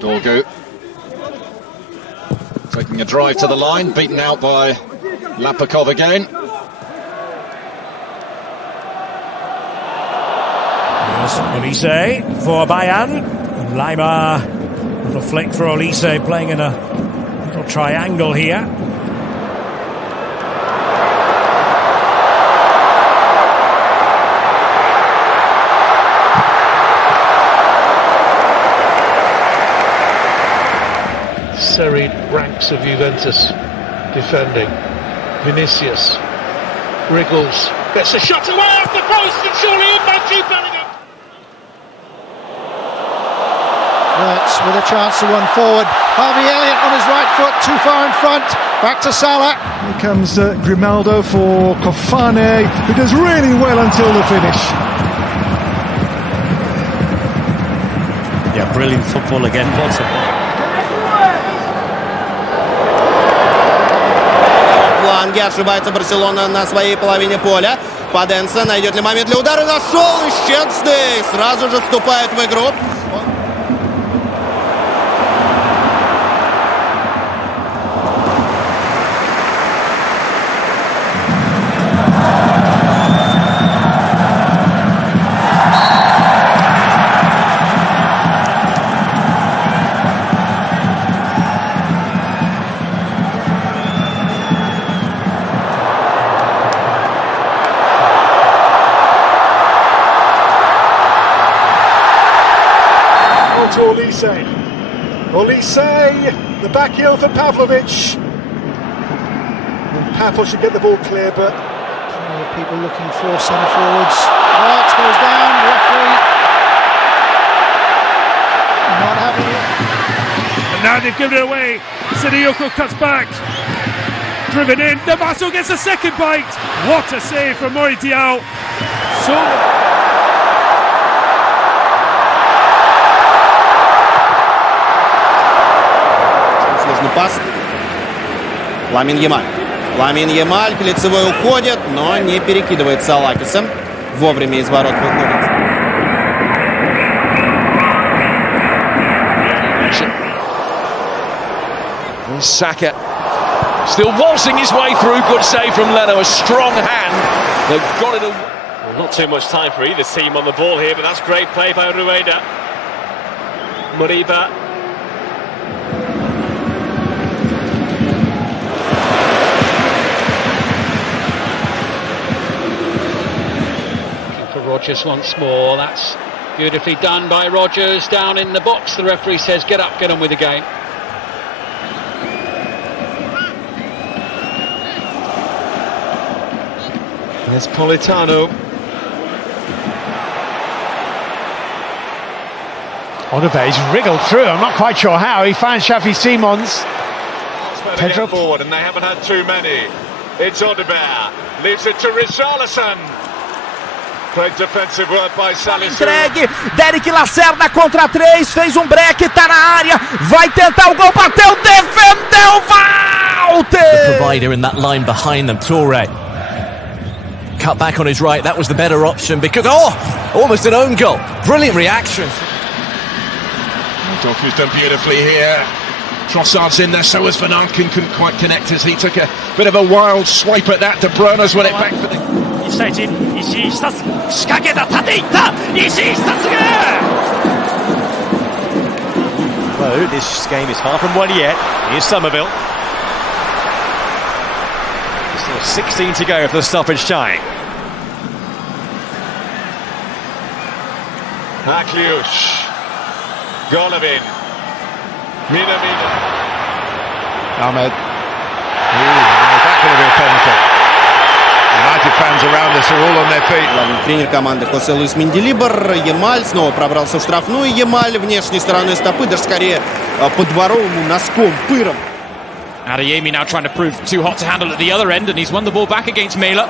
Dogu taking a drive to the line, beaten out by Lapakov again. Olise for Bayern. Neymar, little flick for Olise, playing in a little triangle here. Serried ranks of Juventus defending. Vinicius wriggles, gets a shot away off the post, and surely in by Jude Bellingham. With a chance to run forward. Harvey Elliott on his right foot, too far in front. Back to Salah. Here comes Grimaldo for Kofane, who does really well until the finish. Yeah, brilliant football again. Lots of Фланге ошибается Барселона на своей половине поля. Паденса найдет ли момент для удара? Нашел! И Щенсный сразу же вступает в игру. to Olise. Olise, the back heel for Pavlovic. Pavel should get the ball clear, but people looking for centre forwards. Marks goes down, referee not having it. And now they've given it away. Sidiyoko cuts back. Driven in. Damaso gets a second bite. What a save from Moritiao. So. Сложный пас. Ламин Ямаль к лицевой уходит, но не перекидывает Салакиса. Вовремя из ворот выходит. Saka still waltzing his way through. Good save from Leno. A strong hand that got it. Well, not too much time for either team on the ball here, but that's great play by Rueda. Moriba. For Rodgers once more. That's beautifully done by Rodgers. Down in the box, the referee says, get up, get on with the game. there's Politano. Odebe's wriggled through, I'm not quite sure how. He finds Shafi Simons. Pedro forward, and they haven't had too many. It's Odebe, leaves it to Richarlison. Great defensive work by Salisu. Entregue, Derek Lacerda contra 3, fez break, tá na área, vai tentar o gol, bateu, defendeu, Walter! The provider in that line behind them, Toure. Cut back on his right, that was the better option because, almost an own goal. Brilliant reaction. Doku's done beautifully here. Trossard's in there, so was Van Arken, couldn't quite connect as he took a bit of a wild swipe at that. De Bruyne's won it back for the... 1対1、石井久志、仕掛けた、縦いった、石井久志が Well, this game is far from won yet. Here's Somerville. Still 16 to go for the stoppage time. Akliush. Golovin. Mina. Ahmed. That could have been a penalty. United fans around us are all on their feet. Тренер команды Хосе Луис Менделибар. Ямаль снова пробрался в штрафную. Ямаль внешней стороной стопы, даже скорее по дворовому носком, пыром. Adeyemi now trying to prove too hot to handle at the other end, and he's won the ball back against Mela.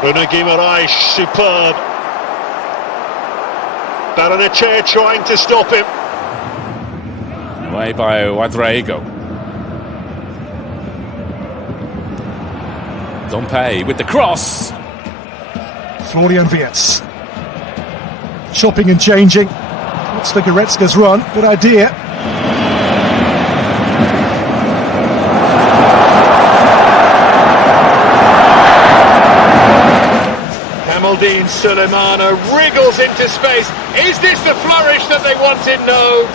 Bruno Guimaraes, superb. Barrenetxea trying to stop him. Away by Ouedraogo. Dompe with the cross. Florian Wirtz. Chopping and changing. Looks for Goretzka's run. Good idea. Kamaldeen Sulemana wriggles into space. Is this the flourish that they wanted? No.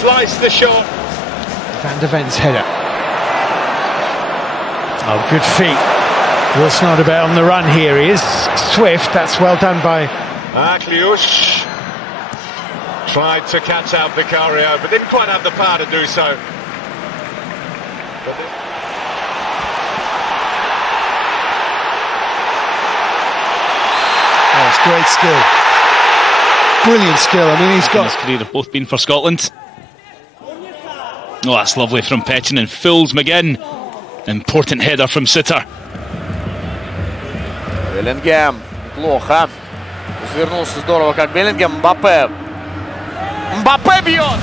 Slice the shot. Van der Ven's header. Oh, good feet. Wilson Odebe on the run here. He is swift. That's well done by Akliush. Tried to catch out Vicario, but didn't quite have the power to do so. Oh, it's great skill. Brilliant skill. I mean, he's got... His career have both been for Scotland. Oh, that's lovely from Pechin, and fools McGinn. Important header from Sitter. Беллингем. Плохо. Развернулся здорово, как Беллингем. Мбаппе. Мбаппе бьет!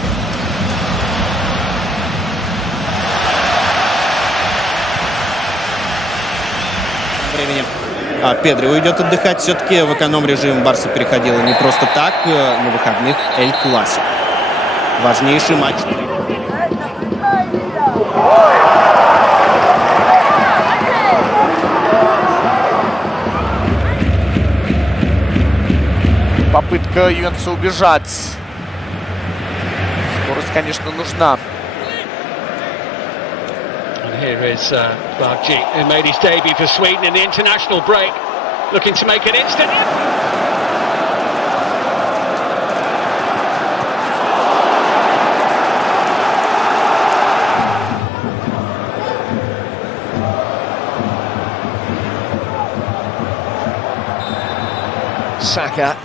Временем Педро уйдет отдыхать. Все-таки в эконом-режим Барса переходила не просто так. На выходных Эль Классико. Важнейший матч. Попытка Ювентуса убежать. Скорость, конечно, нужна. And here is Bargi, who made his debut for Sweden in the international break. looking to make an instant. Saka.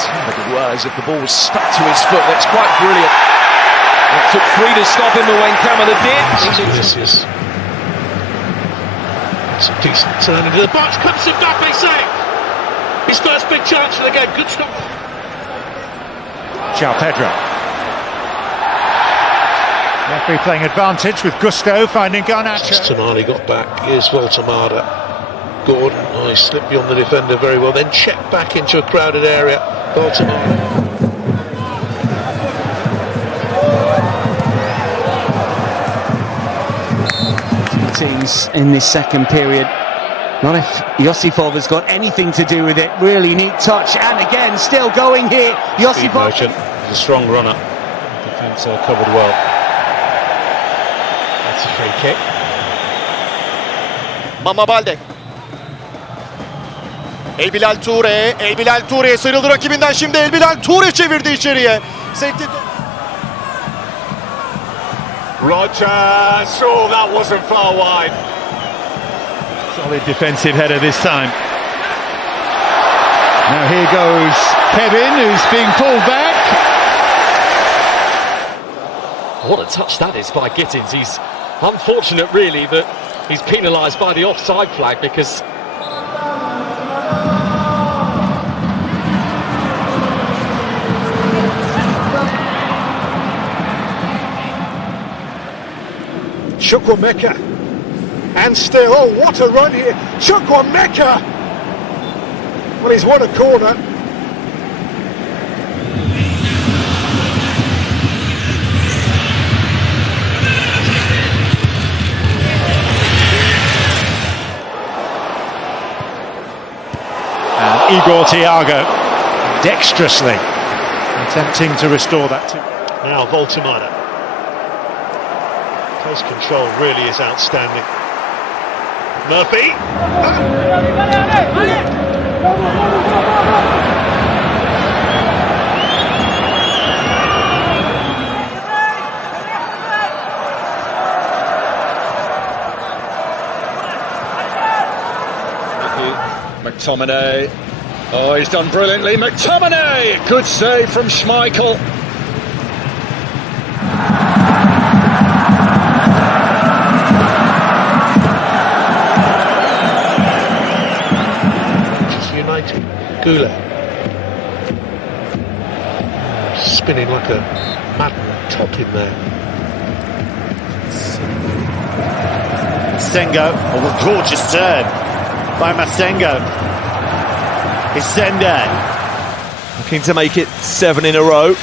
Terrible words if the ball was stuck to his foot. That's quite brilliant. It took 3 to stop him, but when Kamala did. Vinicius. It's a decent turn into the box. Comes Mbappé save. His first big chance for the game. Good stop. João Pedro. Referee playing advantage with Gusto finding Garnacho. Tamale got back. Here's Voltamada. Gordon, oh, he slipped beyond the defender very well. Then checked back into a crowded area. Voltamada. Teams in this second period. Not if Josifov has got anything to do with it. Really neat touch, and again, still going here. Josifov. He's a strong runner. Defence covered well. That's a free kick. Mama Balde. Elbilal Toure. Elbilal Toure'ye sıyrıldı rakibinden şimdi. Elbilal Toure çevirdi içeriye. Sekti. Rogers, oh, that wasn't far wide. Solid defensive header this time. Now here goes Kevin, who's being pulled back. What a touch that is by Gittins. He's unfortunate, really, that he's penalised by the offside flag because... Chukwuemeka. And still, oh, what a run here. Chukwuemeka. Well, he's won a corner. And Igor Thiago dexterously attempting to restore that to... Now Voltamada. Close control really is outstanding. Murphy. McTominay. Oh, he's done brilliantly. McTominay! Good save from Schmeichel. Gula. Spinning like a madman top in there. Masengo, oh, a gorgeous turn by Masengo. Hissende looking to make it 7 in a row.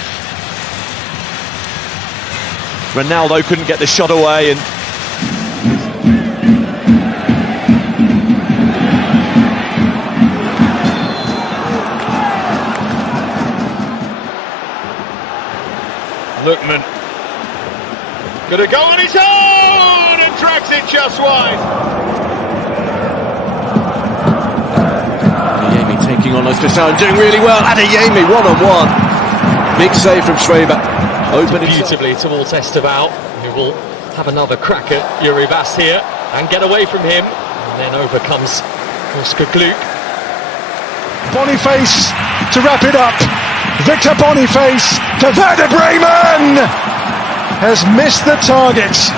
Ronaldo couldn't get the shot away and Lookman. Gonna go on his own and drags it just wide. Adeyemi taking on Cristiano and doing really well. Adeyemi one-on-one. Big save from Schreiber. Opening beautifully towards Esteval, who will have another crack at Uribas here and get away from him. And then over comes Oscar Gluck. Boniface to wrap it up. Victor Boniface to Werder Bremen has missed the target.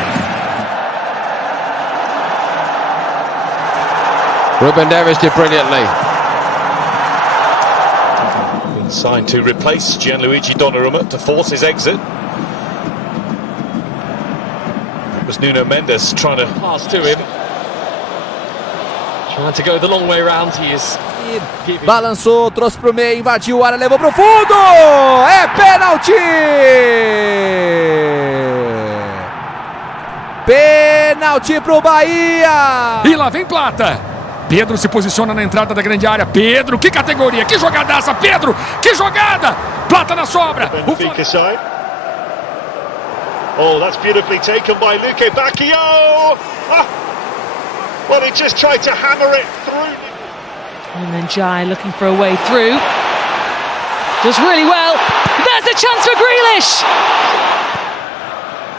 Ruben Neves did brilliantly. Been signed to replace Gianluigi Donnarumma to force his exit. It was Nuno Mendes trying to pass to him. Trying to go the long way around. He is balançou, trouxe pro meio, invadiu a área, levou pro fundo! É pênalti! Pênalti pro Bahia! E lá vem Plata. Pedro se posiciona na entrada da grande área. Pedro, que categoria, que jogadaça! Pedro, que jogada! Plata na sobra! Benfica side. Oh, that's beautifully taken by Luke Bacchio. Well, he just tried to hammer it through. And then Jai looking for a way through. Does really well. There's a chance for Grealish.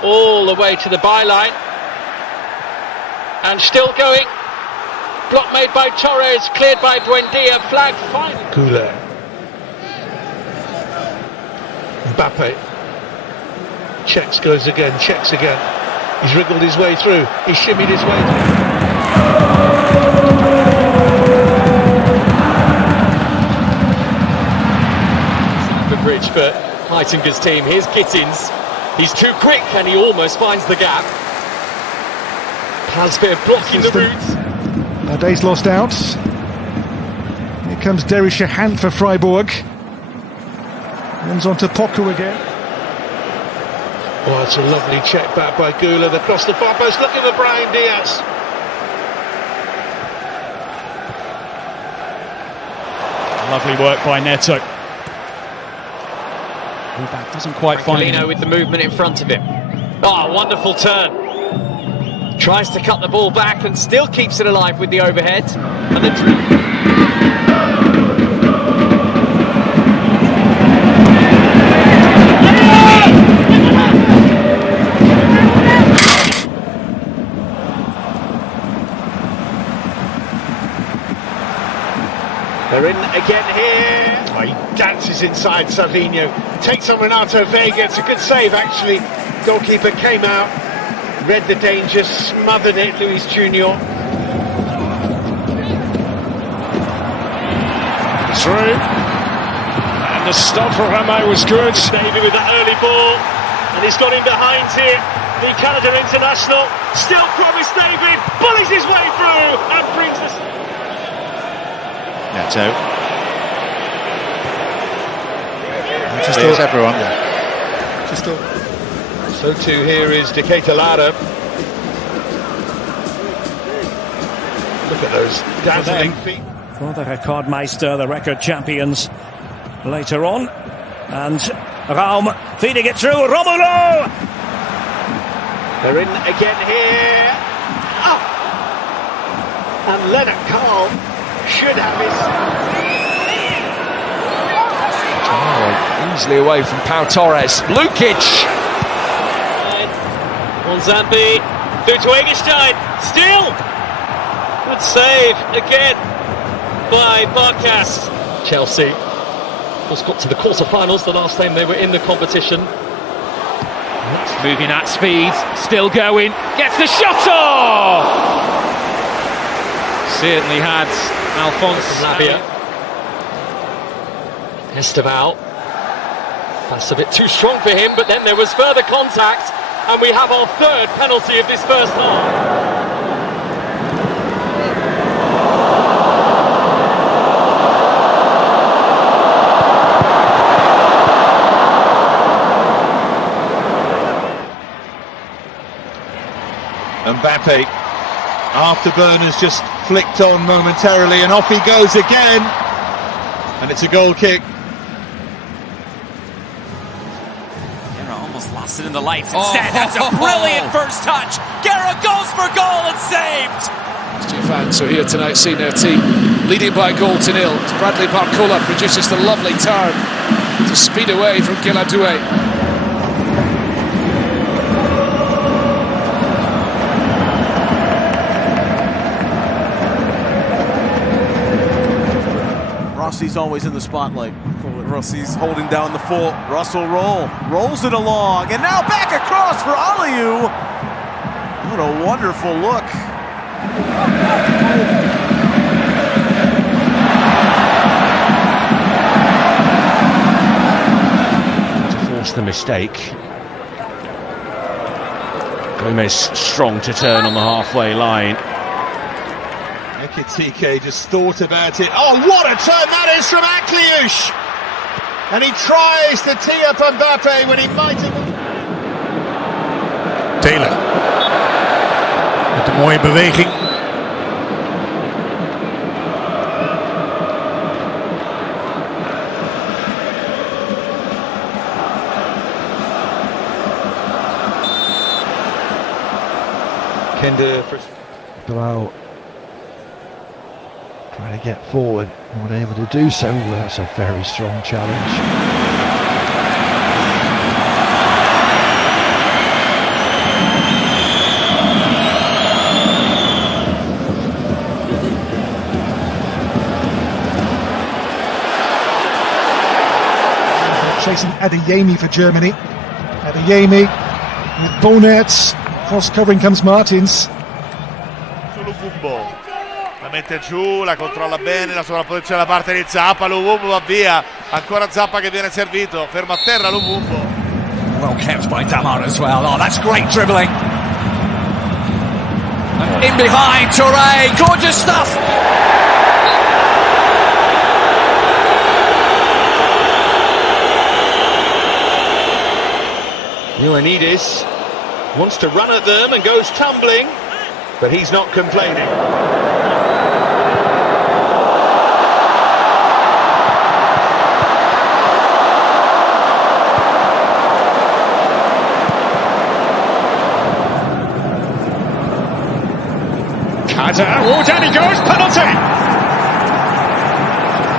All the way to the byline. And still going. Block made by Torres, cleared by Buendia, flag fine. Kylian. Mbappé. Checks, goes again, checks again. He's wriggled his way through. He's shimmied his way through. The bridge for Heitinger's team. Here's Gittins. He's too quick and he almost finds the gap. Plasbeer blocking the route. Days lost out. Here comes Désiré for Freiburg. Runs on to Poku again. Oh, it's a lovely check back by Güler across the far post, looking for Brahim Diaz. Lovely work by Neto. Fullback doesn't quite find him. With the movement in front of him. Oh, wonderful turn. Tries to cut the ball back and still keeps it alive with the overhead. And the They're in again here. Oh, he dances inside Savinho. Takes on Renato Vega. It's a good save, actually. Goalkeeper came out, read the danger, smothered it, Vinícius Jr. Through. And the stop for Yamal was good. David with that early ball. And he's got him behind here. The Canada international. Still promised David. Bullies his way through and brings the... Neto. Just There's everyone. So too here is Decatur Lara. Look at those dazzling feet. For the Rekordmeister, the record champions, later on. And Raum feeding it through, Romulo! They're in again here. Oh! And Leonard Carl should have his... Oh, easily away from Pau Torres. Lukic! Monzambi through to Eggestein. Still! Good save again by Barkas. Chelsea just got to the quarter-finals the last time they were in the competition. Moving at speed, still going, gets the shot off! Certainly had Alphonse Lavia. Esteval. That's a bit too strong for him, but then there was further contact, and we have our third penalty of this first half. Mbappé, afterburners just flicked on momentarily and off he goes again, and it's a goal kick. Almost lost it in the lights instead. That's a brilliant first touch. Guerra goes for goal and saved. Fans who are here tonight seeing their team leading by a goal to nil. Bradley Barcola produces the lovely turn to speed away from Doué. Rossi's always in the spotlight. Rossi's holding down the fort. Russell rolls it along, and now back across for Aliou. What a wonderful look. To force the mistake. Gomez strong to turn on the halfway line. Ekitike just thought about it. Oh, what a turn that is from Akliouche! And he tries to tee up Mbappé when he might have... Taylor. Met een mooie beweging. Bilbao trying to get forward, not able to do so. That's a very strong challenge. Chasing Adeyemi for Germany. Adeyemi with Bonnet. Cross covering comes Martins. La mette giù, la controlla bene, la sovrapposizione da parte di Zappa. Lumumbo va via. Ancora Zappa che viene servito. Ferma a terra Lumumbo. Well kept by Yamal as well. Oh, that's great dribbling. In behind, Touré. Gorgeous stuff. Ioannidis wants to run at them and goes tumbling, but he's not complaining. Oh, down he goes, penalty!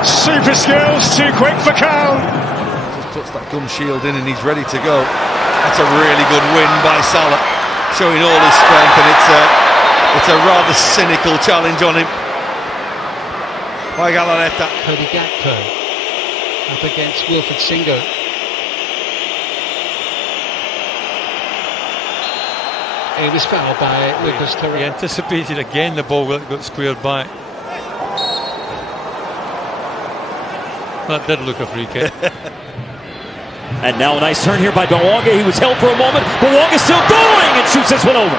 Super skills, too quick for Cal. Just puts that gum shield in and he's ready to go. That's a really good win by Salah, showing all his strength, and it's a rather cynical challenge on him by Galarreta. Cody Gakpo up against Wilfred Singo. He was fouled by Lucas Torreira. He anticipated again the ball got squared back. That did look a free kick. And now a nice turn here by Bawanga. He was held for a moment. Bawanga still going and shoots this one over.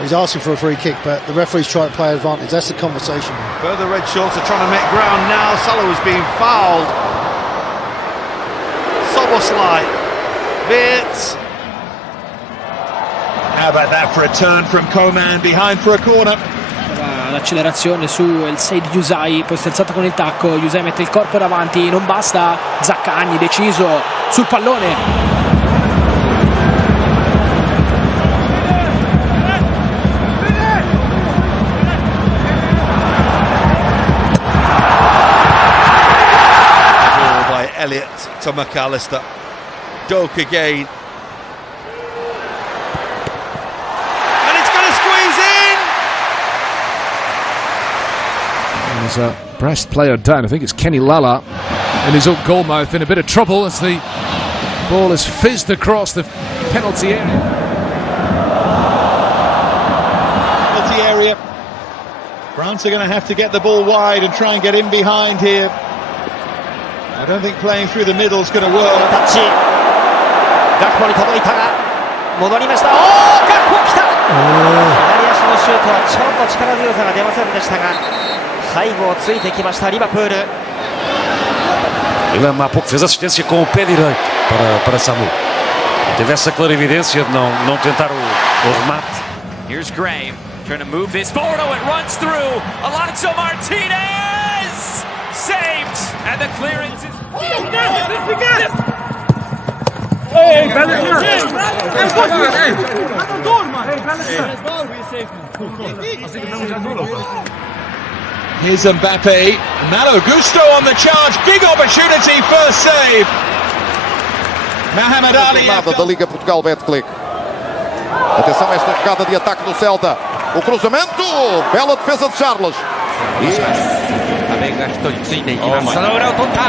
He's asking for a free kick, but the referee's trying to play advantage. That's the conversation. Further red shorts are trying to make ground now. Salah was being fouled. Soboslai. Wirtz. How about that for a turn from Coman behind for a corner? L'accelerazione su il 6 di Yusai, poi sterzato con il tacco. Yusai mette il corpo davanti, non basta. Zaccagni deciso sul pallone. By Elliott to McAllister. Doke again. There's a Brest player down. I think it's Kenny Lala in his own goalmouth in a bit of trouble as the ball is fizzed across the penalty area. Penalty area. France are going to have to get the ball wide and try and get in behind here. I don't think playing through the middle is going to work. ガクポに届いたが戻りました。おー、ガクポ来た。左足のシュートはちょっと力強さが出ませんでしたが、背後をついてきましたリバプール。Ele há pouco fez assistência com o pé direito para Samu. Teve essa clarividência de não tentar o remate. Here's Gray trying to move this forward. Oh, it runs through. Alonso Martinez saved, and the clearance is. Hey, Bellingham! Here's Mbappé. Malo Gusto on the charge. Big opportunity. First save. Mohamed Ali. Da Liga Portugal Betclic. Atenção a esta jogada de ataque do Celta. O cruzamento. Bela defesa de Charles. 壁が一人ついていきます。その裏を取った。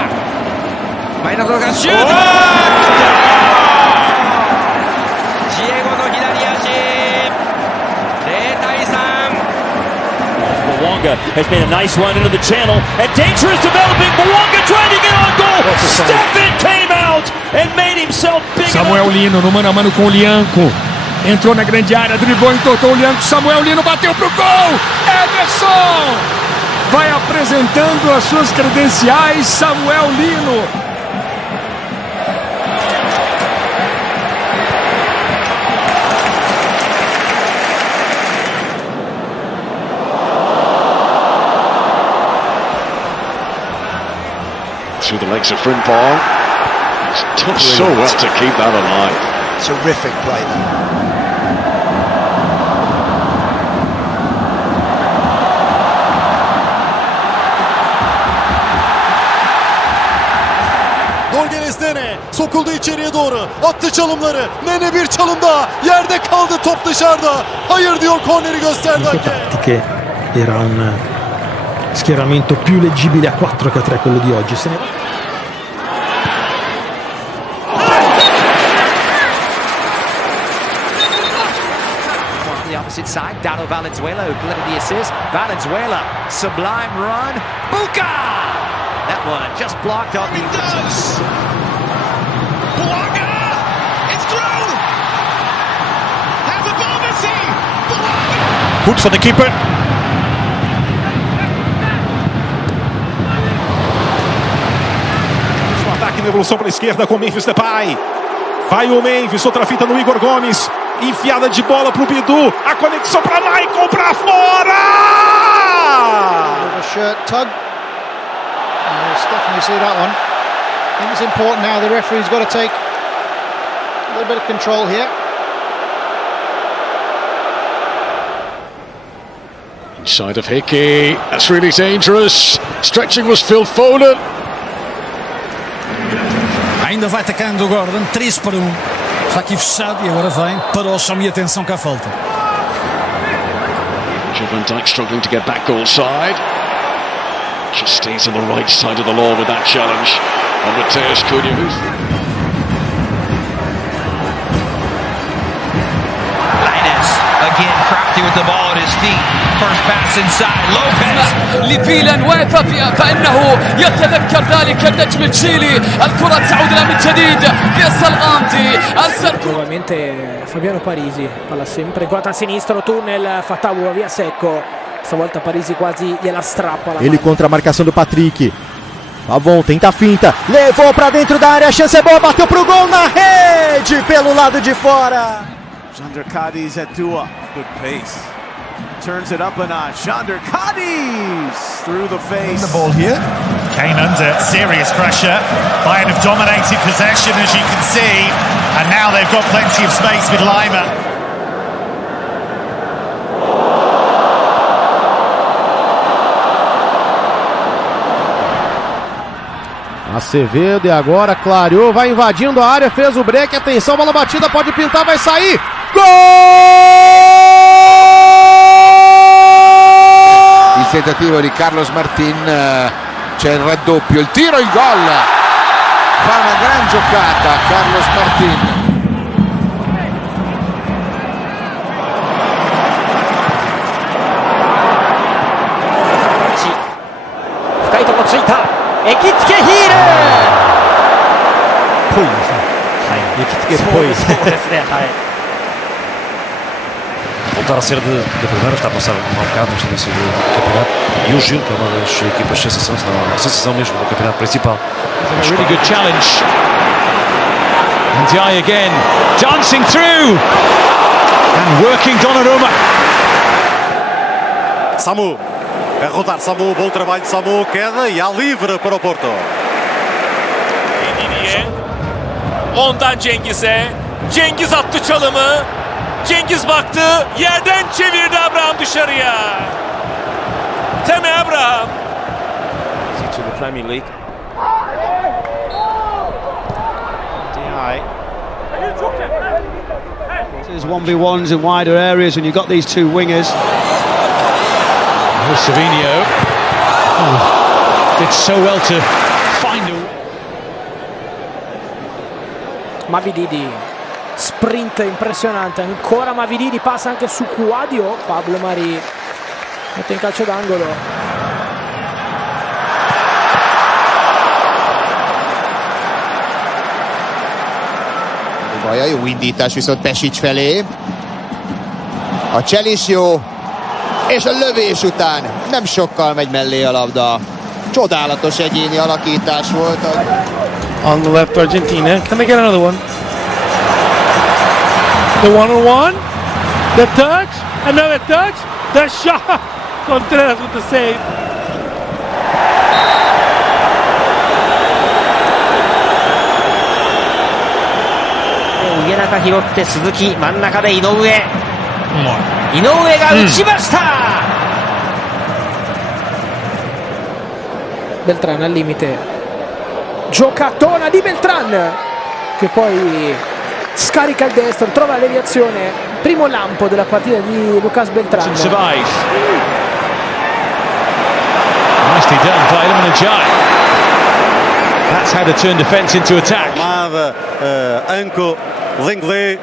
前田がシュート。ジエゴの左足。0対3。Bawanga has made a nice run into the channel, and danger is developing. Bawanga trying to get on goal. Stefan came out and made himself big. Samuel Lino no mano a mano com o Lianco. Entrou na grande área, driblou, entortou o Lianco. Samuel Lino bateu pro gol. Ederson vai apresentando as suas credenciais. Samuel Lino. Through the legs of Frimpong. He's done so well to keep that alive. Terrific play there. Gol gelesine sokuldu içeriye doğru. Attı çalımları. Nene bir çalımda. Yerde kaldı, top dışarıda. Hayır diyor, korneri gösterdi hakem. Tattiche era un schieramento più leggibile a 4 che a 3 quello di oggi. Se ne va. The opposite side, Dado Valenzuela who delivered the assist. Valenzuela, sublime run. Buka! That one just blocked on the does. Bouanga! It's through! Has a ball, Messi! Bouanga! Goed van de keeper. O ataque na evolução para a esquerda com Memphis Depay. Vai o Memphis, outra fita no Igor Gomes. Enfiada de bola pro Bidu. A conexão para Michael, para fora! With a shirt tug. You'll definitely see that one. I think it's important now. The referee's got to take a little bit of control here. Inside of Hickey, that's really dangerous. Stretching was Phil Foden. Ainda vai atacando o Gordon, 3-1. Está aqui fechado e agora vem para o chame e atenção que há falta. Van Dijk struggling to get back goal side. Just stays on the right side of the law with that challenge. And Mateus Cunha, Linus again crafty with the ball at his feet. First pass inside. Lopez. لفيلان فإنه يتذكر ذلك النجم التشيلي. الكرة تعود له من جديد. فيصل غامدي. Nuovamente Fabiano Parisi, palla sempre inquadrata a sinistro, tunnel, fa tavola via secco. Stavolta Parisi quasi gliela strappa. Ele contra a marcação do Patrick. Pavon tenta a finta, levou pra dentro da área, a chance é boa, bateu pro gol na rede, pelo lado de fora. Jandar Cadiz at Doue. Good pace. Turns it up a notch. Jandar Cadiz through the face. The ball here. Kane under serious pressure. Bayern have dominated possession, as you can see, and now they've got plenty of space with Lima. Acevedo e agora clareou, vai invadindo a área, fez o break, atenção, bola batida, pode pintar, vai sair. Gol! Il tentativo di Carlos Martin, c'è il raddoppio, il tiro, il gol. Fa una gran giocata Carlos Martin. Voltar a ser da primeira, está a passar um bocado neste início do campeonato. E o Gil, que é uma das equipas sensação, se não a sensação mesmo do campeonato principal. A really good challenge. Ndiaye again, dancing through and working Donnarumma. Samu, a rodar Samu, bom trabalho de Samu, queda e há livre para o Porto. Ondan Cengiz'e. Cengiz attı çalımı. Cengiz baktı. Yerden çevirdi Abraham dışarıya. Temi Abraham. To the Premier League. There's 1v1s in wider areas when you've got these two wingers. Savinho did so well to find a... Mavididi, sprint impressionante, ancora Mavididi, passa anche su Quadio, Pablo Mari mette in calcio d'angolo. Baja, jó indítás viszont Pesic felé. A cselis jó, és a lövés után nem sokkal megy mellé a labda. Csodálatos egyéni alakítás volt. On the left, Argentina. Can they get another one? The one-on-one. The touch. Another touch. The shot. Contreras with the save. Jaka 拾って鈴木、真ん中で井上。井上が打ちました。Beltrán al limite. giocatona di Beltran che poi scarica il destro, trova la deviazione, primo lampo della partita di Lucas Beltran. Nicely done by Iliman Ndiaye. That's how to turn defence into attack. Anco, Lenglet,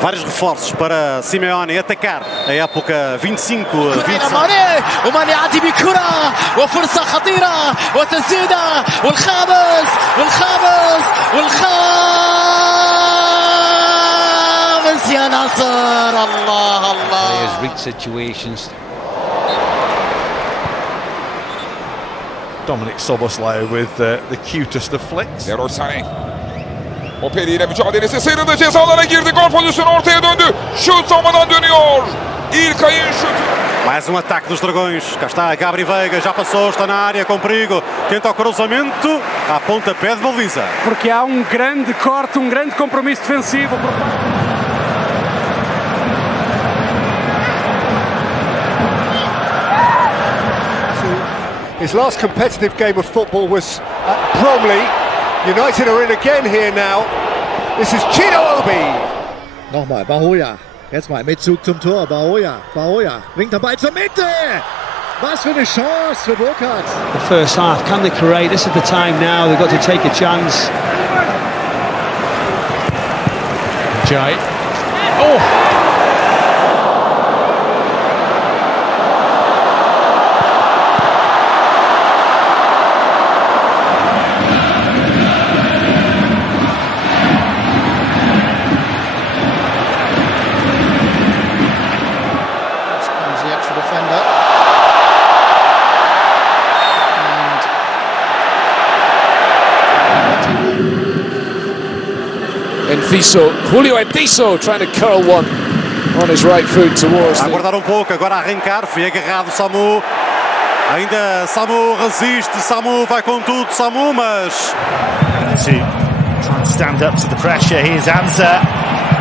vários reforços para Simeone atacar a época 25-26. وماني عادي بكرة وفرصة خطيرة وتسديدة والخامس يا ناصر. الله Players read situations. Dominic Szoboszlai with the cutest of flicks. Leroy Sané. O Peri ile mücadelesi sıyrıldı, cezalara girdi, gol pozisyonu ortaya döndü. Şut savunmadan dönüyor. İlkay'ın şutu. Mais ataque dos Dragões. Cá está Gabri Veiga, já passou, está na área com perigo. Tenta o cruzamento, à pontapé de baliza. Porque há grande corte, grande compromisso defensivo. His last competitive game of football was at Bromley. United are in again here now. This is Chino Obi. Nochmal, Bahoya. Jetzt mal mit Zug zum Tor. Bahoya bringt den Ball zur Mitte. Was für eine Chance für Burkhardt. The first half, can they create? This is the time now. They've got to take a chance. Jai. Oh! Julio Enciso trying to curl one on his right foot towards a guardar pouco, agora a arrancar, foi agarrado Samu. Ainda Samu resiste, Samu vai com tudo, Samu, mas... Try and stand up to the pressure, here's Anza.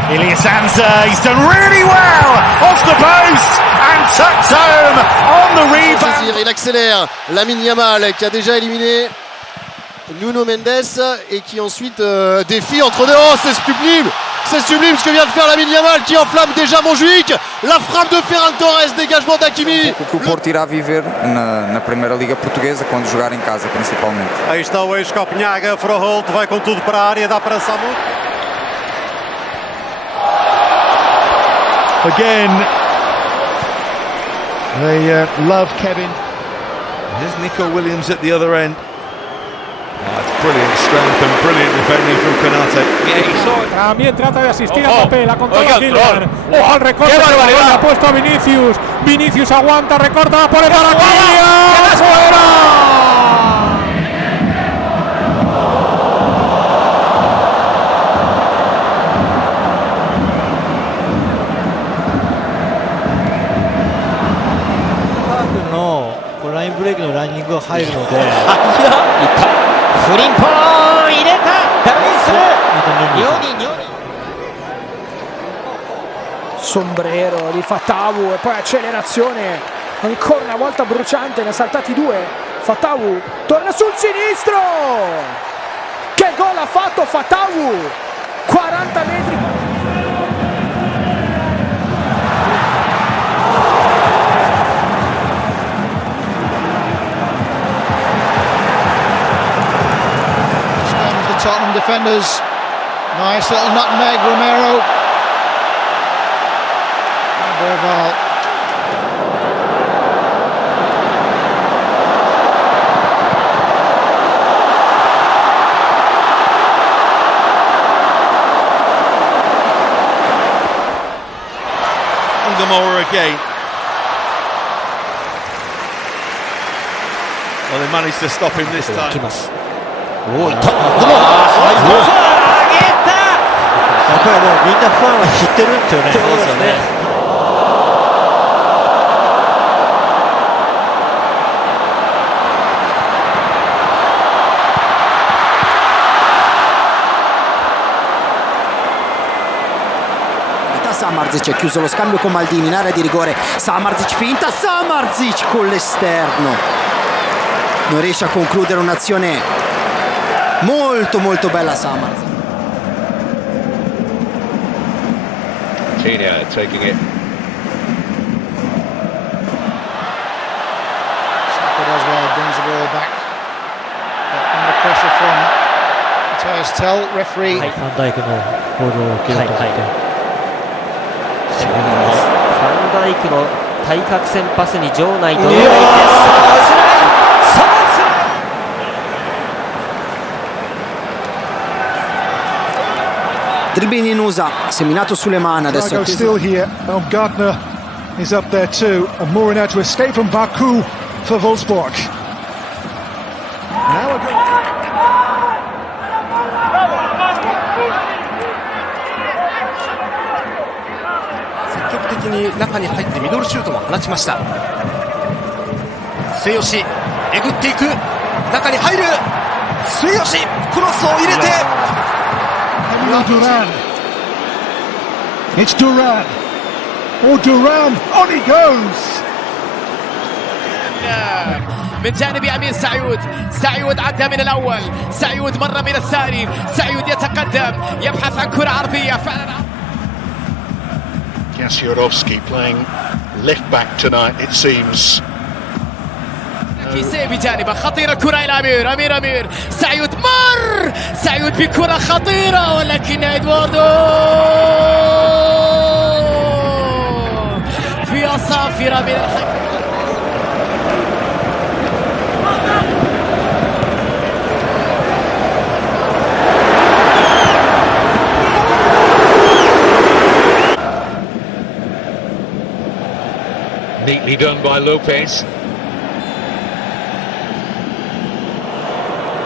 Ilias Anza, he's done really well off the post and tucked home on the rebound. Il accélère, Lamine Yamal qui a déjà éliminé Nuno Mendes et qui ensuite défie entre deux. Oh, c'est sublime ce que vient de faire Lamine Yamal qui enflamme déjà Montjuic. La frappe de Ferran Torres, dégagement d'Hakimi. O que o Porto irá viver na primeira liga portuguesa quando jogar em casa principalmente. Aí está o ex-Copenhaga, Froholt vai com tudo para a área, dá para Samu. Again, they love Kevin. Here's Nico Williams at the other end. That's brilliant strength and brilliant defending from Konate. También trata de asistir a Mbappé, la controla Kylian. ¡Ojo al recorte! ¡Ha puesto a Vinícius! Vinícius aguanta, recorta, la pone para Kylian. ¡Fuera!ラインブレイクのランニングが入るので。フリンポー入れたダメにするニョニ sombrero di Fatawu e poi accelerazione ancora una volta bruciante, ne ha saltati due. Fatawu torna sul sinistro, che gol ha fatto Fatawu, 40 metri. Tottenham defenders. Nice little nutmeg, Romero. Berval. Ungamora again. Well, they managed to stop him this time. やっぱりもうみんなファンは知ってるんですよね。そうですね。Samardzic ha chiuso lo scambio con Maldini in area di rigore. Samardzic finta, Samardzic con l'esterno. Non riesce a concludere un'azione molto bella Samar. Coutinho taking it. Saka does well, brings the ball back. Under pressure from Matthias Tell, referee. ファンダイクのボールを蹴ると思って、ファンダイクの対角線パスに場内とdribbling in usa, seminato sulle mani adesso. Still here. Gardner is up there too, and Mourinho to escape from Baku for Wolfsburg. Now a 積極的に中に入ってミドルシュートも放ちました。末吉えぐっていく、中に入る末吉、クロスを入れて Duran. It's Duran. Oh, Duran. On he goes. من جانب أمين سعيود. سعيود عدى من الأول. سعيود مر من الثاني. سعيود يتقدم يبحث عن كرة عرضية فعلا. Kvaratskhelia playing left back tonight, it seems. كيسيه بجانبه خطيرة الكرة إلى أمير سعيود مر سعيود بكرة خطيرة ولكن إدواردو في أصافرة من الحكم. Neatly done by Lopez.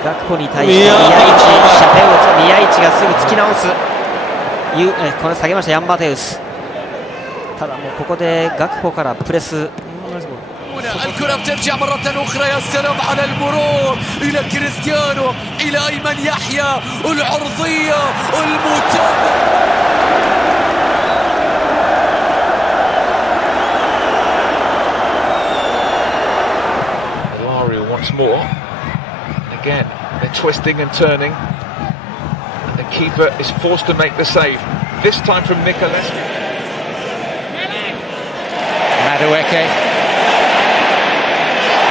ガクポに対して宮市がすぐ突き直す。これ下げましたヤンバテウス。ただもうここでガクポからプレス。الكرة بترجع مرة أخرى يا سلام على المرور إلى كريستيانو إلى أيمن يحيى العرضية المتابعة. Once more. Again, they're twisting and turning, and the keeper is forced to make the save. This time from Nicolas. Madueke.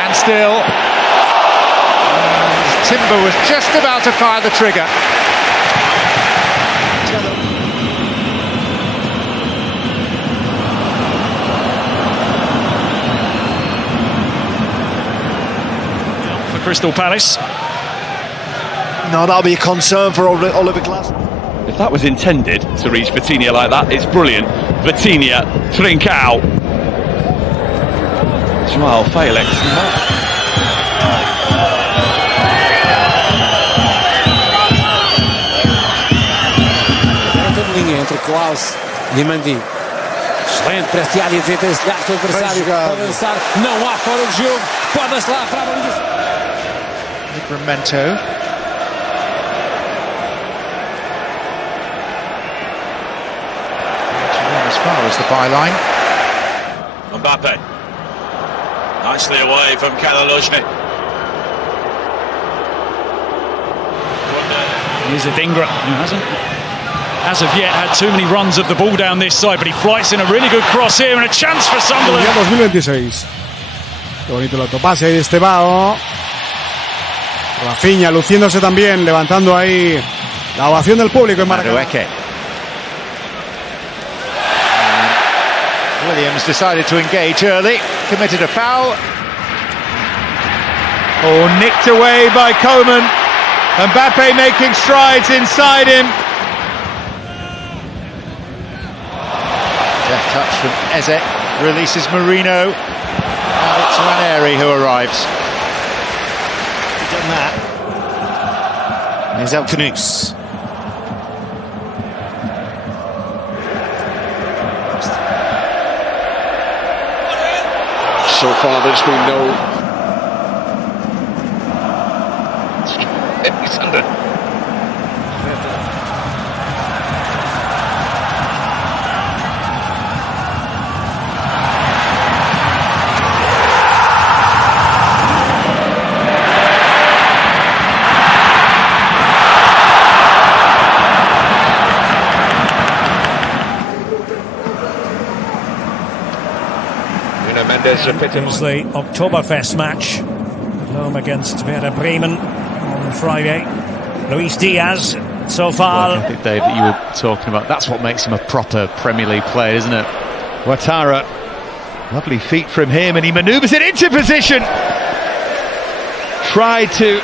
And still. Timber was just about to fire the trigger. Crystal Palace. No, that'll be a concern for Oliver Glasgow. If that was intended to reach Vitinha like that, it's brilliant. Vitinha, Trincao, Joao Felix. Entre Klaus e Mandi. Excelente para este área de intensidade do adversário. Avançar, não há fora de jogo. Pode-se lá para a baliza. Livramento. As far as the byline. Mbappé. Nicely away from Kalaluzhny. Here's Adingra, who hasn't, as of yet, had too many runs of the ball down this side, but he flights in a really good cross here and a chance for Sunderland. 2026. Qué bonito el autopase ahí de Estebao. Rafinha luciéndose también, levantando ahí la ovación del público en Maracanã. Williams decided to engage early, committed a foul. Oh, nicked away by Coman. Mbappé making strides inside him. Left touch from Eze, releases Marino. And it's Ranieri who arrives. Done that. Here's El Knus. So far there's been no... He's under. It was the Oktoberfest match at home against Werder Bremen on Friday. Luis Diaz, so far. I think, Dave, that you were talking about, that's what makes him a proper Premier League player, isn't it? Ouattara, lovely feet from him, and he manoeuvres it into position. Tried to...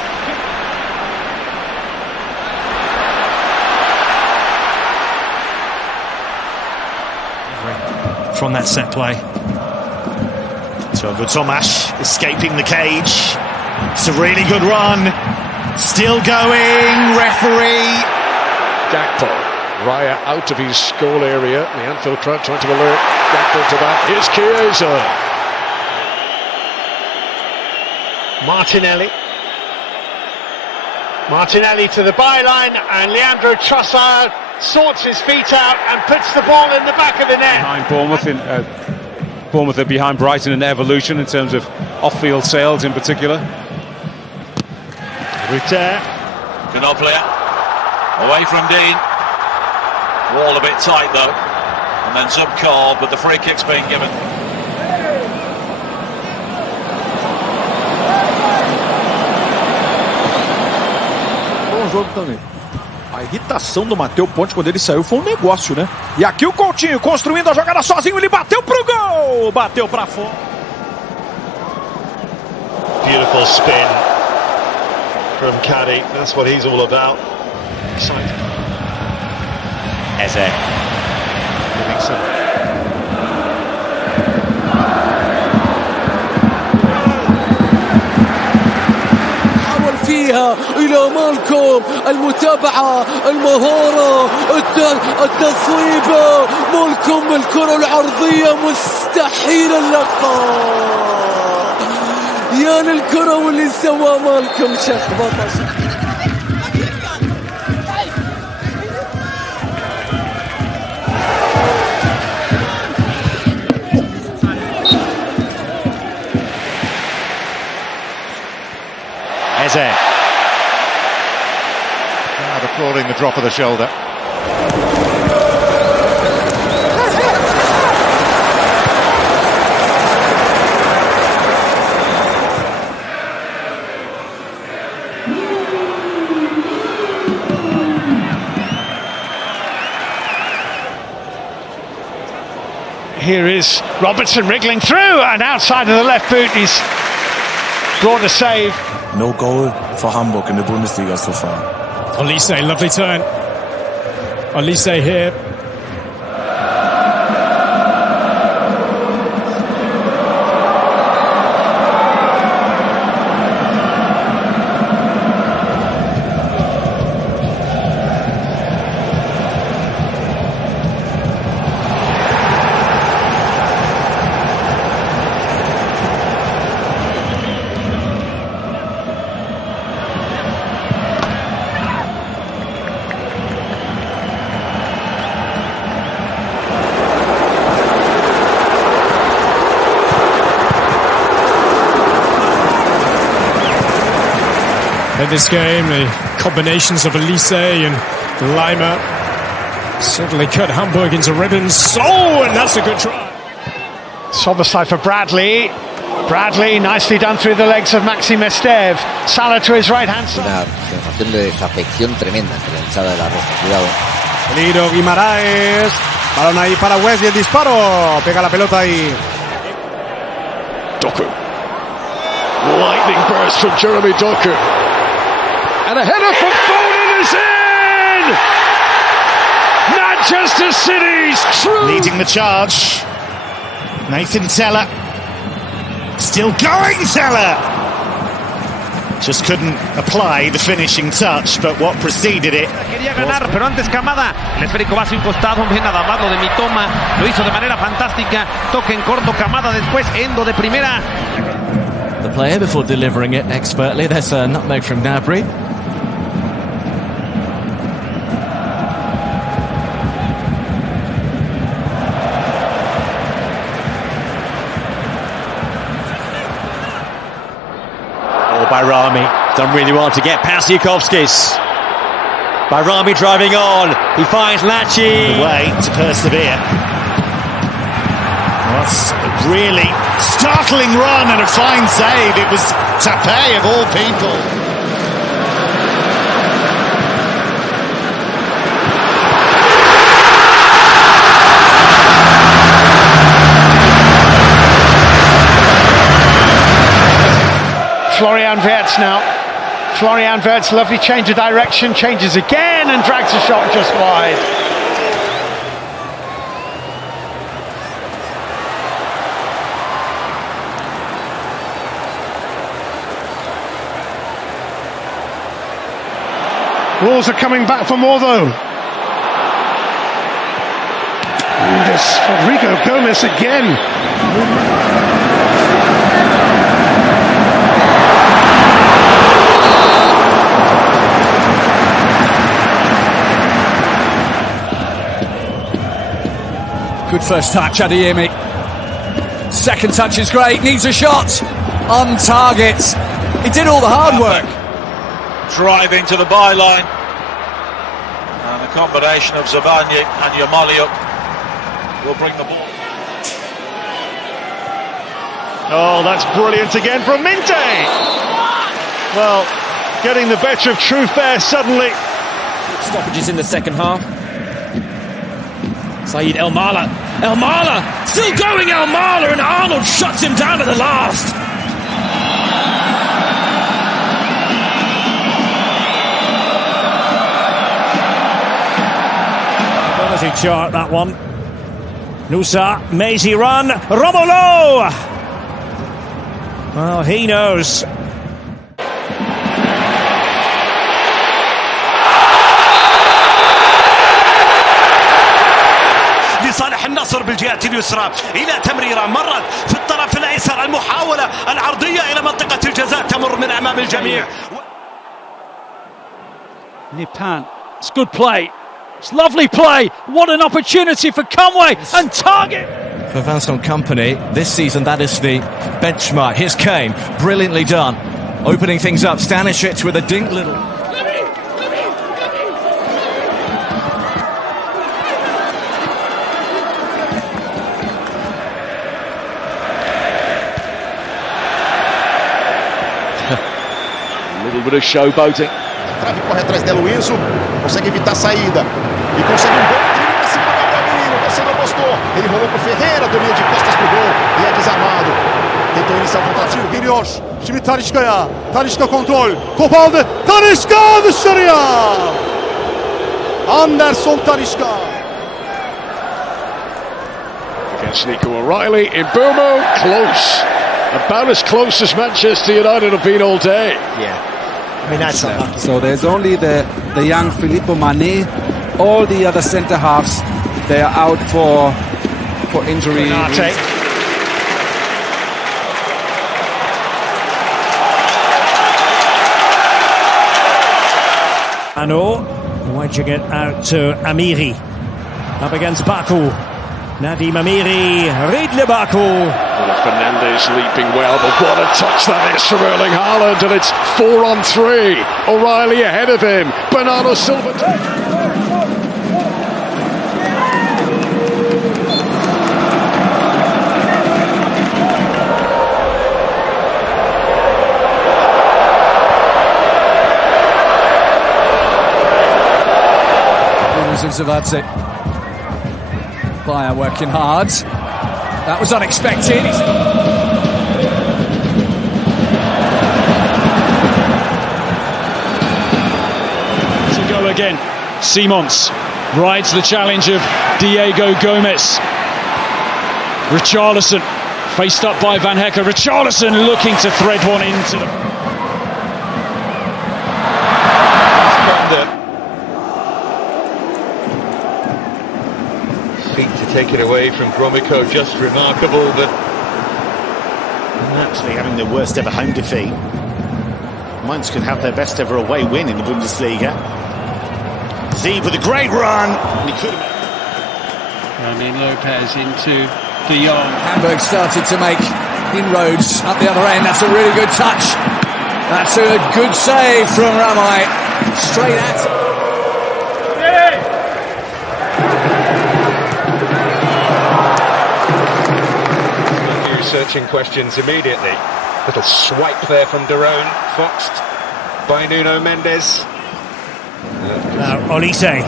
From that set play. So Tomasz escaping the cage. It's a really good run. Still going, referee. Gakpo, Raya out of his goal area. The Anfield crowd trying to alert Gakpo to that. Here's Chiesa. Martinelli to the byline, and Leandro Trossard sorts his feet out and puts the ball in the back of the net. Behind Bournemouth are behind Brighton in evolution in terms of off-field sales in particular. Canoplia away from Dean. Wall a bit tight though, and then Zubkov, but the free kick's being given. Bom jogo também. A irritação do Matheus Ponte quando ele saiu foi um negócio, né? E aqui o Coutinho construindo a jogada sozinho, ele bateu pro gol! Bateu pra fora. Beautiful spin from Caddy, that's what he's all about. Eze. حاول فيها إلى مالكوم، المتابعة، المهارة، التصويبة، مالكوم الكرة العرضية، مستحيل اللقطة. يا للكرة واللي سوى مالكوم شخبطة. Eze. Now applauding the drop of the shoulder. Here is Robertson wriggling through, and outside of the left boot he's brought a save. No goal for Hamburg in the Bundesliga so far. Olise, lovely turn. Olise here. In this game, the combinations of Olise and Lima certainly cut Hamburg into ribbons. Oh, and that's a good try. Soboslai for Bradley. Bradley, nicely done through the legs of Maxim Estev. Salah to his right hand side. Una sensación de desafección tremenda entre la hinchada de la Roja. Cuidado. Peligro Guimaraes. Balón ahí para West y el disparo. Pega la pelota ahí. Doku. Lightning burst from Jeremy Doku. And a header from Foden is in! Manchester City's true... Leading the charge. Nathan Teller. Still going, Teller! Just couldn't apply the finishing touch, but what preceded it... Quería ganar, pero antes Kamada. El esférico va hacia un costado, ve nada más lo de Mitoma. Lo hizo de manera fantástica. Toque en corto, Kamada después, Endo de primera. The player before delivering it expertly. There's a nutmeg from Gnabry. Bayrami done really well to get past Yukovskis. Bayrami driving on. He finds Lachi. The way to persevere. Well, It's a really startling run and a fine save. It was Mbappé of all people. Florian Wirtz now. Florian Wirtz, lovely change of direction, changes again and drags a shot just wide. Wolves are coming back for more though. And it's Rodrigo Gomez again. Good first touch, Adeyemi. Second touch is great, needs a shot. On target. He did all the hard work. Driving to the byline. And a combination of Zabanye and Yamal will bring the ball. Oh, that's brilliant again from Minte. Well, getting the better of truth there suddenly. Stoppages in the second half. Saeed El Mala, still going El Mala, and Arnold shuts him down at the last. Ability chart, that one. Nusa, Messi run, Romolo! Well, he knows. لصالح النصر بالجهة اليسرى إلى تمريرة مرت في الطرف الأيسر المحاولة العرضية إلى منطقة الجزاء تمر من أمام الجميع. Nipan, it's good play. It's lovely play. What an opportunity for Conway and target. For Vincent Kompany, this season that is the benchmark. Here's Kane, brilliantly done. Opening things up, Stanisic with a dink little. A little bit of showboating. Trave corre atrás dela o Enzo, consegue evitar a saída e consegue um bom drible pra cima do Gabriel Menino, o torcedor gostou, ele rolou pro Ferreira, domina de costas pro gol e é desarmado. Tentou iniciar o contra-ataque. Geliyor. Şimdi Talisca'ya. Talisca kontrol. Top aldı. Talisca dışarıya. Anderson Talisca. Against Nico O'Reilly in Burmo, close. About as close as Manchester United have been all day. Yeah. I mean, that's not so there's only the young Filippo Mane. All the other centre halves, they are out for injury. Ano wedging it out to Amiri. Up against Baku. Nadim Amiri, Ridle Baku. Fernandes leaping well, but what a touch that is from Erling Haaland, and it's 4-on-3. O'Reilly ahead of him. Bernardo Silva. Zavadze. Bayern working hard. That was unexpected. To go again. Simons rides the challenge of Diego Gomez. Richarlison faced up by Van Hecke. Richarlison looking to thread one into the... To take it away from Gromyko, just remarkable. But actually having the worst ever home defeat. Mainz could have their best ever away win in the Bundesliga. Zeeb with a great run. Romain Lopez into De Jong. Hamburg started to make inroads up the other end. That's a really good touch. That's a good save from Ramai. Straight at it. coaching questions immediately. Little swipe there from Daron, foxed by Nuno Mendes. Now Olise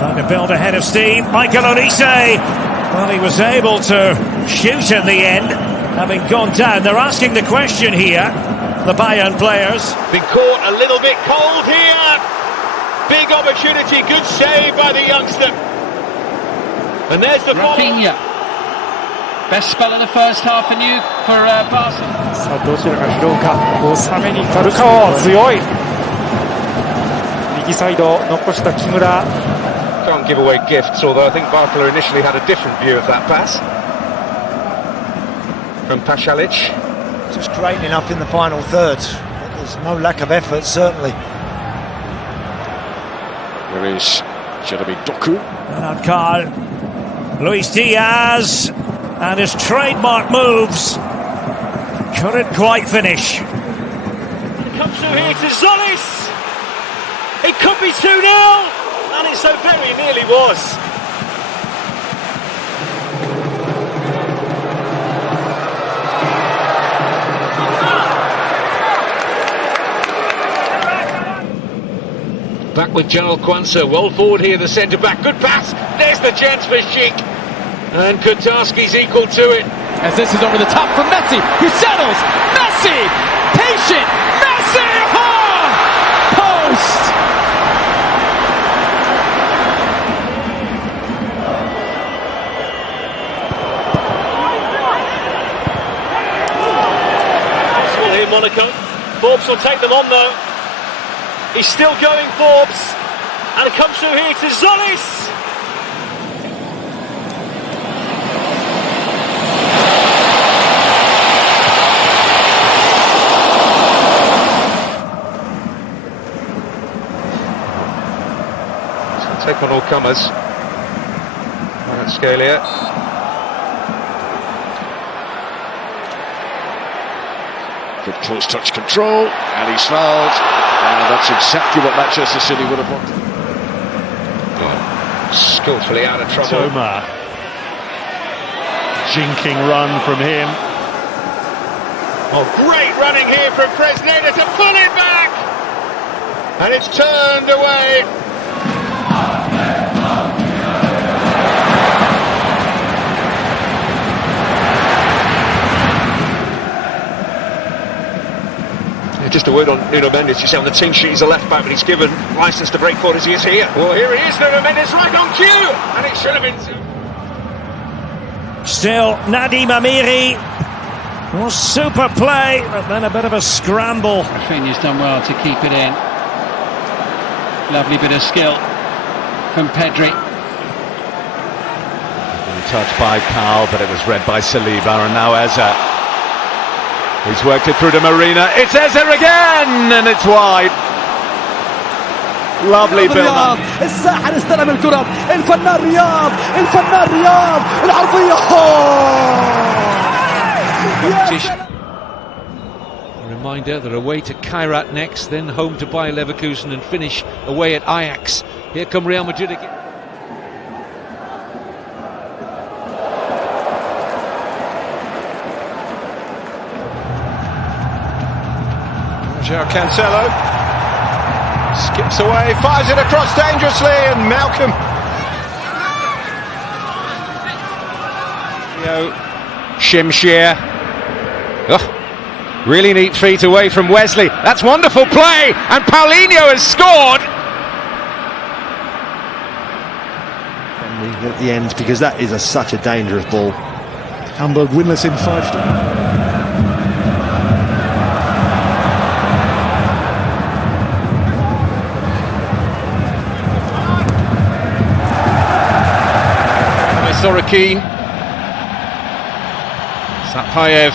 trying to build ahead of steam. Michael Olise, well, he was able to shoot in the end, having gone down. They're asking the question here, the Bayern players. Been caught a little bit cold here. Big opportunity, good save by the youngster. And there's the Rafinha. Best spell of the first half for Barcelona. さあどちらが拾うか。収めにファルカオ強い。右サイド残した木村。 Can't give away gifts, although I think Barcelona initially had a different view of that pass. From Pasalic. Just great enough in the final third. There's no lack of effort, certainly. There is Jeremy Doku. Bernard Carl, Luis Diaz, and his trademark moves couldn't quite finish. Comes through here to Zolis. It could be 2-0, and it so very nearly was. Back with Joel Kwanzaa, well forward here, the centre-back. Good pass, there's the chance for Sheik. And Kotarski's equal to it. As this is over the top for Messi, who settles. Messi! Patient! Messi! Oh! Post! Still here, Monaco. Forbes will take them on, though. He's still going, Forbes. And it comes through here to Zolis. Take on all comers. Kvaratskhelia. Good close touch control, and he's fouled. And that's exactly what Manchester City would have wanted. Skillfully out of trouble. Toma. Jinking run from him. Oh, great running here from Fresneda to pull it back! And it's turned away. Just a word on Nuno Mendes. You see on the team sheet he's a left back, but he's given licence to break forward as he is here. Well, here he is, Nuno Mendes, right on cue, and it should have been. Still, Nadim Amiri. Well, super play, but then a bit of a scramble. Rafinha's done well to keep it in. Lovely bit of skill from Pedri. Touched by Carl, but it was read by Saliba, and now Eza. He's worked it through to Marina. It's Eza again, and it's wide. Lovely build-up. الساحر استلم الكرة. الفنان رياض. العرضية. A reminder they're away to Kairat next, then home to Bayer Leverkusen, and finish away at Ajax. Here come Real Madrid again. João Cancelo skips away, fires it across dangerously, and Malcolm. Shimshir. Oh, really neat feet away from Wesley. That's wonderful play, and Paulinho has scored. At the end, because that is such a dangerous ball. Hamburg winless in 5. Sorokin. Sapayev,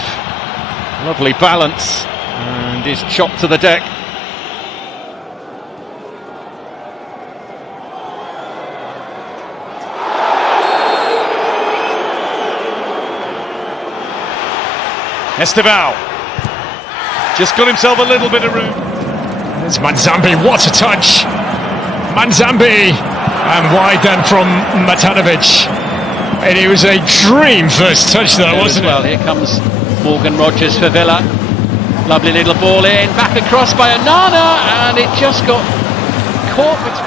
lovely balance, and is chopped to the deck. Esteval just got himself a little bit of room. It's Manzambi, what a touch! Manzambi, and wide then from Matanovic. And it was a dream first touch though, wasn't it? Well, here comes Morgan Rogers for Villa. Lovely little ball in, back across by Onana, and it just got caught between.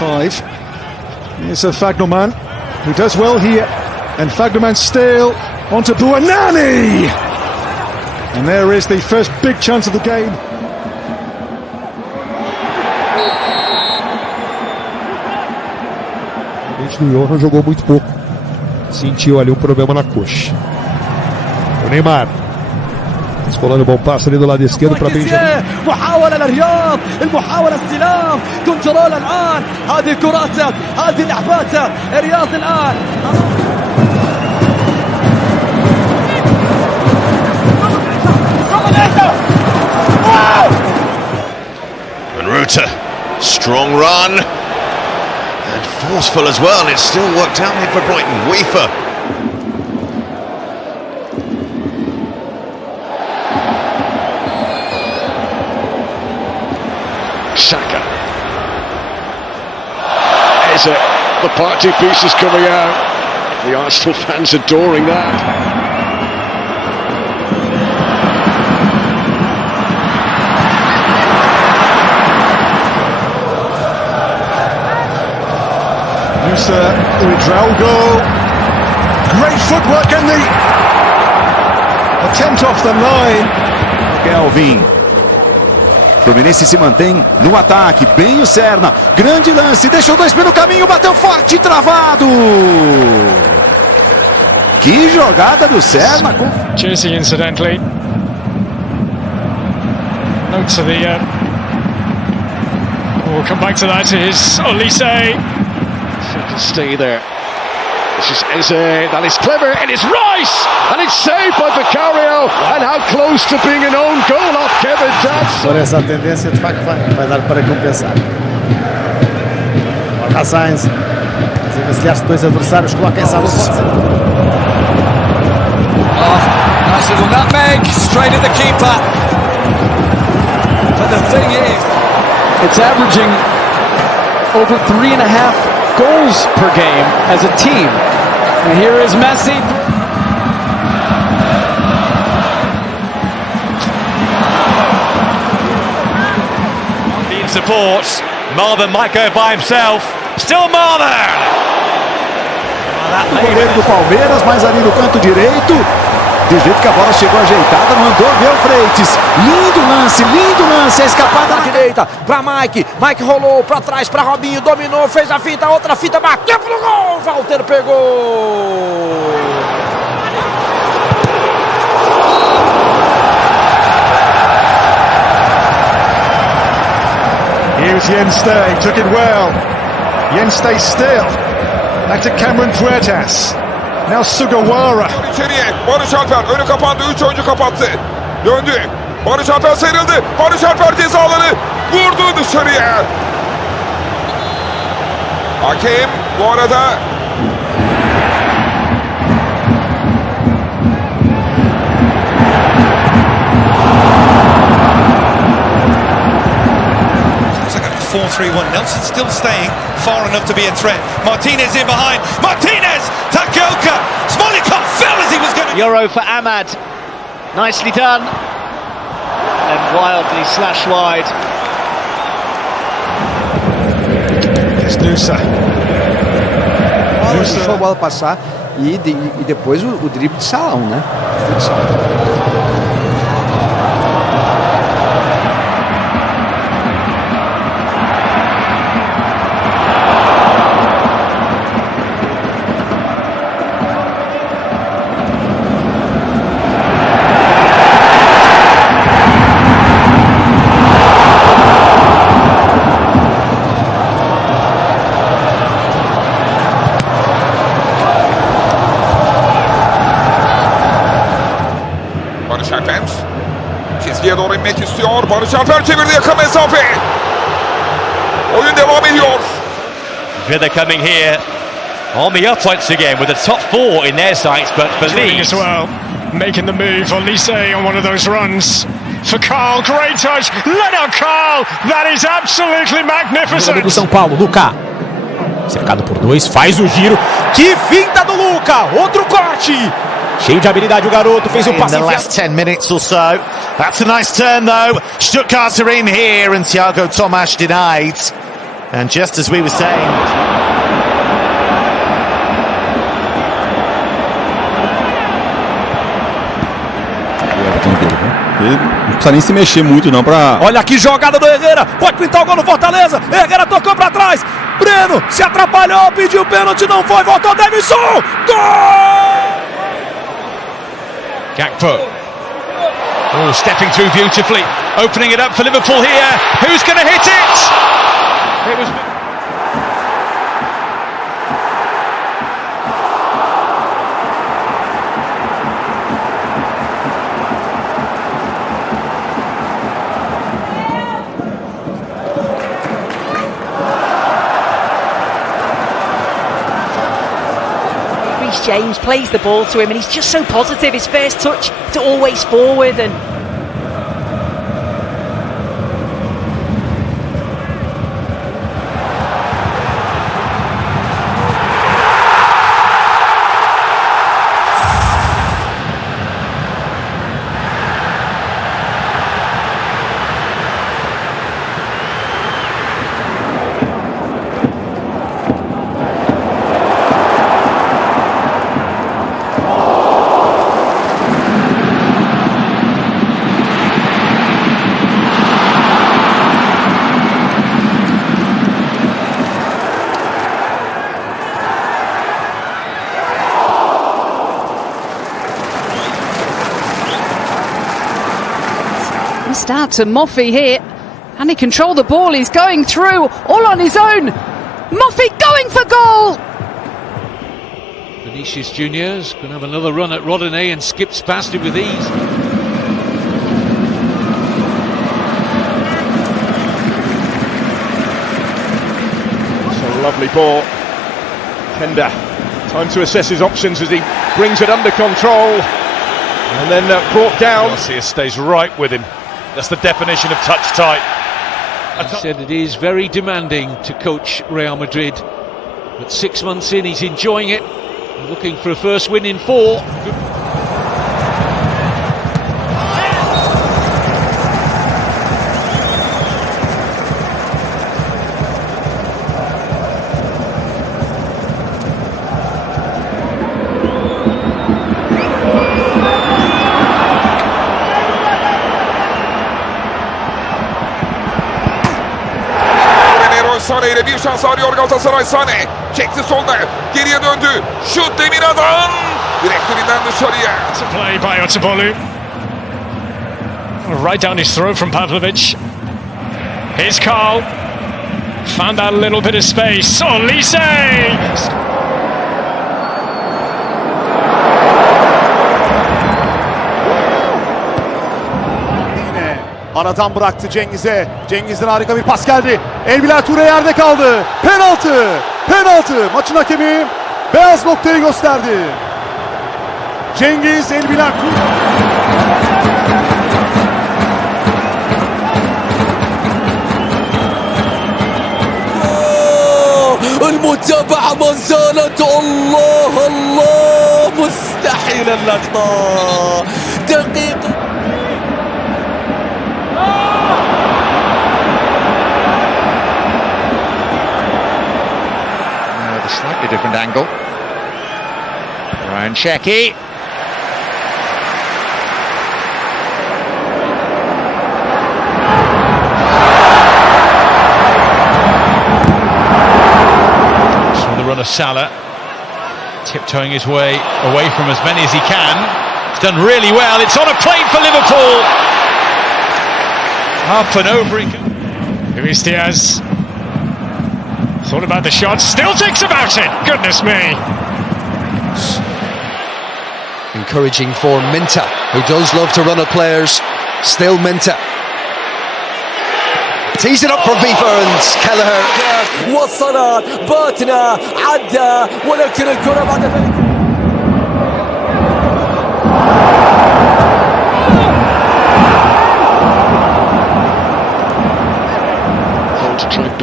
105. Here's a Fagnoman, who does well here, and Fagnoman still onto Buonanni! And there is the first big chance of the game. O Johan jogou muito pouco, sentiu ali um problema na coxa. O Neymar escolando o bom passe ali do lado esquerdo para Benjamin. محاولة للرياض، المحاولة استلام، كنترول الآن، هذه كراته، هذه لعباته، الرياض الآن. And Ruta, strong run. And forceful as well, and it's still worked out here for Brighton. Weaver. Saka. Eze, the party piece is coming out. The Arsenal fans adoring that. Udraogo, great footwork and the attempt off the line. Kelvin. Fluminense se mantém no ataque, bem o Serna, grande lance, deixou dois pelo caminho, bateu forte, travado. Que jogada do Serna. Jersey, incidentally. Note to the. We'll come back to that. To his Olise. Stay there. This is Eze, that is clever, it is Rice, and it's saved by Vicario, and how close to being an own goal off Kevin Johnson. Por essa tendência, de facto, vai dar para compensar. Borja Sainz, desenvencilhar-se dois adversários, coloca essa bola. Nice little nutmeg, straight at the keeper. But the thing is, it's averaging over 3.5 goals per game as a team. And here is Messi. In support, Marvin might go by himself. Still Marvin! O goleiro do Palmeiras, mas ali no canto direito. Do jeito que a bola chegou ajeitada, mandou ver o Freitas. Lindo lance, a escapada na direita para Mike. Mike rolou para trás para Robinho, dominou, fez a finta, outra finta, bateu pro gol. Walter pegou. Here's Yenstay, took it well. Yenstay still. Back to Cameron Puertas. Now Sugawara. İçeriye Barış Alper önü kapandı, 3 oyuncu kapattı. Döndü. Barış Alper sıyrıldı. Barış Alper cezaları vurdu dışarıya. Hakem bu arada Looks like a 4-3-1. Nelson still staying far enough to be a threat. Martinez in behind. Martinez! Takeoka! Smolikov fell as he was going to... Euro for Ahmad. Nicely done. And wildly slash wide. There's Nusa. Deixou a bola passar e depois o drible de salão, né? Futsal. Barış Alper çizgiye doğru inmek istiyor. Barış Alper çevirdi, yakın mesafe. Oyun devam ediyor. Villa coming here on the up once again with the top four in their sights, but for Leeds, as well. making the move. Olise on one of those runs. For Carl, great touch. Let out Carl. That is absolutely magnificent. Do São Paulo, Luca. Cercado por dois, faz o giro. Que finta do Luca! Outro corte. Cheio de habilidade o garoto, fez o passe. In the last 10 minutes or so. That's a nice turn though. Stuttgart are in here and Thiago Tomas denied. And just as we were saying... Ele não precisa nem se mexer muito não pra... Olha que jogada do Herrera, pode pintar o gol no Fortaleza. Herrera tocou pra trás, Breno se atrapalhou, pediu pênalti, não foi, voltou Davidson, gol! Gakpo. Oh, stepping through beautifully, opening it up for Liverpool here. Who's going to hit it? It was... James plays the ball to him and he's just so positive. His first touch is always forward and missed out to Moffi here, and he controlled the ball. He's going through all on his own. Moffi going for goal. Vinícius Jr is going to have another run at Rodinei and skips past it with ease. It's a lovely ball. Kenda, time to assess his options as he brings it under control. And then brought down. Garcia stays right with him. That's the definition of touch tight. He said it is very demanding to coach Real Madrid, but 6 months in he's enjoying it, looking for a first win in 4. Sane ile bir şans arıyor Galatasaray. Sane çekti solda, geriye döndü, şut Demira'dan direktöründen dışarıya. It's a play by Otabolu, right down his throat from Pavlovic. Here's Carl, found that little bit of space. Olise! Aradan bıraktı Cengiz'e. Cengiz'den harika bir pas geldi. Elbilal Ture yerde kaldı. Penaltı. Penaltı. Maçın hakemi beyaz noktayı gösterdi. Cengiz Elbilal Ture. المتابعة ما زالت الله الله مستحيل اللقطة دقيقة. Slightly different angle. Ryan Shecky. From the run of Salah, tiptoeing his way away from as many as he can. He's done really well. It's on a plate for Liverpool. Up and over it. Luis Diaz. Thought about the shot, still thinks about it! Goodness me! Encouraging for Minta, who does love to run at players. Still Minta. Tees it up for Viva and Kelleher. وصلت باتنا عدى ولكن الكرة بعد ذلك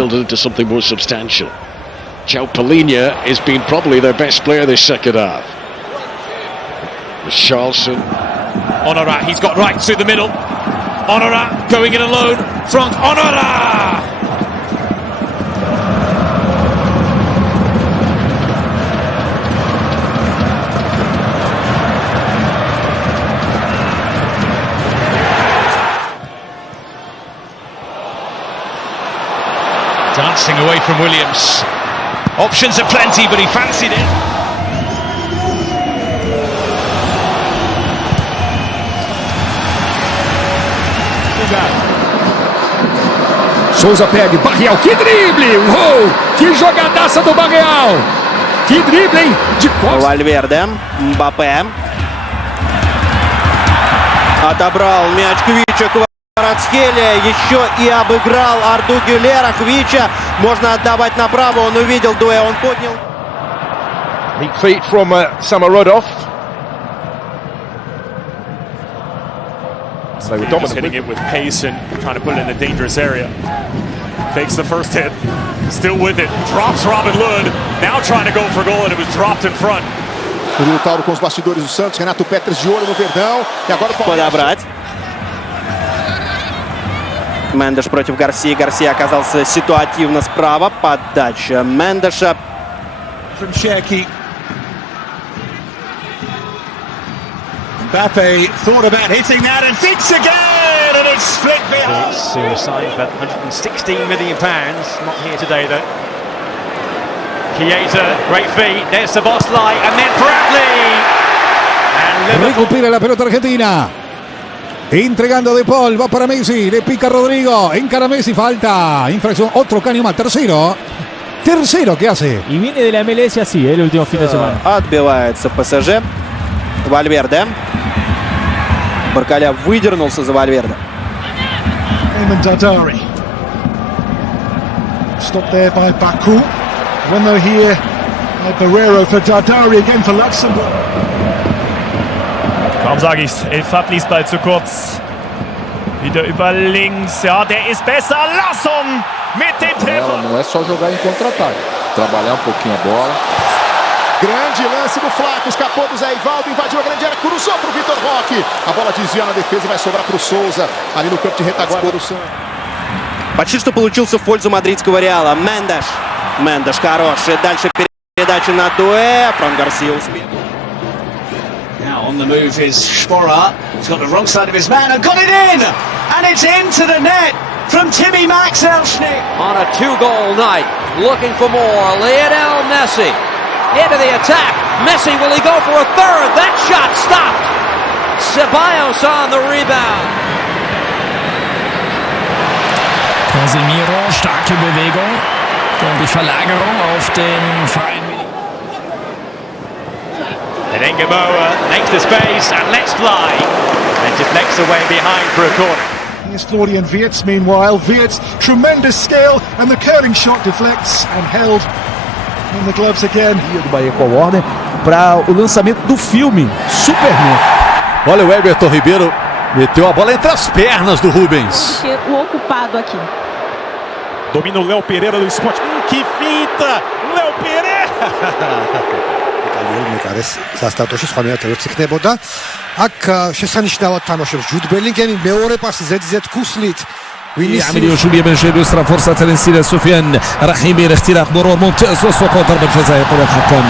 build it into something more substantial. Palhinha has been probably their best player this second half. Charleston. Honorat, he's got right through the middle. Honorat going in alone. Frank Honorat! Dancing away from Williams. Options are plenty, but he fancied it. Souza pega, Barreal, que drible! Uou! Que jogadaça do Barreal! Que drible, hein? De costas. Вальверде, Мбаппе. Отобрал мяч Квича, Кваратскhelia, еще и обыграл Арду Гюлера. Квича можно отдавать направо, он увидел Доue, он поднял. Neat feet from Samarodov. So we're just hitting it with pace and trying to put it in a dangerous area. Fakes the first hit, still with it, drops Robin Lund, now trying to go for goal and it was dropped in front. Murilo Tauro com os bastidores do Santos, Renato Petras de olho no Verdão. E agora o Подобрать. Мендеш против Гарсии. Гарсия оказался ситуативно справа. Подача Мендеша. From Cherki. Mbappé thought about hitting that and thinks again, and it's split behind. Suicide for £116 million. Not here today though. Chiesa, great feet. There's the boss light, and then Bradley. And recupera la pelota argentina. Entregando De Paul, va para Messi, le pica Rodrigo, encara Messi, falta, infracción, otro caño más, tercero que hace. Y viene de la MLS así, el último fin de semana. Отбивается ПСЖ. Вальверде. Баркаля выдернулся за Вальверде. Dadari. Stopped there by Baku. When they're here, Barrero for Dadari again for Luxembourg. Kaum sage ich's. El Fablis Ball zu kurz. Wieder über links. Ja, der ist besser. Lassum mit dem Treffer. Não é só jogar em contra-ataque. Trabalhar um pouquinho a bola. Grande lance do Flaco, escapou do Zé Ivaldo, invadiu a grande área, cruzou para o Vitor Roque. A bola desvia na defesa e vai sobrar para o Souza, ali no campo de retaguarda do Santos. Почти что получился в пользу мадридского Реала. Мендеш. Мендеш хороший. Дальше передача на Doué. Фран Гарсия успел. Now on the move is Sporar. He's got the wrong side of his man and got it in! And it's into the net from Timmy Maxelschnick. On a two-goal night, looking for more. Lionel Messi into the attack. Messi, will he go for a third? That shot stopped. Ceballos on the rebound. Casemiro, starke Bewegung und die Verlagerung auf den freien. And Engamoa makes the space and lets fly. And deflects away behind for a corner. Here's Florian Wirtz meanwhile. Wirtz, tremendous skill, and the curling shot deflects and held in the gloves again. Do Bahia com o Warner para o lançamento do filme Superman. Olha o Everton Ribeiro meteu a bola entre as pernas do Rubens. O ocupado aqui. Domina o Léo Pereira do Sport. Que finta! Léo Pereira! სასტარტოში სხვანაირად იქნებოდა. აქ შესანიშნავად თამაშობს ჯუდ ბელინგემი მეორე პასზე ძეთ ქუსლით. عملية شوية من جيد يسرى فرصة لنسيل سفيان رحيمي لاختراق مرور ممتاز وسقوط ضربة جزاء يقول الحكم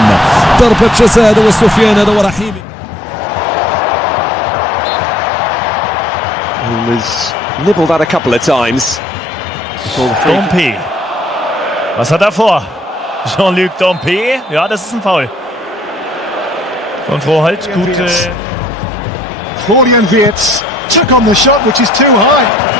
ضربة جزاء وسفيان هذا ورحيمي. He was nibbled at a couple of times. Dompe. Was hat er vor? Jean-Luc Dompe. Ja, das ist ein Foul. Von Froholt, gute. Florian Wirtz took on the shot, which is too high.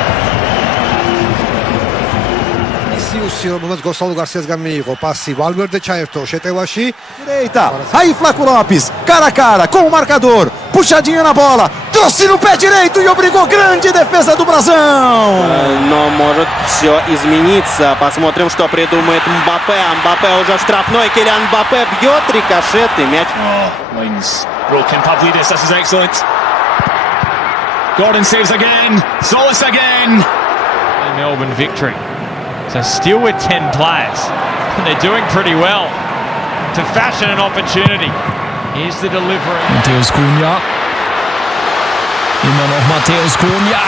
რომელსაც გოსალ გარსიასგან მიიღო პასი ვალვერდე ჩაერთო შეტევაში. Direita. Aí Flaco Lopes, cara a cara com o marcador. Puxadinha na bola. Trouxe no pé direito e obrigou grande defesa do Brasão. Но может все измениться. Посмотрим, что придумает Мбаппе. Мбаппе уже в штрафной. Килиан Мбаппе бьет рикошет и мяч. Broken Pavlidis, this is excellent. Gordon saves again. Solis again. A Melbourne victory. So still with 10 players, and they're doing pretty well to fashion an opportunity. Here's the delivery. Matthäus Cunha. Immer noch Matthäus Cunha.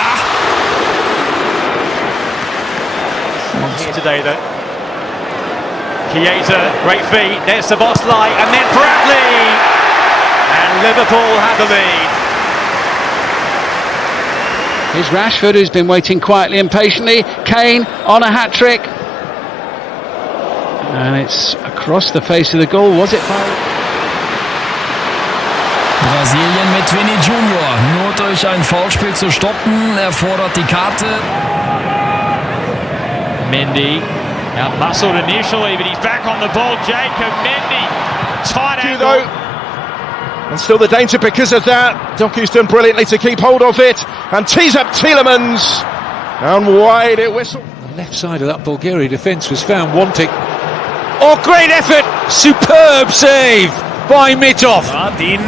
Not here today though. Chiesa, great feet, there's Szoboszlai, and then Bradley! And Liverpool have the lead. Here's Rashford, who's been waiting quietly and patiently. Kane on a hat-trick. And it's across the face of the goal. Was it foul? Brasilien mit Vinícius Jr. Nur durch ein Foulspiel zu stoppen. Er fordert die Karte. Mendy, out muscled initially, but he's back on the ball. Jacob Mendy, tight angle. And still the danger because of that. Doku's done brilliantly to keep hold of it and tees up Tielemans. And wide it whistle. The left side of that Bulgaria defence was found wanting. Oh, great effort! Superb save by Mitov. Ja, den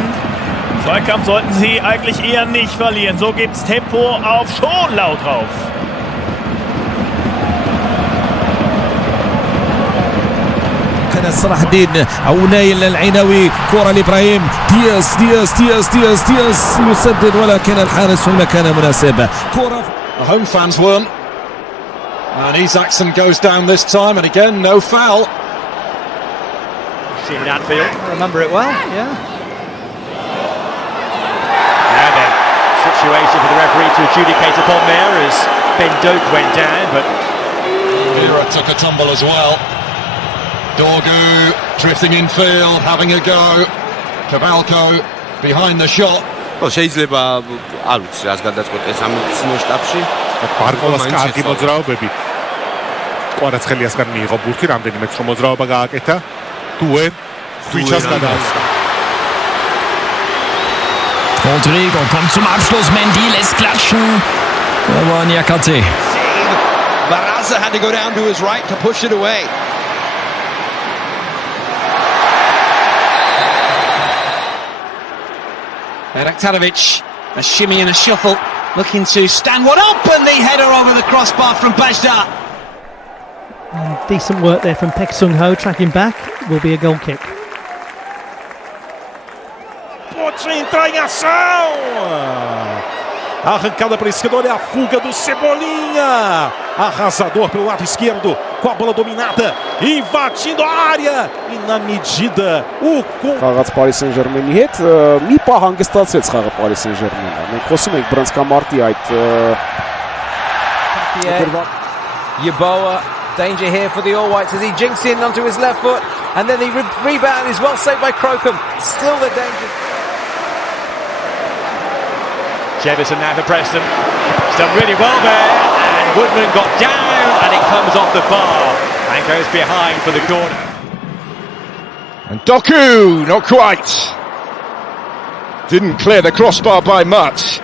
Zweikampf sollten sie eigentlich eher nicht verlieren. So gibt's Tempo auf Schonlau drauf. كان صلاح الدين او نايل العينوي كره لابراهيم دياز دياز دياز دياز دياز يسدد ولكن الحارس في المكان المناسب كره. The home fans weren't, and Isaacson goes down this time, and again no foul. Seen it Anfield. I remember it well, yeah. Now then, situation for the referee to adjudicate upon there as doku went down, but Vera took a tumble as well. Dogu drifting infield, having a go. Cavalco behind the shot. შეიძლება არ ვიცი რას გადაწყვეტეს ამ ცნო შტაბში. ბარკოლას კარგი მოძრაობები. კვარაცხელიასგან მიიღო ბურთი, რამდენიმე ცრო მოძრაობა გააკეთა. დუე twitchers გადააწყდა. Rodrigo kommt zum Abschluss. Mendy lässt klatschen. Aber Niakate. Baraza had to go down to his right to push it away. Beraktanovic, a shimmy and a shuffle, looking to stand one up, and the header over the crossbar from Bajda. Decent work there from Pek Sung-ho, tracking back, will be a goal kick. Pode entrar em ação! Arrancada para a esquerda, olha a fuga do Cebolinha! Arrasador pelo lado esquerdo, com a bola dominada, invadindo a área, e na medida o... Խաղաց Paris Saint-Germain-ի հետ մի պահ հանգստացեց խաղը Paris Saint-Germain-ը։ Մենք խոսում ենք բռնցքամարտի այդ Yeboah, danger here for the All Whites as he jinks in onto his left foot, and then the rebound is well saved by Crocombe. Still the danger. Jefferson now for Preston. He's done really well there, and Woodman got down, and it comes off the bar and goes behind for the corner. And Doku, not quite. Didn't clear the crossbar by much.